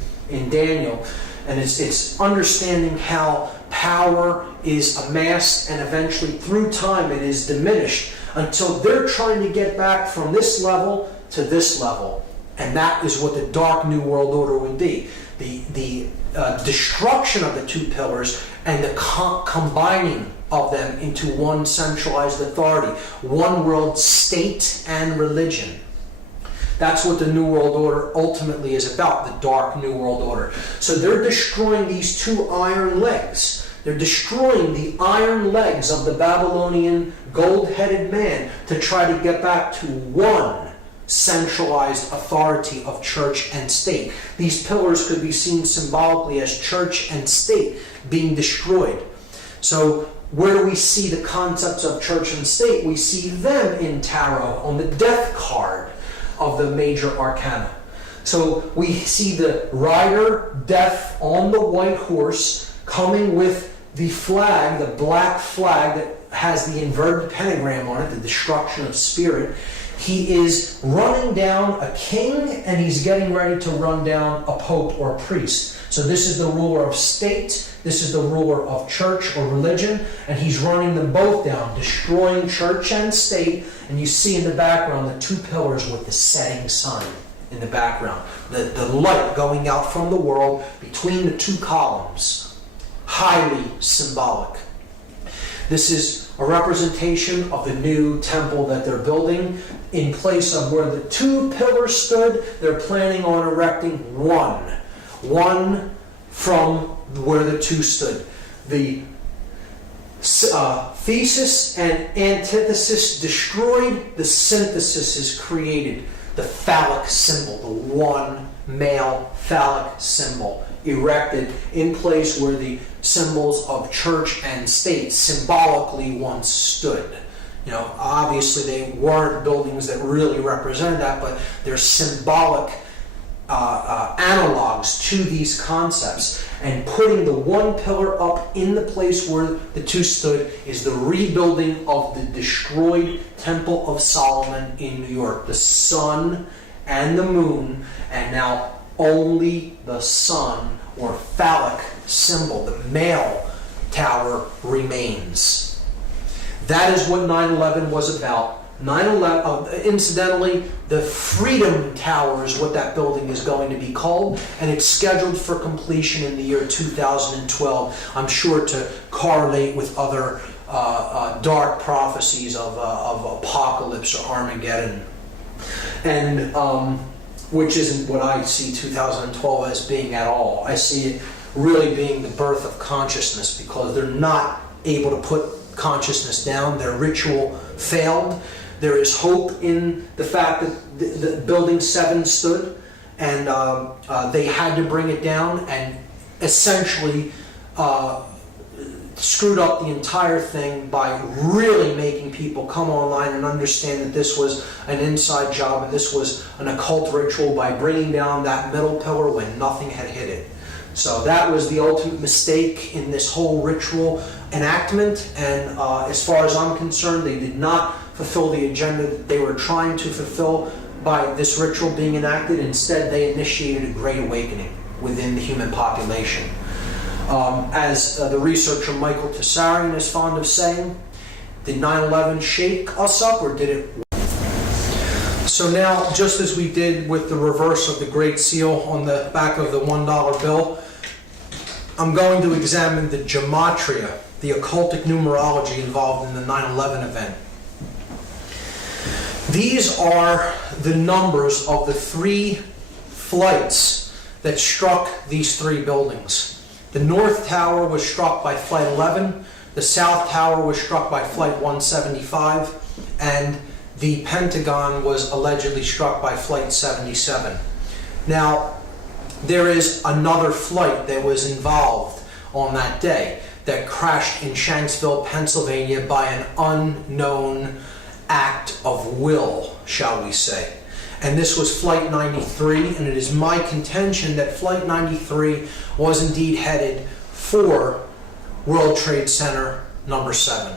Daniel. And it's understanding how power is amassed, and eventually through time it is diminished until they're trying to get back from this level to this level. And that is what the dark New World Order would be. The destruction of the 2 pillars and the combining of them into one centralized authority, one world state and religion. That's what the New World Order ultimately is about, the dark New World Order. So they're destroying these 2 iron legs. They're destroying the iron legs of the Babylonian gold-headed man to try to get back to one centralized authority of church and state. These pillars could be seen symbolically as church and state being destroyed. So where do we see the concepts of church and state? We see them in tarot on the death card of the major arcana. So we see the rider, death, on the white horse, coming with the flag, the black flag that has the inverted pentagram on it, the destruction of spirit. He is running down a king, and he's getting ready to run down a pope or a priest. So this is the ruler of state, this is the ruler of church or religion, and he's running them both down, destroying church and state. And you see in the background the 2 pillars with the setting sun in the background, the light going out from the world between the 2 columns. Highly symbolic. This is a representation of the new temple that they're building. In place of where the 2 pillars stood, they're planning on erecting one from where the 2 stood. The thesis and antithesis destroyed, the synthesis is created. The phallic symbol, the one male phallic symbol, erected in place where the symbols of church and state symbolically once stood. You know, obviously they weren't buildings that really represented that, but they're symbolic analogs to these concepts. And putting the 1 pillar up in the place where the 2 stood is the rebuilding of the destroyed Temple of Solomon in New York. The sun and the moon, and now only the sun or phallic symbol, the male tower, remains. That is what 9/11 was about. Incidentally, the Freedom Tower is what that building is going to be called, and it's scheduled for completion in the year 2012. I'm sure to correlate with other dark prophecies of apocalypse or Armageddon, and which isn't what I see 2012 as being at all. I see it really being the birth of consciousness, because they're not able to put consciousness down. Their ritual failed. There is hope in the fact that the Building 7 stood, and they had to bring it down and essentially screwed up the entire thing by really making people come online and understand that this was an inside job and this was an occult ritual, by bringing down that middle pillar when nothing had hit it. So that was the ultimate mistake in this whole ritual enactment, and as far as I'm concerned, they did not fulfill the agenda that they were trying to fulfill by this ritual being enacted. Instead, they initiated a great awakening within the human population. As the researcher Michael Tessarian is fond of saying, did 9/11 shake us up, or did it? So now, just as we did with the reverse of the Great Seal on the back of the $1 bill, I'm going to examine the gematria, the occultic numerology involved in the 9/11 event. These are the numbers of the 3 flights that struck these 3 buildings. The North Tower was struck by Flight 11, the South Tower was struck by Flight 175, and the Pentagon was allegedly struck by Flight 77. Now, there is another flight that was involved on that day that crashed in Shanksville, Pennsylvania by an unknown act of will, shall we say. And this was Flight 93, and it is my contention that Flight 93 was indeed headed for World Trade Center number 7,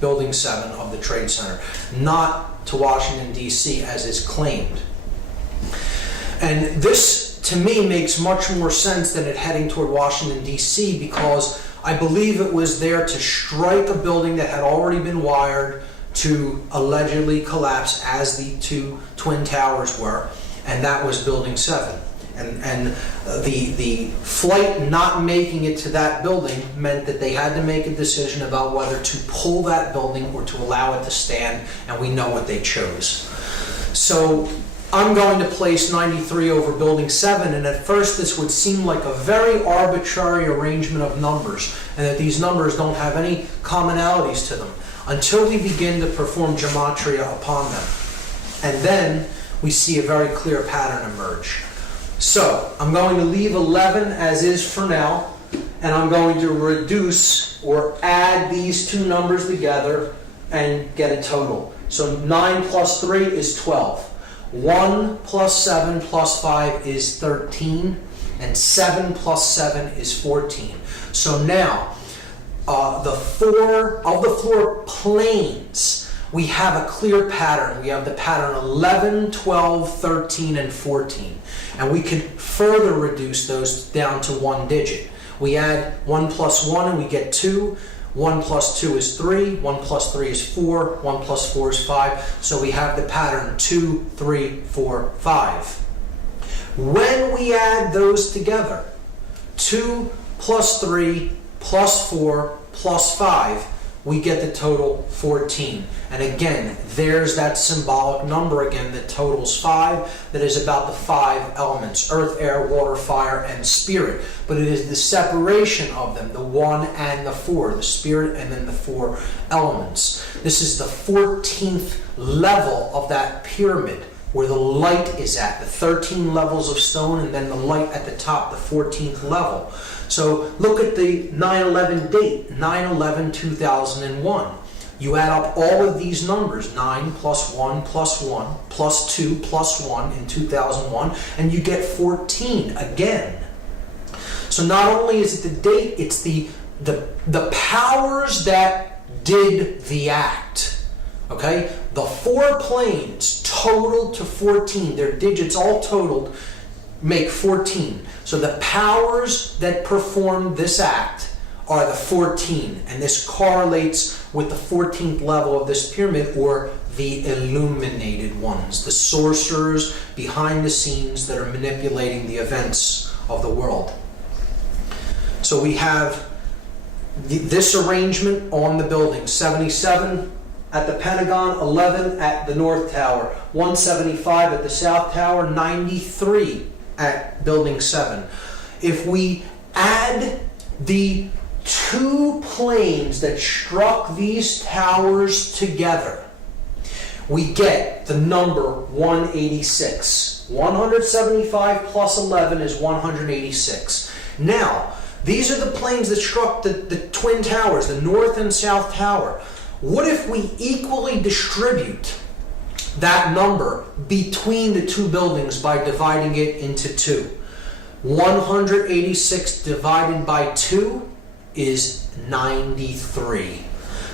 Building 7 of the Trade Center, not to Washington, D.C., as is claimed. And this, to me, makes much more sense than it heading toward Washington, D.C., because I believe it was there to strike a building that had already been wired to allegedly collapse, as the 2 twin towers were, and that was Building 7. And the flight not making it to that building meant that they had to make a decision about whether to pull that building or to allow it to stand, and we know what they chose. So I'm going to place 93 over Building 7, and at first this would seem like a very arbitrary arrangement of numbers, and that these numbers don't have any commonalities to them, until we begin to perform gematria upon them. And then we see a very clear pattern emerge. So I'm going to leave 11 as is for now, and I'm going to reduce or add these 2 numbers together and get a total. So 9 plus 3 is 12. 1 plus 7 plus 5 is 13, and 7 plus 7 is 14. So now, the 4 of the floor planes, we have a clear pattern. We have the pattern 11, 12, 13, and 14. And we can further reduce those down to 1 digit. We add 1 plus 1 and we get 2. 1 plus 2 is 3. 1 plus 3 is 4. 1 plus 4 is 5. So we have the pattern 2, 3, 4, 5. When we add those together, 2 plus 3 plus 4 plus 5, we get the total 14. And again, there's that symbolic number again that totals 5, that is about the 5 elements: earth, air, water, fire, and spirit. But it is the separation of them, the 1 and the 4, the spirit and then the 4 elements. This is the 14th level of that pyramid, where the light is at, the 13 levels of stone, and then the light at the top, the 14th level. So look at the 9/11 date, 9/11/2001. You add up all of these numbers, 9 plus 1 plus 1 plus 2 plus 1 in 2001, and you get 14 again. So not only is it the date, it's the powers that did the act. Okay? The 4 planes totaled to 14. Their digits all totaled make 14. So the powers that performed this act are the 14, and this correlates with the 14th level of this pyramid, or the illuminated ones, the sorcerers behind the scenes that are manipulating the events of the world. So we have this arrangement on the building: 77 at the Pentagon, 11 at the North Tower, 175 at the South Tower, 93 at Building 7. If we add the two planes that struck these towers together, we get the number 186. 175 plus 11 is 186. Now, these are the planes that struck the twin towers, the North and South Tower. What if we equally distribute that number between the two buildings by dividing it into two? 186 divided by 2 is 93.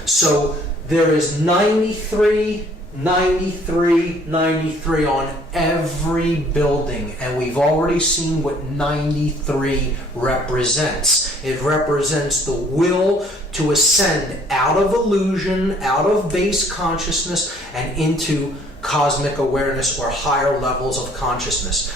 So there is 93, 93, 93 on every building, and we've already seen what 93 represents. It represents the will to ascend out of illusion, out of base consciousness, and into cosmic awareness or higher levels of consciousness.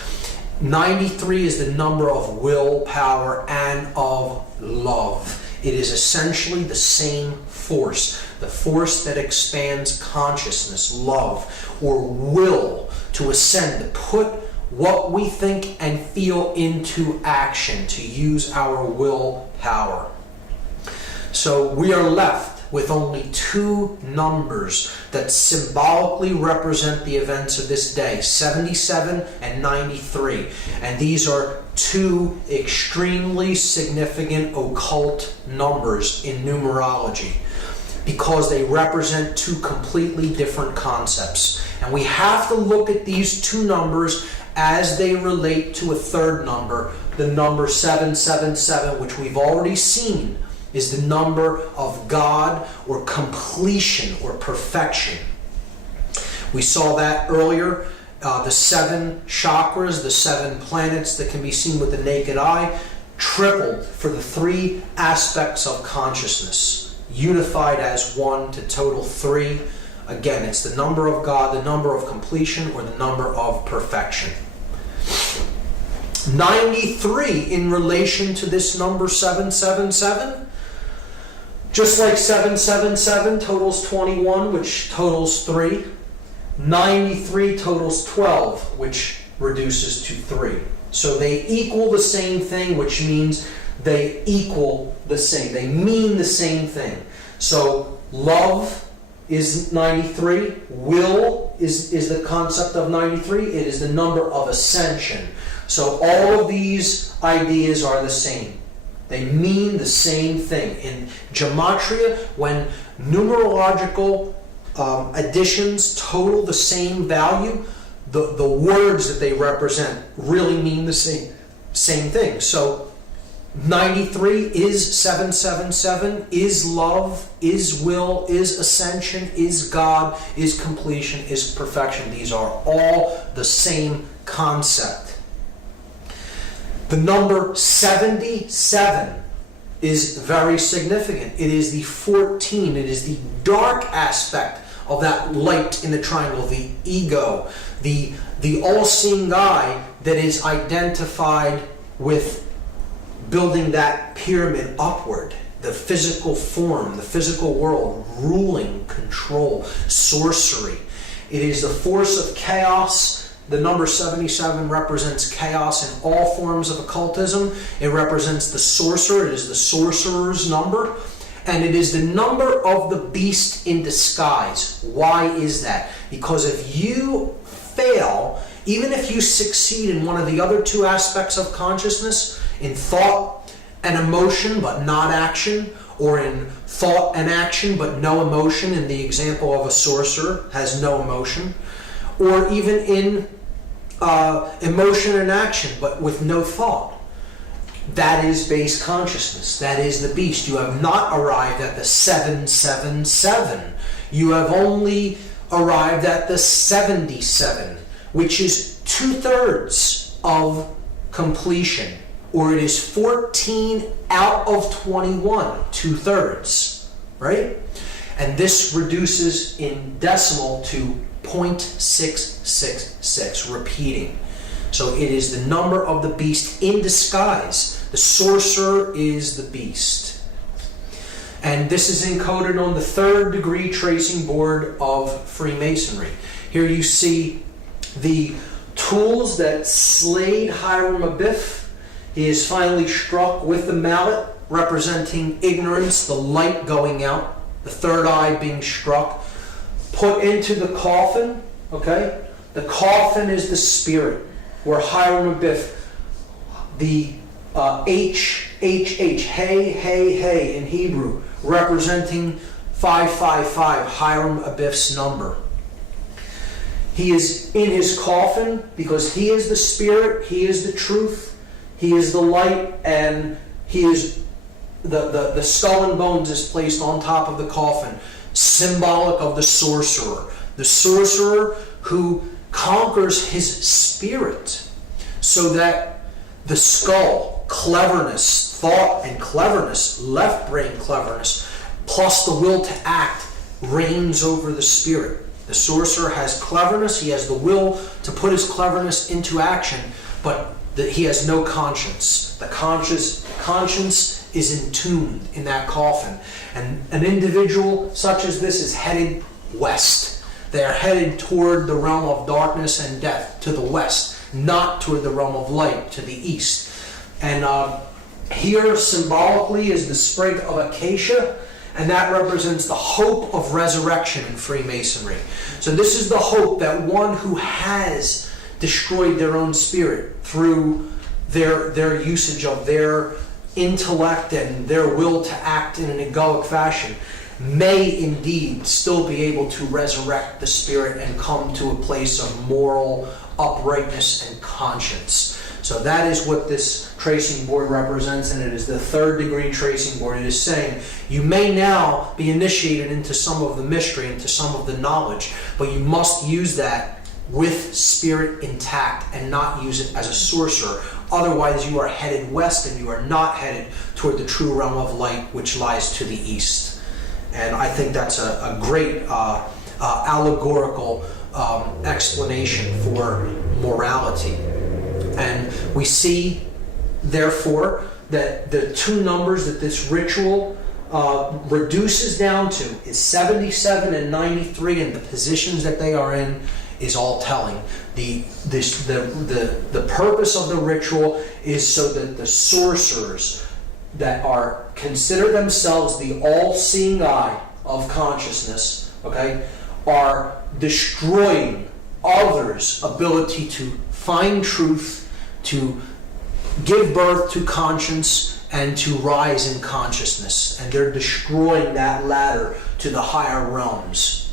93 is the number of willpower and of love. It is essentially the same force, the force that expands consciousness, love, or will to ascend, to put what we think and feel into action, to use our willpower. So we are left with only two numbers that symbolically represent the events of this day, 77 and 93. And these are two extremely significant occult numbers in numerology, because they represent two completely different concepts. And we have to look at these two numbers as they relate to a third number, the number 777, which we've already seen is the number of God, or completion, or perfection. We saw that earlier. The 7 chakras, the 7 planets that can be seen with the naked eye, tripled for the 3 aspects of consciousness, unified as one to total 3. Again, it's the number of God, the number of completion, or the number of perfection. 93 in relation to this number 777. Just like 777 totals 21, which totals 3, 93 totals 12, which reduces to 3. So they equal the same thing, which means they equal the same. They mean the same thing. So love is 93. Will is the concept of 93. It is the number of ascension. So all of these ideas are the same. They mean the same thing. In gematria, when numerological additions total the same value, the words that they represent really mean the same thing. So 93 is 777, is love, is will, is ascension, is God, is completion, is perfection. These are all the same concept. The number 77 is very significant. It is the 14. It is the dark aspect of that light in the triangle, the ego, the all-seeing eye that is identified with building that pyramid upward, the physical form, the physical world, ruling, control, sorcery. It is the force of chaos. The number 77 represents chaos in all forms of occultism. It represents the sorcerer. It is the sorcerer's number. And it is the number of the beast in disguise. Why is that? Because if you fail, even if you succeed in one of the other two aspects of consciousness, in thought and emotion but not action, or in thought and action but no emotion, in the example of a sorcerer has no emotion, or even in emotion and action but with no thought, that is base consciousness. That is the beast. You have not arrived at the 777. You have only arrived at the 77, which is 2/3 of completion, or it is 14 out of 21, 2/3, right? And this reduces in decimal to 0.666, repeating. So it is the number of the beast in disguise. The sorcerer is the beast. And this is encoded on the 3rd degree tracing board of Freemasonry. Here you see the tools that slayed Hiram Abiff. He is finally struck with the mallet, representing ignorance, the light going out, the third eye being struck, put into the coffin, okay? The coffin is the spirit, where Hiram Abiff, the hey in Hebrew, representing 555, Hiram Abiff's number. He is in his coffin because he is the spirit, he is the truth, he is the light, and he is the skull and bones is placed on top of the coffin, symbolic of the sorcerer. The sorcerer who conquers his spirit, so that the skull, cleverness, thought and cleverness, left brain cleverness, plus the will to act, reigns over the spirit. The sorcerer has cleverness, he has the will to put his cleverness into action, but he has no conscience. The conscience is entombed in that coffin. And an individual such as this is headed west. They are headed toward the realm of darkness and death, to the west, not toward the realm of light, to the east. And here symbolically is the sprig of acacia, and that represents the hope of resurrection in Freemasonry. So this is the hope that one who has destroyed their own spirit through their usage of their intellect and their will to act in an egoic fashion may indeed still be able to resurrect the spirit and come to a place of moral uprightness and conscience. So that is what this tracing board represents, and it is the 3rd degree tracing board. It is saying you may now be initiated into some of the mystery, into some of the knowledge, but you must use that with spirit intact and not use it as a sorcerer. Otherwise you are headed west and you are not headed toward the true realm of light, which lies to the east. And I think that's a great allegorical explanation for morality. And we see, therefore, that the two numbers that this ritual reduces down to is 77 and 93, and the positions that they are in is all telling. The purpose of the ritual is so that the sorcerers that are consider themselves the all-seeing eye of consciousness, okay, are destroying others' ability to find truth, to give birth to conscience, and to rise in consciousness. And they're destroying that ladder to the higher realms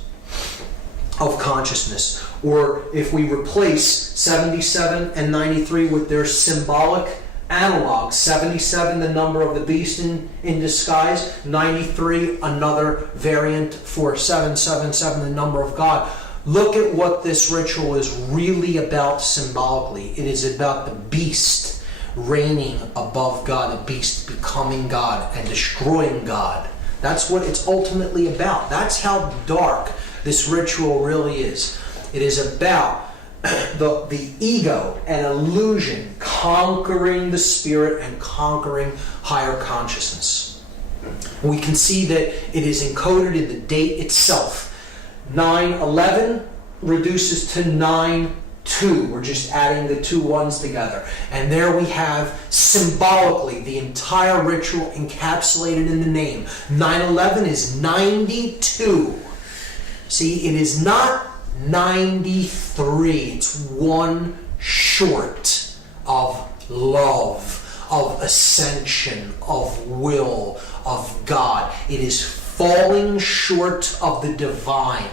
of consciousness. Or if we replace 77 and 93 with their symbolic analog, 77 the number of the beast in disguise, 93 another variant for 777 the number of God. Look at what this ritual is really about symbolically. It is about the beast reigning above God, the beast becoming God and destroying God. That's what it's ultimately about. That's how dark this ritual really is. It is about the ego and illusion conquering the spirit and conquering higher consciousness. We can see that it is encoded in the date itself. 9/11 reduces to 9/2. We're just adding the two ones together. And there we have symbolically the entire ritual encapsulated in the name. 9/11 is 92. See, it is not 93. It's one short of love, of ascension, of will, of God. It is falling short of the divine.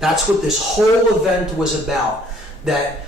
That's what this whole event was about. That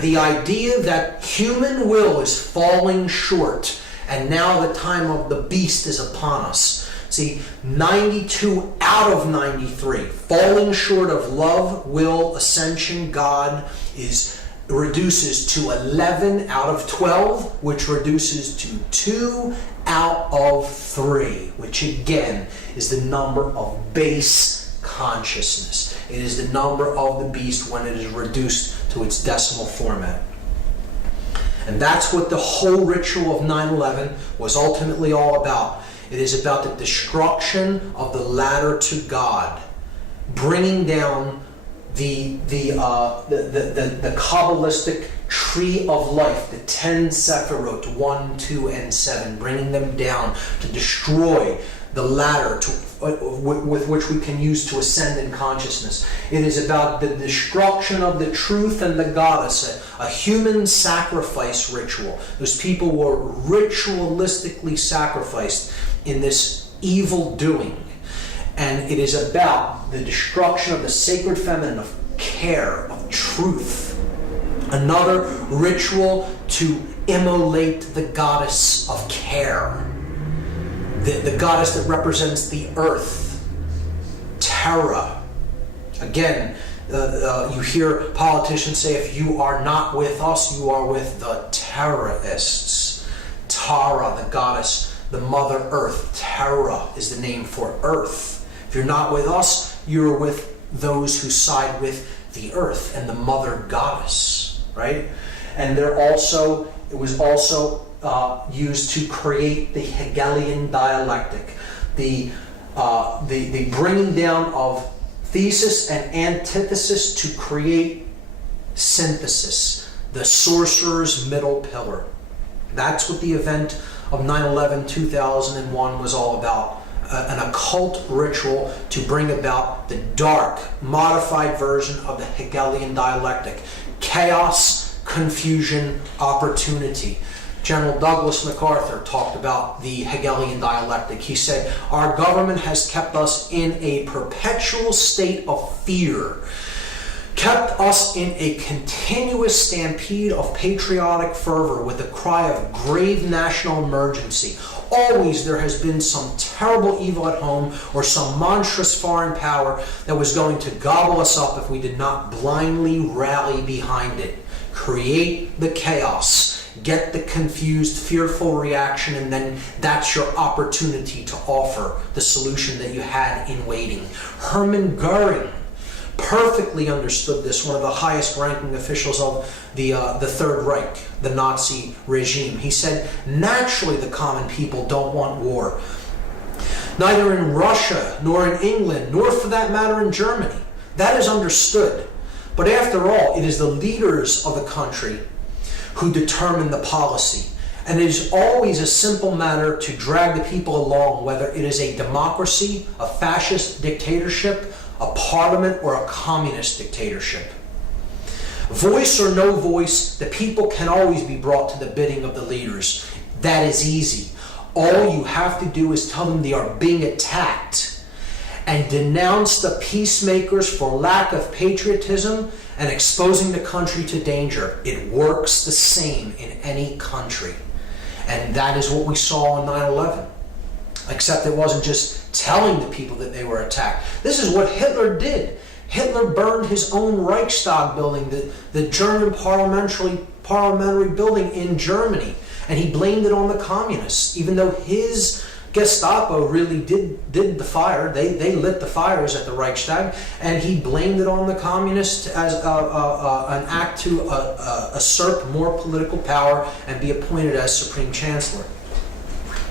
the idea that human will is falling short, and now the time of the beast is upon us. See, 92 out of 93, falling short of love, will, ascension, God, is reduces to 11 out of 12, which reduces to 2 out of 3, which again is the number of base consciousness. It is the number of the beast when it is reduced to its decimal format. And that's what the whole ritual of 9/11 was ultimately all about. It is about the destruction of the ladder to God, bringing down the Kabbalistic tree of life, the 10 Sephirot, 1, 2, and 7, bringing them down to destroy the ladder with which we can use to ascend in consciousness. It is about the destruction of the truth and the goddess, a human sacrifice ritual. Those people were ritualistically sacrificed in this evil doing. And it is about the destruction of the sacred feminine, of care, of truth. Another ritual to immolate the goddess of care. The goddess that represents the earth, Terra. Again, you hear politicians say, if you are not with us, you are with the terrorists. Tara, the goddess, the Mother Earth. Terra is the name for earth. If you're not with us, you're with those who side with the earth and the Mother Goddess, right? And it was also used to create the Hegelian dialectic, the bringing down of thesis and antithesis to create synthesis, the sorcerer's middle pillar. That's what the event of 9/11/2001 was all about. An occult ritual to bring about the dark, modified version of the Hegelian dialectic. Chaos, confusion, opportunity. General Douglas MacArthur talked about the Hegelian dialectic. He said, our government has kept us in a perpetual state of fear, kept us in a continuous stampede of patriotic fervor with a cry of grave national emergency. Always there has been some terrible evil at home or some monstrous foreign power that was going to gobble us up if we did not blindly rally behind it. Create the chaos. Get the confused, fearful reaction, and then that's your opportunity to offer the solution that you had in waiting. Hermann Goering perfectly understood this, one of the highest ranking officials of the Third Reich, the Nazi regime. He said, naturally the common people don't want war. Neither in Russia, nor in England, nor for that matter in Germany. That is understood. But after all, it is the leaders of the country who determine the policy. And it is always a simple matter to drag the people along, whether it is a democracy, a fascist dictatorship, a parliament, or a communist dictatorship. Voice or no voice, the people can always be brought to the bidding of the leaders. That is easy. All you have to do is tell them they are being attacked and denounce the peacemakers for lack of patriotism and exposing the country to danger. It works the same in any country. And that is what we saw on 9/11. Except it wasn't just telling the people that they were attacked. This is what Hitler did. Hitler burned his own Reichstag building, the German parliamentary building in Germany. And he blamed it on the communists, even though his Gestapo really did the fire. They lit the fires at the Reichstag, and he blamed it on the communists as an act to usurp more political power and be appointed as Supreme Chancellor.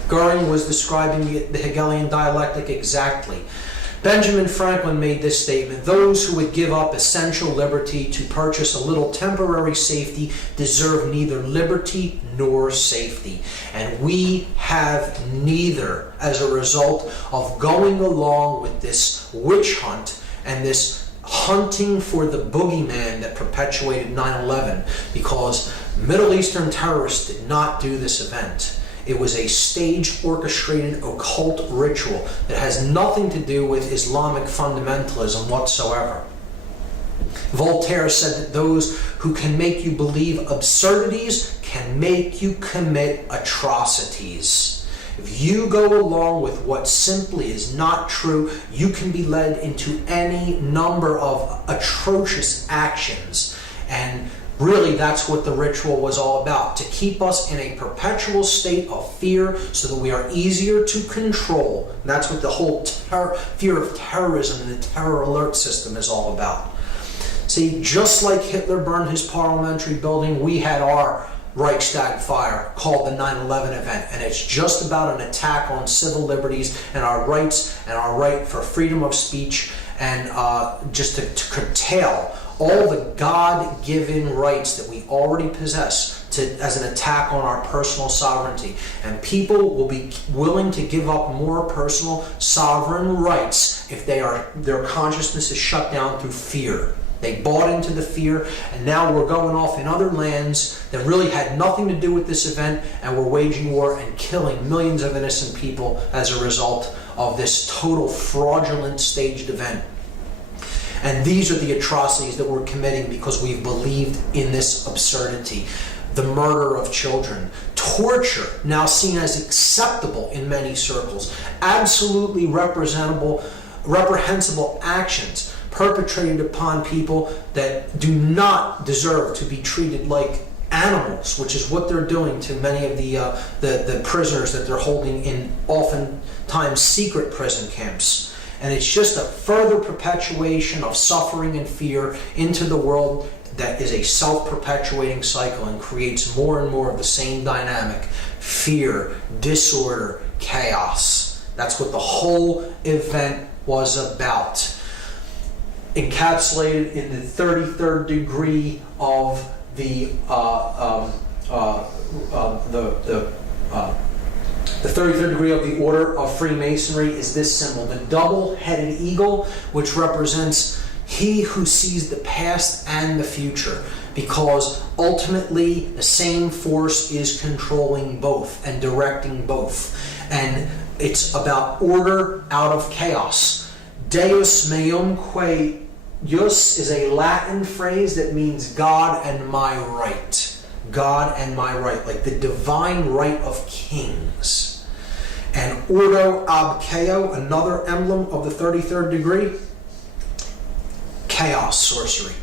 Goering was describing the Hegelian dialectic exactly. Benjamin Franklin made this statement: those who would give up essential liberty to purchase a little temporary safety deserve neither liberty nor safety. And we have neither as a result of going along with this witch hunt and this hunting for the boogeyman that perpetuated 9/11, because Middle Eastern terrorists did not do this event. It was a staged, orchestrated, occult ritual that has nothing to do with Islamic fundamentalism whatsoever. Voltaire said that those who can make you believe absurdities can make you commit atrocities. If you go along with what simply is not true, you can be led into any number of atrocious actions. And Really, that's what the ritual was all about, to keep us in a perpetual state of fear so that we are easier to control. And that's what the whole fear of terrorism and the terror alert system is all about. See, just like Hitler burned his parliamentary building, we had our Reichstag fire called the 9/11 event, and it's just about an attack on civil liberties and our rights and our right for freedom of speech, and just to curtail all the God-given rights that we already possess as an attack on our personal sovereignty. And people will be willing to give up more personal sovereign rights if their consciousness is shut down through fear. They bought into the fear, and now we're going off in other lands that really had nothing to do with this event, and we're waging war and killing millions of innocent people as a result of this total fraudulent staged event. And these are the atrocities that we're committing because we've believed in this absurdity. The murder of children, torture, now seen as acceptable in many circles, absolutely reprehensible actions perpetrated upon people that do not deserve to be treated like animals, which is what they're doing to many of the prisoners that they're holding in oftentimes secret prison camps. And it's just a further perpetuation of suffering and fear into the world that is a self-perpetuating cycle and creates more and more of the same dynamic: fear, disorder, chaos. That's what the whole event was about. Encapsulated in the 33rd degree of the 33rd degree of the Order of Freemasonry is this symbol, the double-headed eagle, which represents he who sees the past and the future, because ultimately the same force is controlling both and directing both. And it's about order out of chaos. Deus meum quae jus is a Latin phrase that means God and my right. God and my right, like the divine right of kings. And ordo ab chaos, another emblem of the 33rd degree, chaos, sorcery.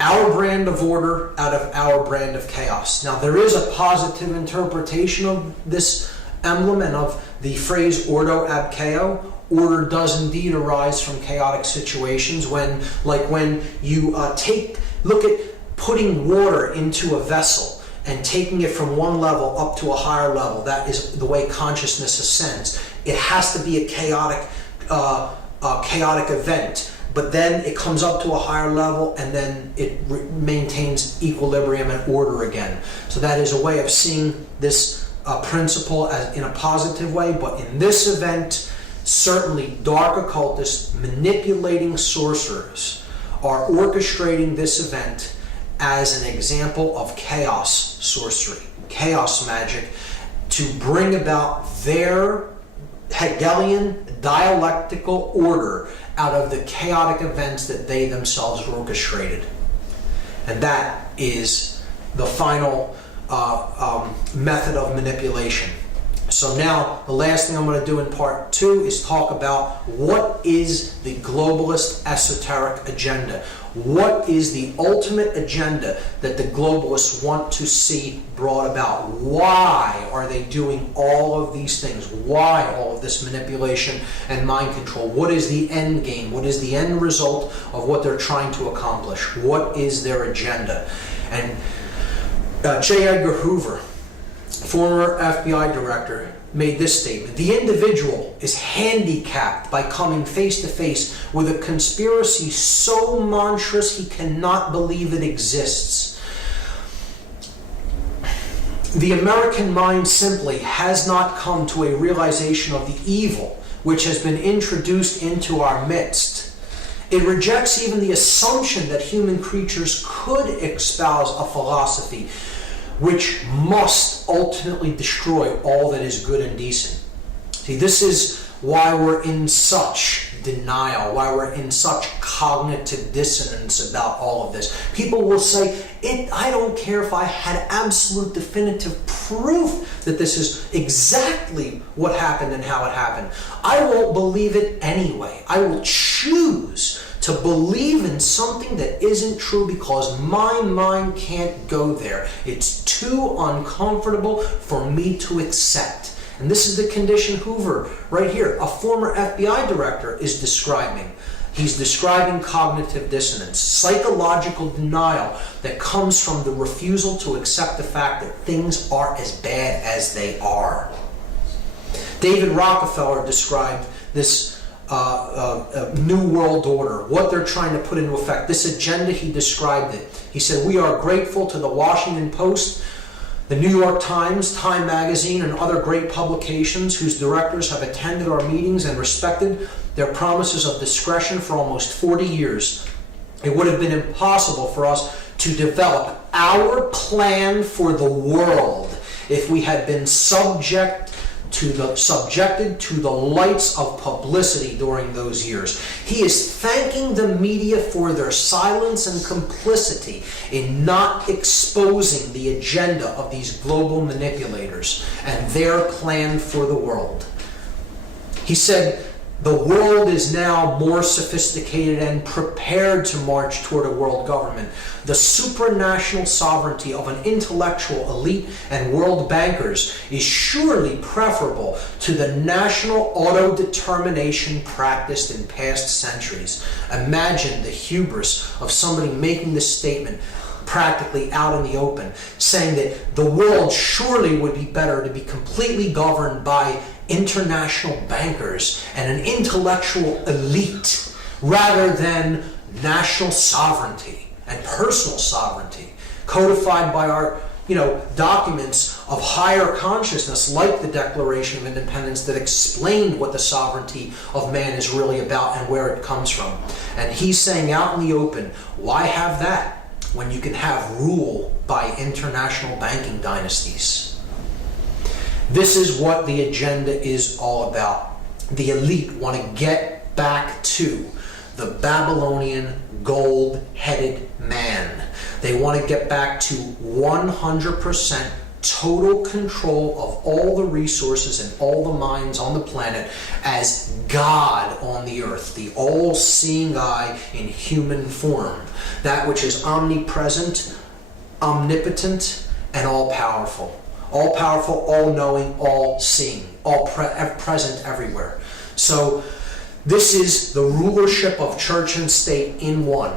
Our brand of order out of our brand of chaos. Now there is a positive interpretation of this emblem and of the phrase ordo ab chaos. Order does indeed arise from chaotic situations when you look at putting water into a vessel and taking it from one level up to a higher level. That is the way consciousness ascends. It has to be a chaotic event, but then it comes up to a higher level and then it maintains equilibrium and order again. So that is a way of seeing this principle as in a positive way, but in this event, certainly dark occultists manipulating sorcerers are orchestrating this event as an example of chaos sorcery, chaos magic, to bring about their Hegelian dialectical order out of the chaotic events that they themselves orchestrated. And that is the final method of manipulation. So now, the last thing I'm going to do in part 2 is talk about what is the globalist esoteric agenda. What is the ultimate agenda that the globalists want to see brought about? Why are they doing all of these things? Why all of this manipulation and mind control? What is the end game? What is the end result of what they're trying to accomplish? What is their agenda? And J. Edgar Hoover, former FBI director, made this statement: the individual is handicapped by coming face to face with a conspiracy so monstrous he cannot believe it exists. The American mind simply has not come to a realization of the evil which has been introduced into our midst. It rejects even the assumption that human creatures could espouse a philosophy which must ultimately destroy all that is good and decent. See, this is why we're in such denial, why we're in such cognitive dissonance about all of this. People will say, I don't care if I had absolute definitive proof that this is exactly what happened and how it happened. I won't believe it anyway. I will choose to believe in something that isn't true because my mind can't go there. It's too uncomfortable for me to accept. And this is the condition Hoover, right here, a former FBI director, is describing. He's describing cognitive dissonance, psychological denial that comes from the refusal to accept the fact that things are as bad as they are. David Rockefeller described this New World Order, what they're trying to put into effect. This agenda, he described it. He said, "We are grateful to the Washington Post, the New York Times, Time Magazine, and other great publications whose directors have attended our meetings and respected their promises of discretion for almost 40 years. It would have been impossible for us to develop our plan for the world if we had been subjected to the lights of publicity during those years." He is thanking the media for their silence and complicity in not exposing the agenda of these global manipulators and their plan for the world. He said, "The world is now more sophisticated and prepared to march toward a world government. The supranational sovereignty of an intellectual elite and world bankers is surely preferable to the national autodetermination practiced in past centuries." Imagine the hubris of somebody making this statement practically out in the open, saying that the world surely would be better to be completely governed by international bankers and an intellectual elite rather than national sovereignty and personal sovereignty codified by our documents of higher consciousness, like the Declaration of Independence, that explained what the sovereignty of man is really about and where it comes from. And he's saying out in the open, why have that when you can have rule by international banking dynasties? This is what the agenda is all about. The elite want to get back to the Babylonian gold-headed man. They want to get back to 100% total control of all the resources and all the minds on the planet as God on the earth, the all-seeing eye in human form, that which is omnipresent, omnipotent, and all-powerful. All-powerful, all-knowing, all-seeing, present everywhere. So this is the rulership of church and state in one.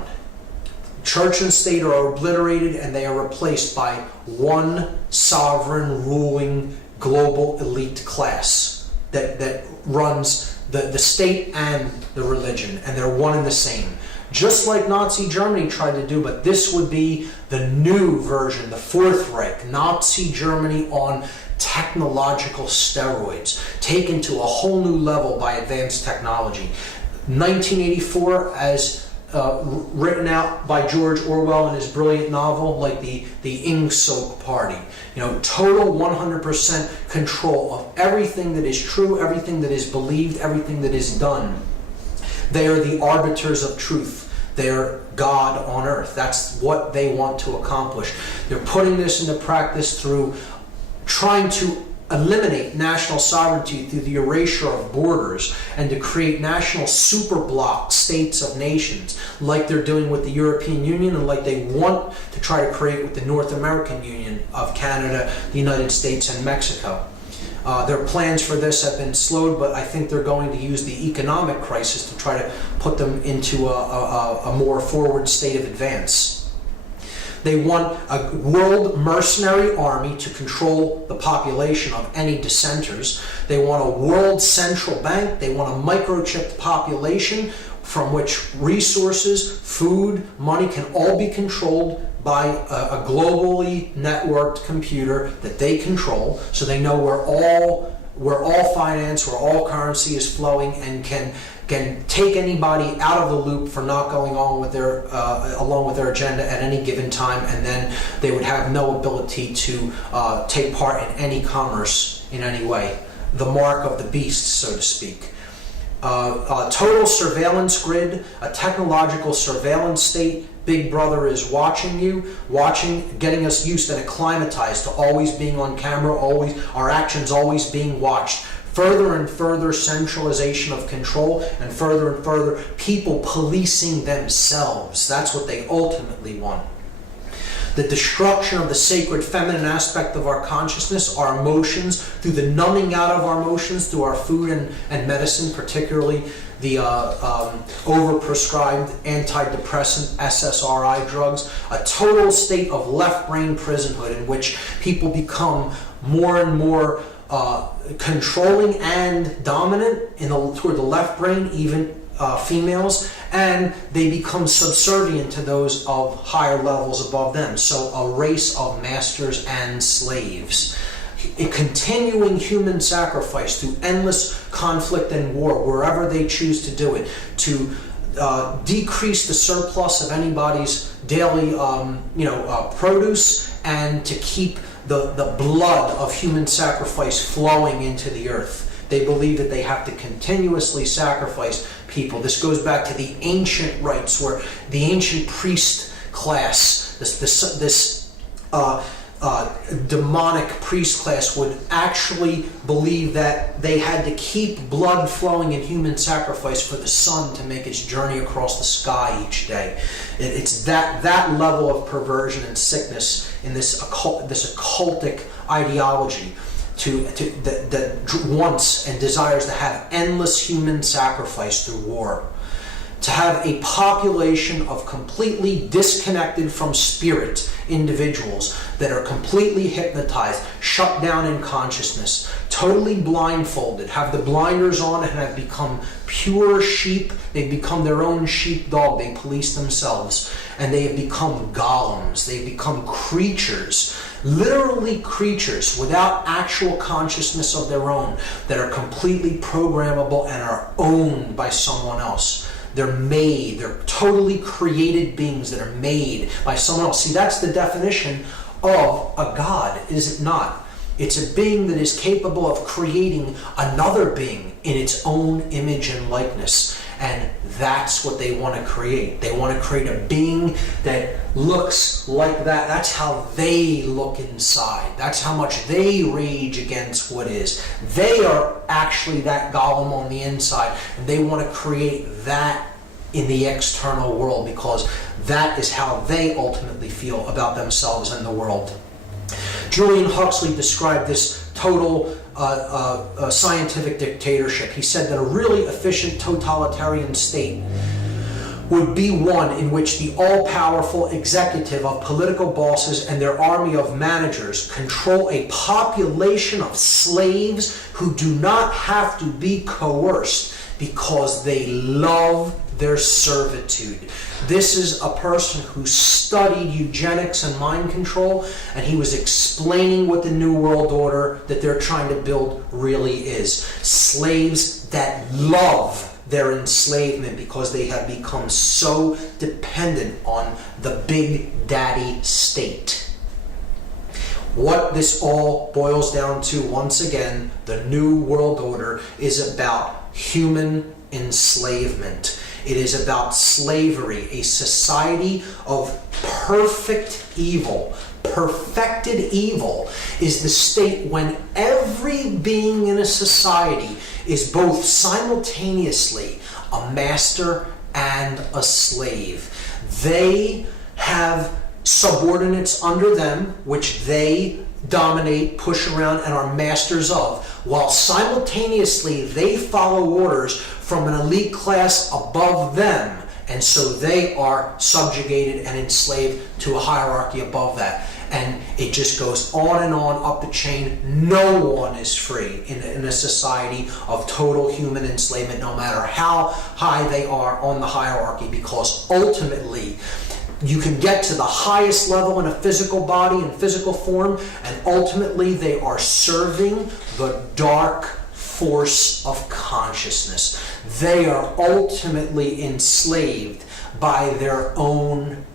Church and state are obliterated and they are replaced by one sovereign, ruling, global elite class that runs the state and the religion, and they're one and the same. Just like Nazi Germany tried to do, but this would be the new version, the Fourth Reich, Nazi Germany on technological steroids, taken to a whole new level by advanced technology. 1984, as written out by George Orwell in his brilliant novel, like the Ingsoc Party. Total 100% control of everything that is true, everything that is believed, everything that is done. They are the arbiters of truth. They're God on earth. That's what they want to accomplish. They're putting this into practice through trying to eliminate national sovereignty through the erasure of borders and to create national superblock states of nations, like they're doing with the European Union and like they want to try to create with the North American Union of Canada, the United States, and Mexico. Their plans for this have been slowed, but I think they're going to use the economic crisis to try to put them into a more forward state of advance. They want a world mercenary army to control the population of any dissenters. They want a world central bank. They want a microchipped population from which resources, food, money can all be controlled by a globally networked computer that they control, so they know where all finance, where all currency is flowing, and can take anybody out of the loop for not going on with their along with their agenda at any given time, and then they would have no ability to take part in any commerce in any way the mark of the beast, so to speak. A total surveillance grid, a technological surveillance state. Big Brother is watching you, getting us used and acclimatized to always being on camera, always our actions always being watched. Further and further centralization of control, and further people policing themselves. That's what they ultimately want. The destruction of the sacred feminine aspect of our consciousness, our emotions, through the numbing out of our emotions, through our food and medicine, particularly the overprescribed antidepressant SSRI drugs, a total state of left brain prisonhood in which people become more and more controlling and dominant toward the left brain, even females, and they become subservient to those of higher levels above them. So a race of masters and slaves. A continuing human sacrifice through endless conflict and war, wherever they choose to do it, to decrease the surplus of anybody's daily produce, and to keep the blood of human sacrifice flowing into the earth. They believe that they have to continuously sacrifice people. This goes back to the ancient rites, where the ancient priest class, this demonic priest class, would actually believe that they had to keep blood flowing in human sacrifice for the sun to make its journey across the sky each day. It's that level of perversion and sickness in this occultic ideology that wants and desires to have endless human sacrifice through war. To have a population of completely disconnected from spirit individuals that are completely hypnotized, shut down in consciousness, totally blindfolded, have the blinders on, and have become pure sheep. They've become their own sheepdog. They police themselves, and they have become golems. They've become creatures, literally creatures without actual consciousness of their own, that are completely programmable and are owned by someone else. They're totally created beings that are made by someone else. See, that's the definition of a god, is it not? It's a being that is capable of creating another being in its own image and likeness. And that's what they want to create. They want to create a being that looks like that. That's how they look inside. That's how much they rage against what is. They are actually that golem on the inside, and they want to create that in the external world, because that is how they ultimately feel about themselves and the world. Julian Huxley described this total scientific dictatorship. He said that a really efficient totalitarian state would be one in which the all-powerful executive of political bosses and their army of managers control a population of slaves who do not have to be coerced because they love their servitude. This is a person who studied eugenics and mind control, and he was explaining what the New World Order that they're trying to build really is. Slaves that love their enslavement because they have become so dependent on the big daddy state. What this all boils down to, once again, the New World Order is about human enslavement. It is about slavery, a society of perfect evil. Perfected evil is the state when every being in a society is both simultaneously a master and a slave. They have subordinates under them, which they dominate, push around, and are masters of, while simultaneously they follow orders from an elite class above them, and so they are subjugated and enslaved to a hierarchy above that. And it just goes on and on up the chain. No one is free in a society of total human enslavement, no matter how high they are on the hierarchy, because ultimately you can get to the highest level in a physical body and physical form, and ultimately they are serving the dark force of consciousness. They are ultimately enslaved by their own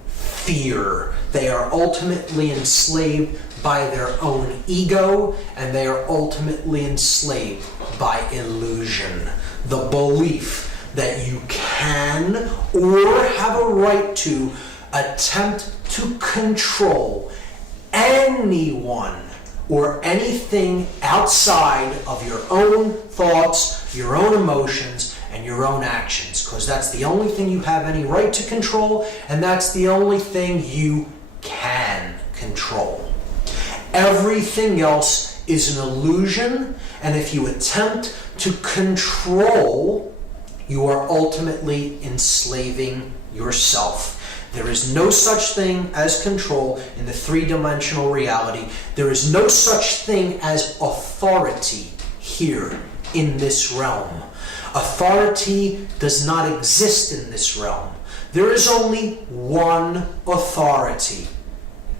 fear. They are ultimately enslaved by their own ego, and they are ultimately enslaved by illusion. The belief that you can or have a right to attempt to control anyone or anything outside of your own thoughts, your own emotions, and your own actions, because that's the only thing you have any right to control, and that's the only thing you can control. Everything else is an illusion, and if you attempt to control, you are ultimately enslaving yourself. There is no such thing as control in the three-dimensional reality. There is no such thing as authority here in this realm. Authority does not exist in this realm. There is only one authority,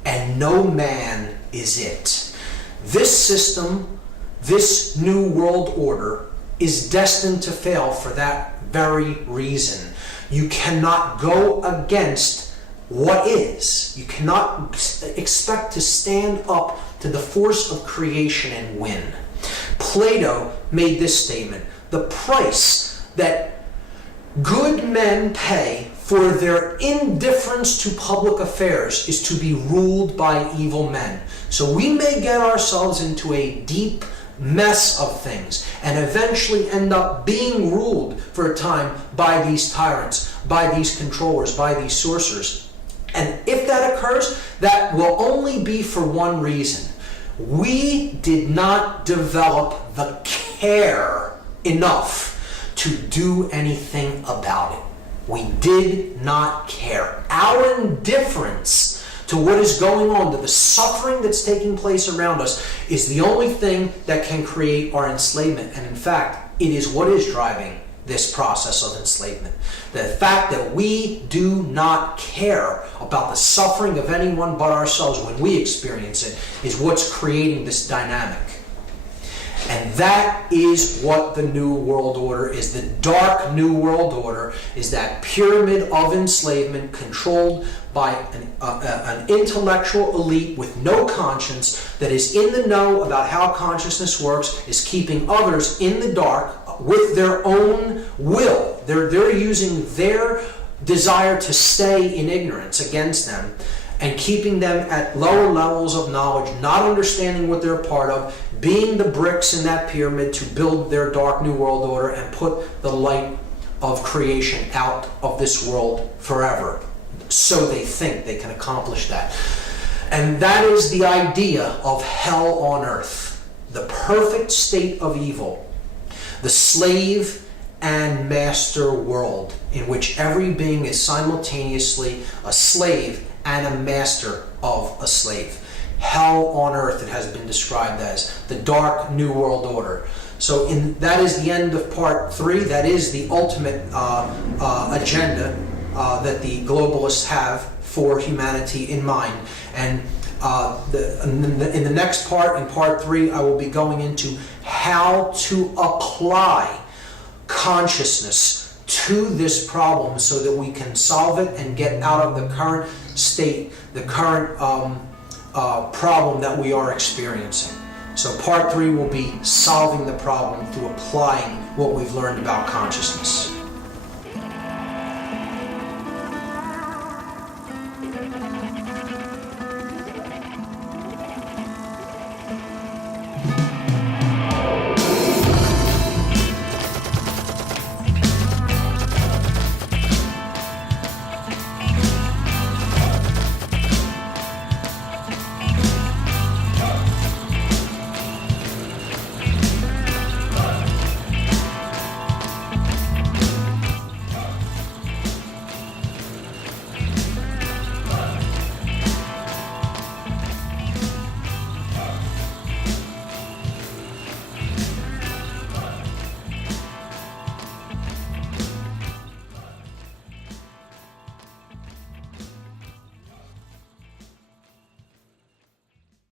and no man is it. This system, this new world order, is destined to fail for that very reason. You cannot go against what is. You cannot expect to stand up to the force of creation and win. Plato made this statement: the price that good men pay for their indifference to public affairs is to be ruled by evil men. So we may get ourselves into a deep mess of things and eventually end up being ruled for a time by these tyrants, by these controllers, by these sorcerers. And if that occurs, that will only be for one reason. We did not develop the care enough to do anything about it. We did not care. Our indifference to what is going on, to the suffering that's taking place around us, is the only thing that can create our enslavement. And in fact, it is what is driving this process of enslavement. The fact that we do not care about the suffering of anyone but ourselves when we experience it is what's creating this dynamic. And that is what the New World Order is. The dark New World Order is that pyramid of enslavement controlled by an intellectual elite with no conscience that is in the know about how consciousness works, is keeping others in the dark with their own will. They're using their desire to stay in ignorance against them and keeping them at lower levels of knowledge, not understanding what they're a part of, being the bricks in that pyramid to build their dark New World Order and put the light of creation out of this world forever. So they think they can accomplish that. And that is the idea of hell on earth, the perfect state of evil, the slave and master world in which every being is simultaneously a slave and a master of a slave. Hell on earth, it has been described as the dark New World Order. So that is the end of part 3. That is the ultimate agenda that the globalists have for humanity in mind. And in the next part, in part 3, I will be going into how to apply consciousness to this problem so that we can solve it and get out of the current state, the current problem that we are experiencing. So part 3 will be solving the problem through applying what we've learned about consciousness.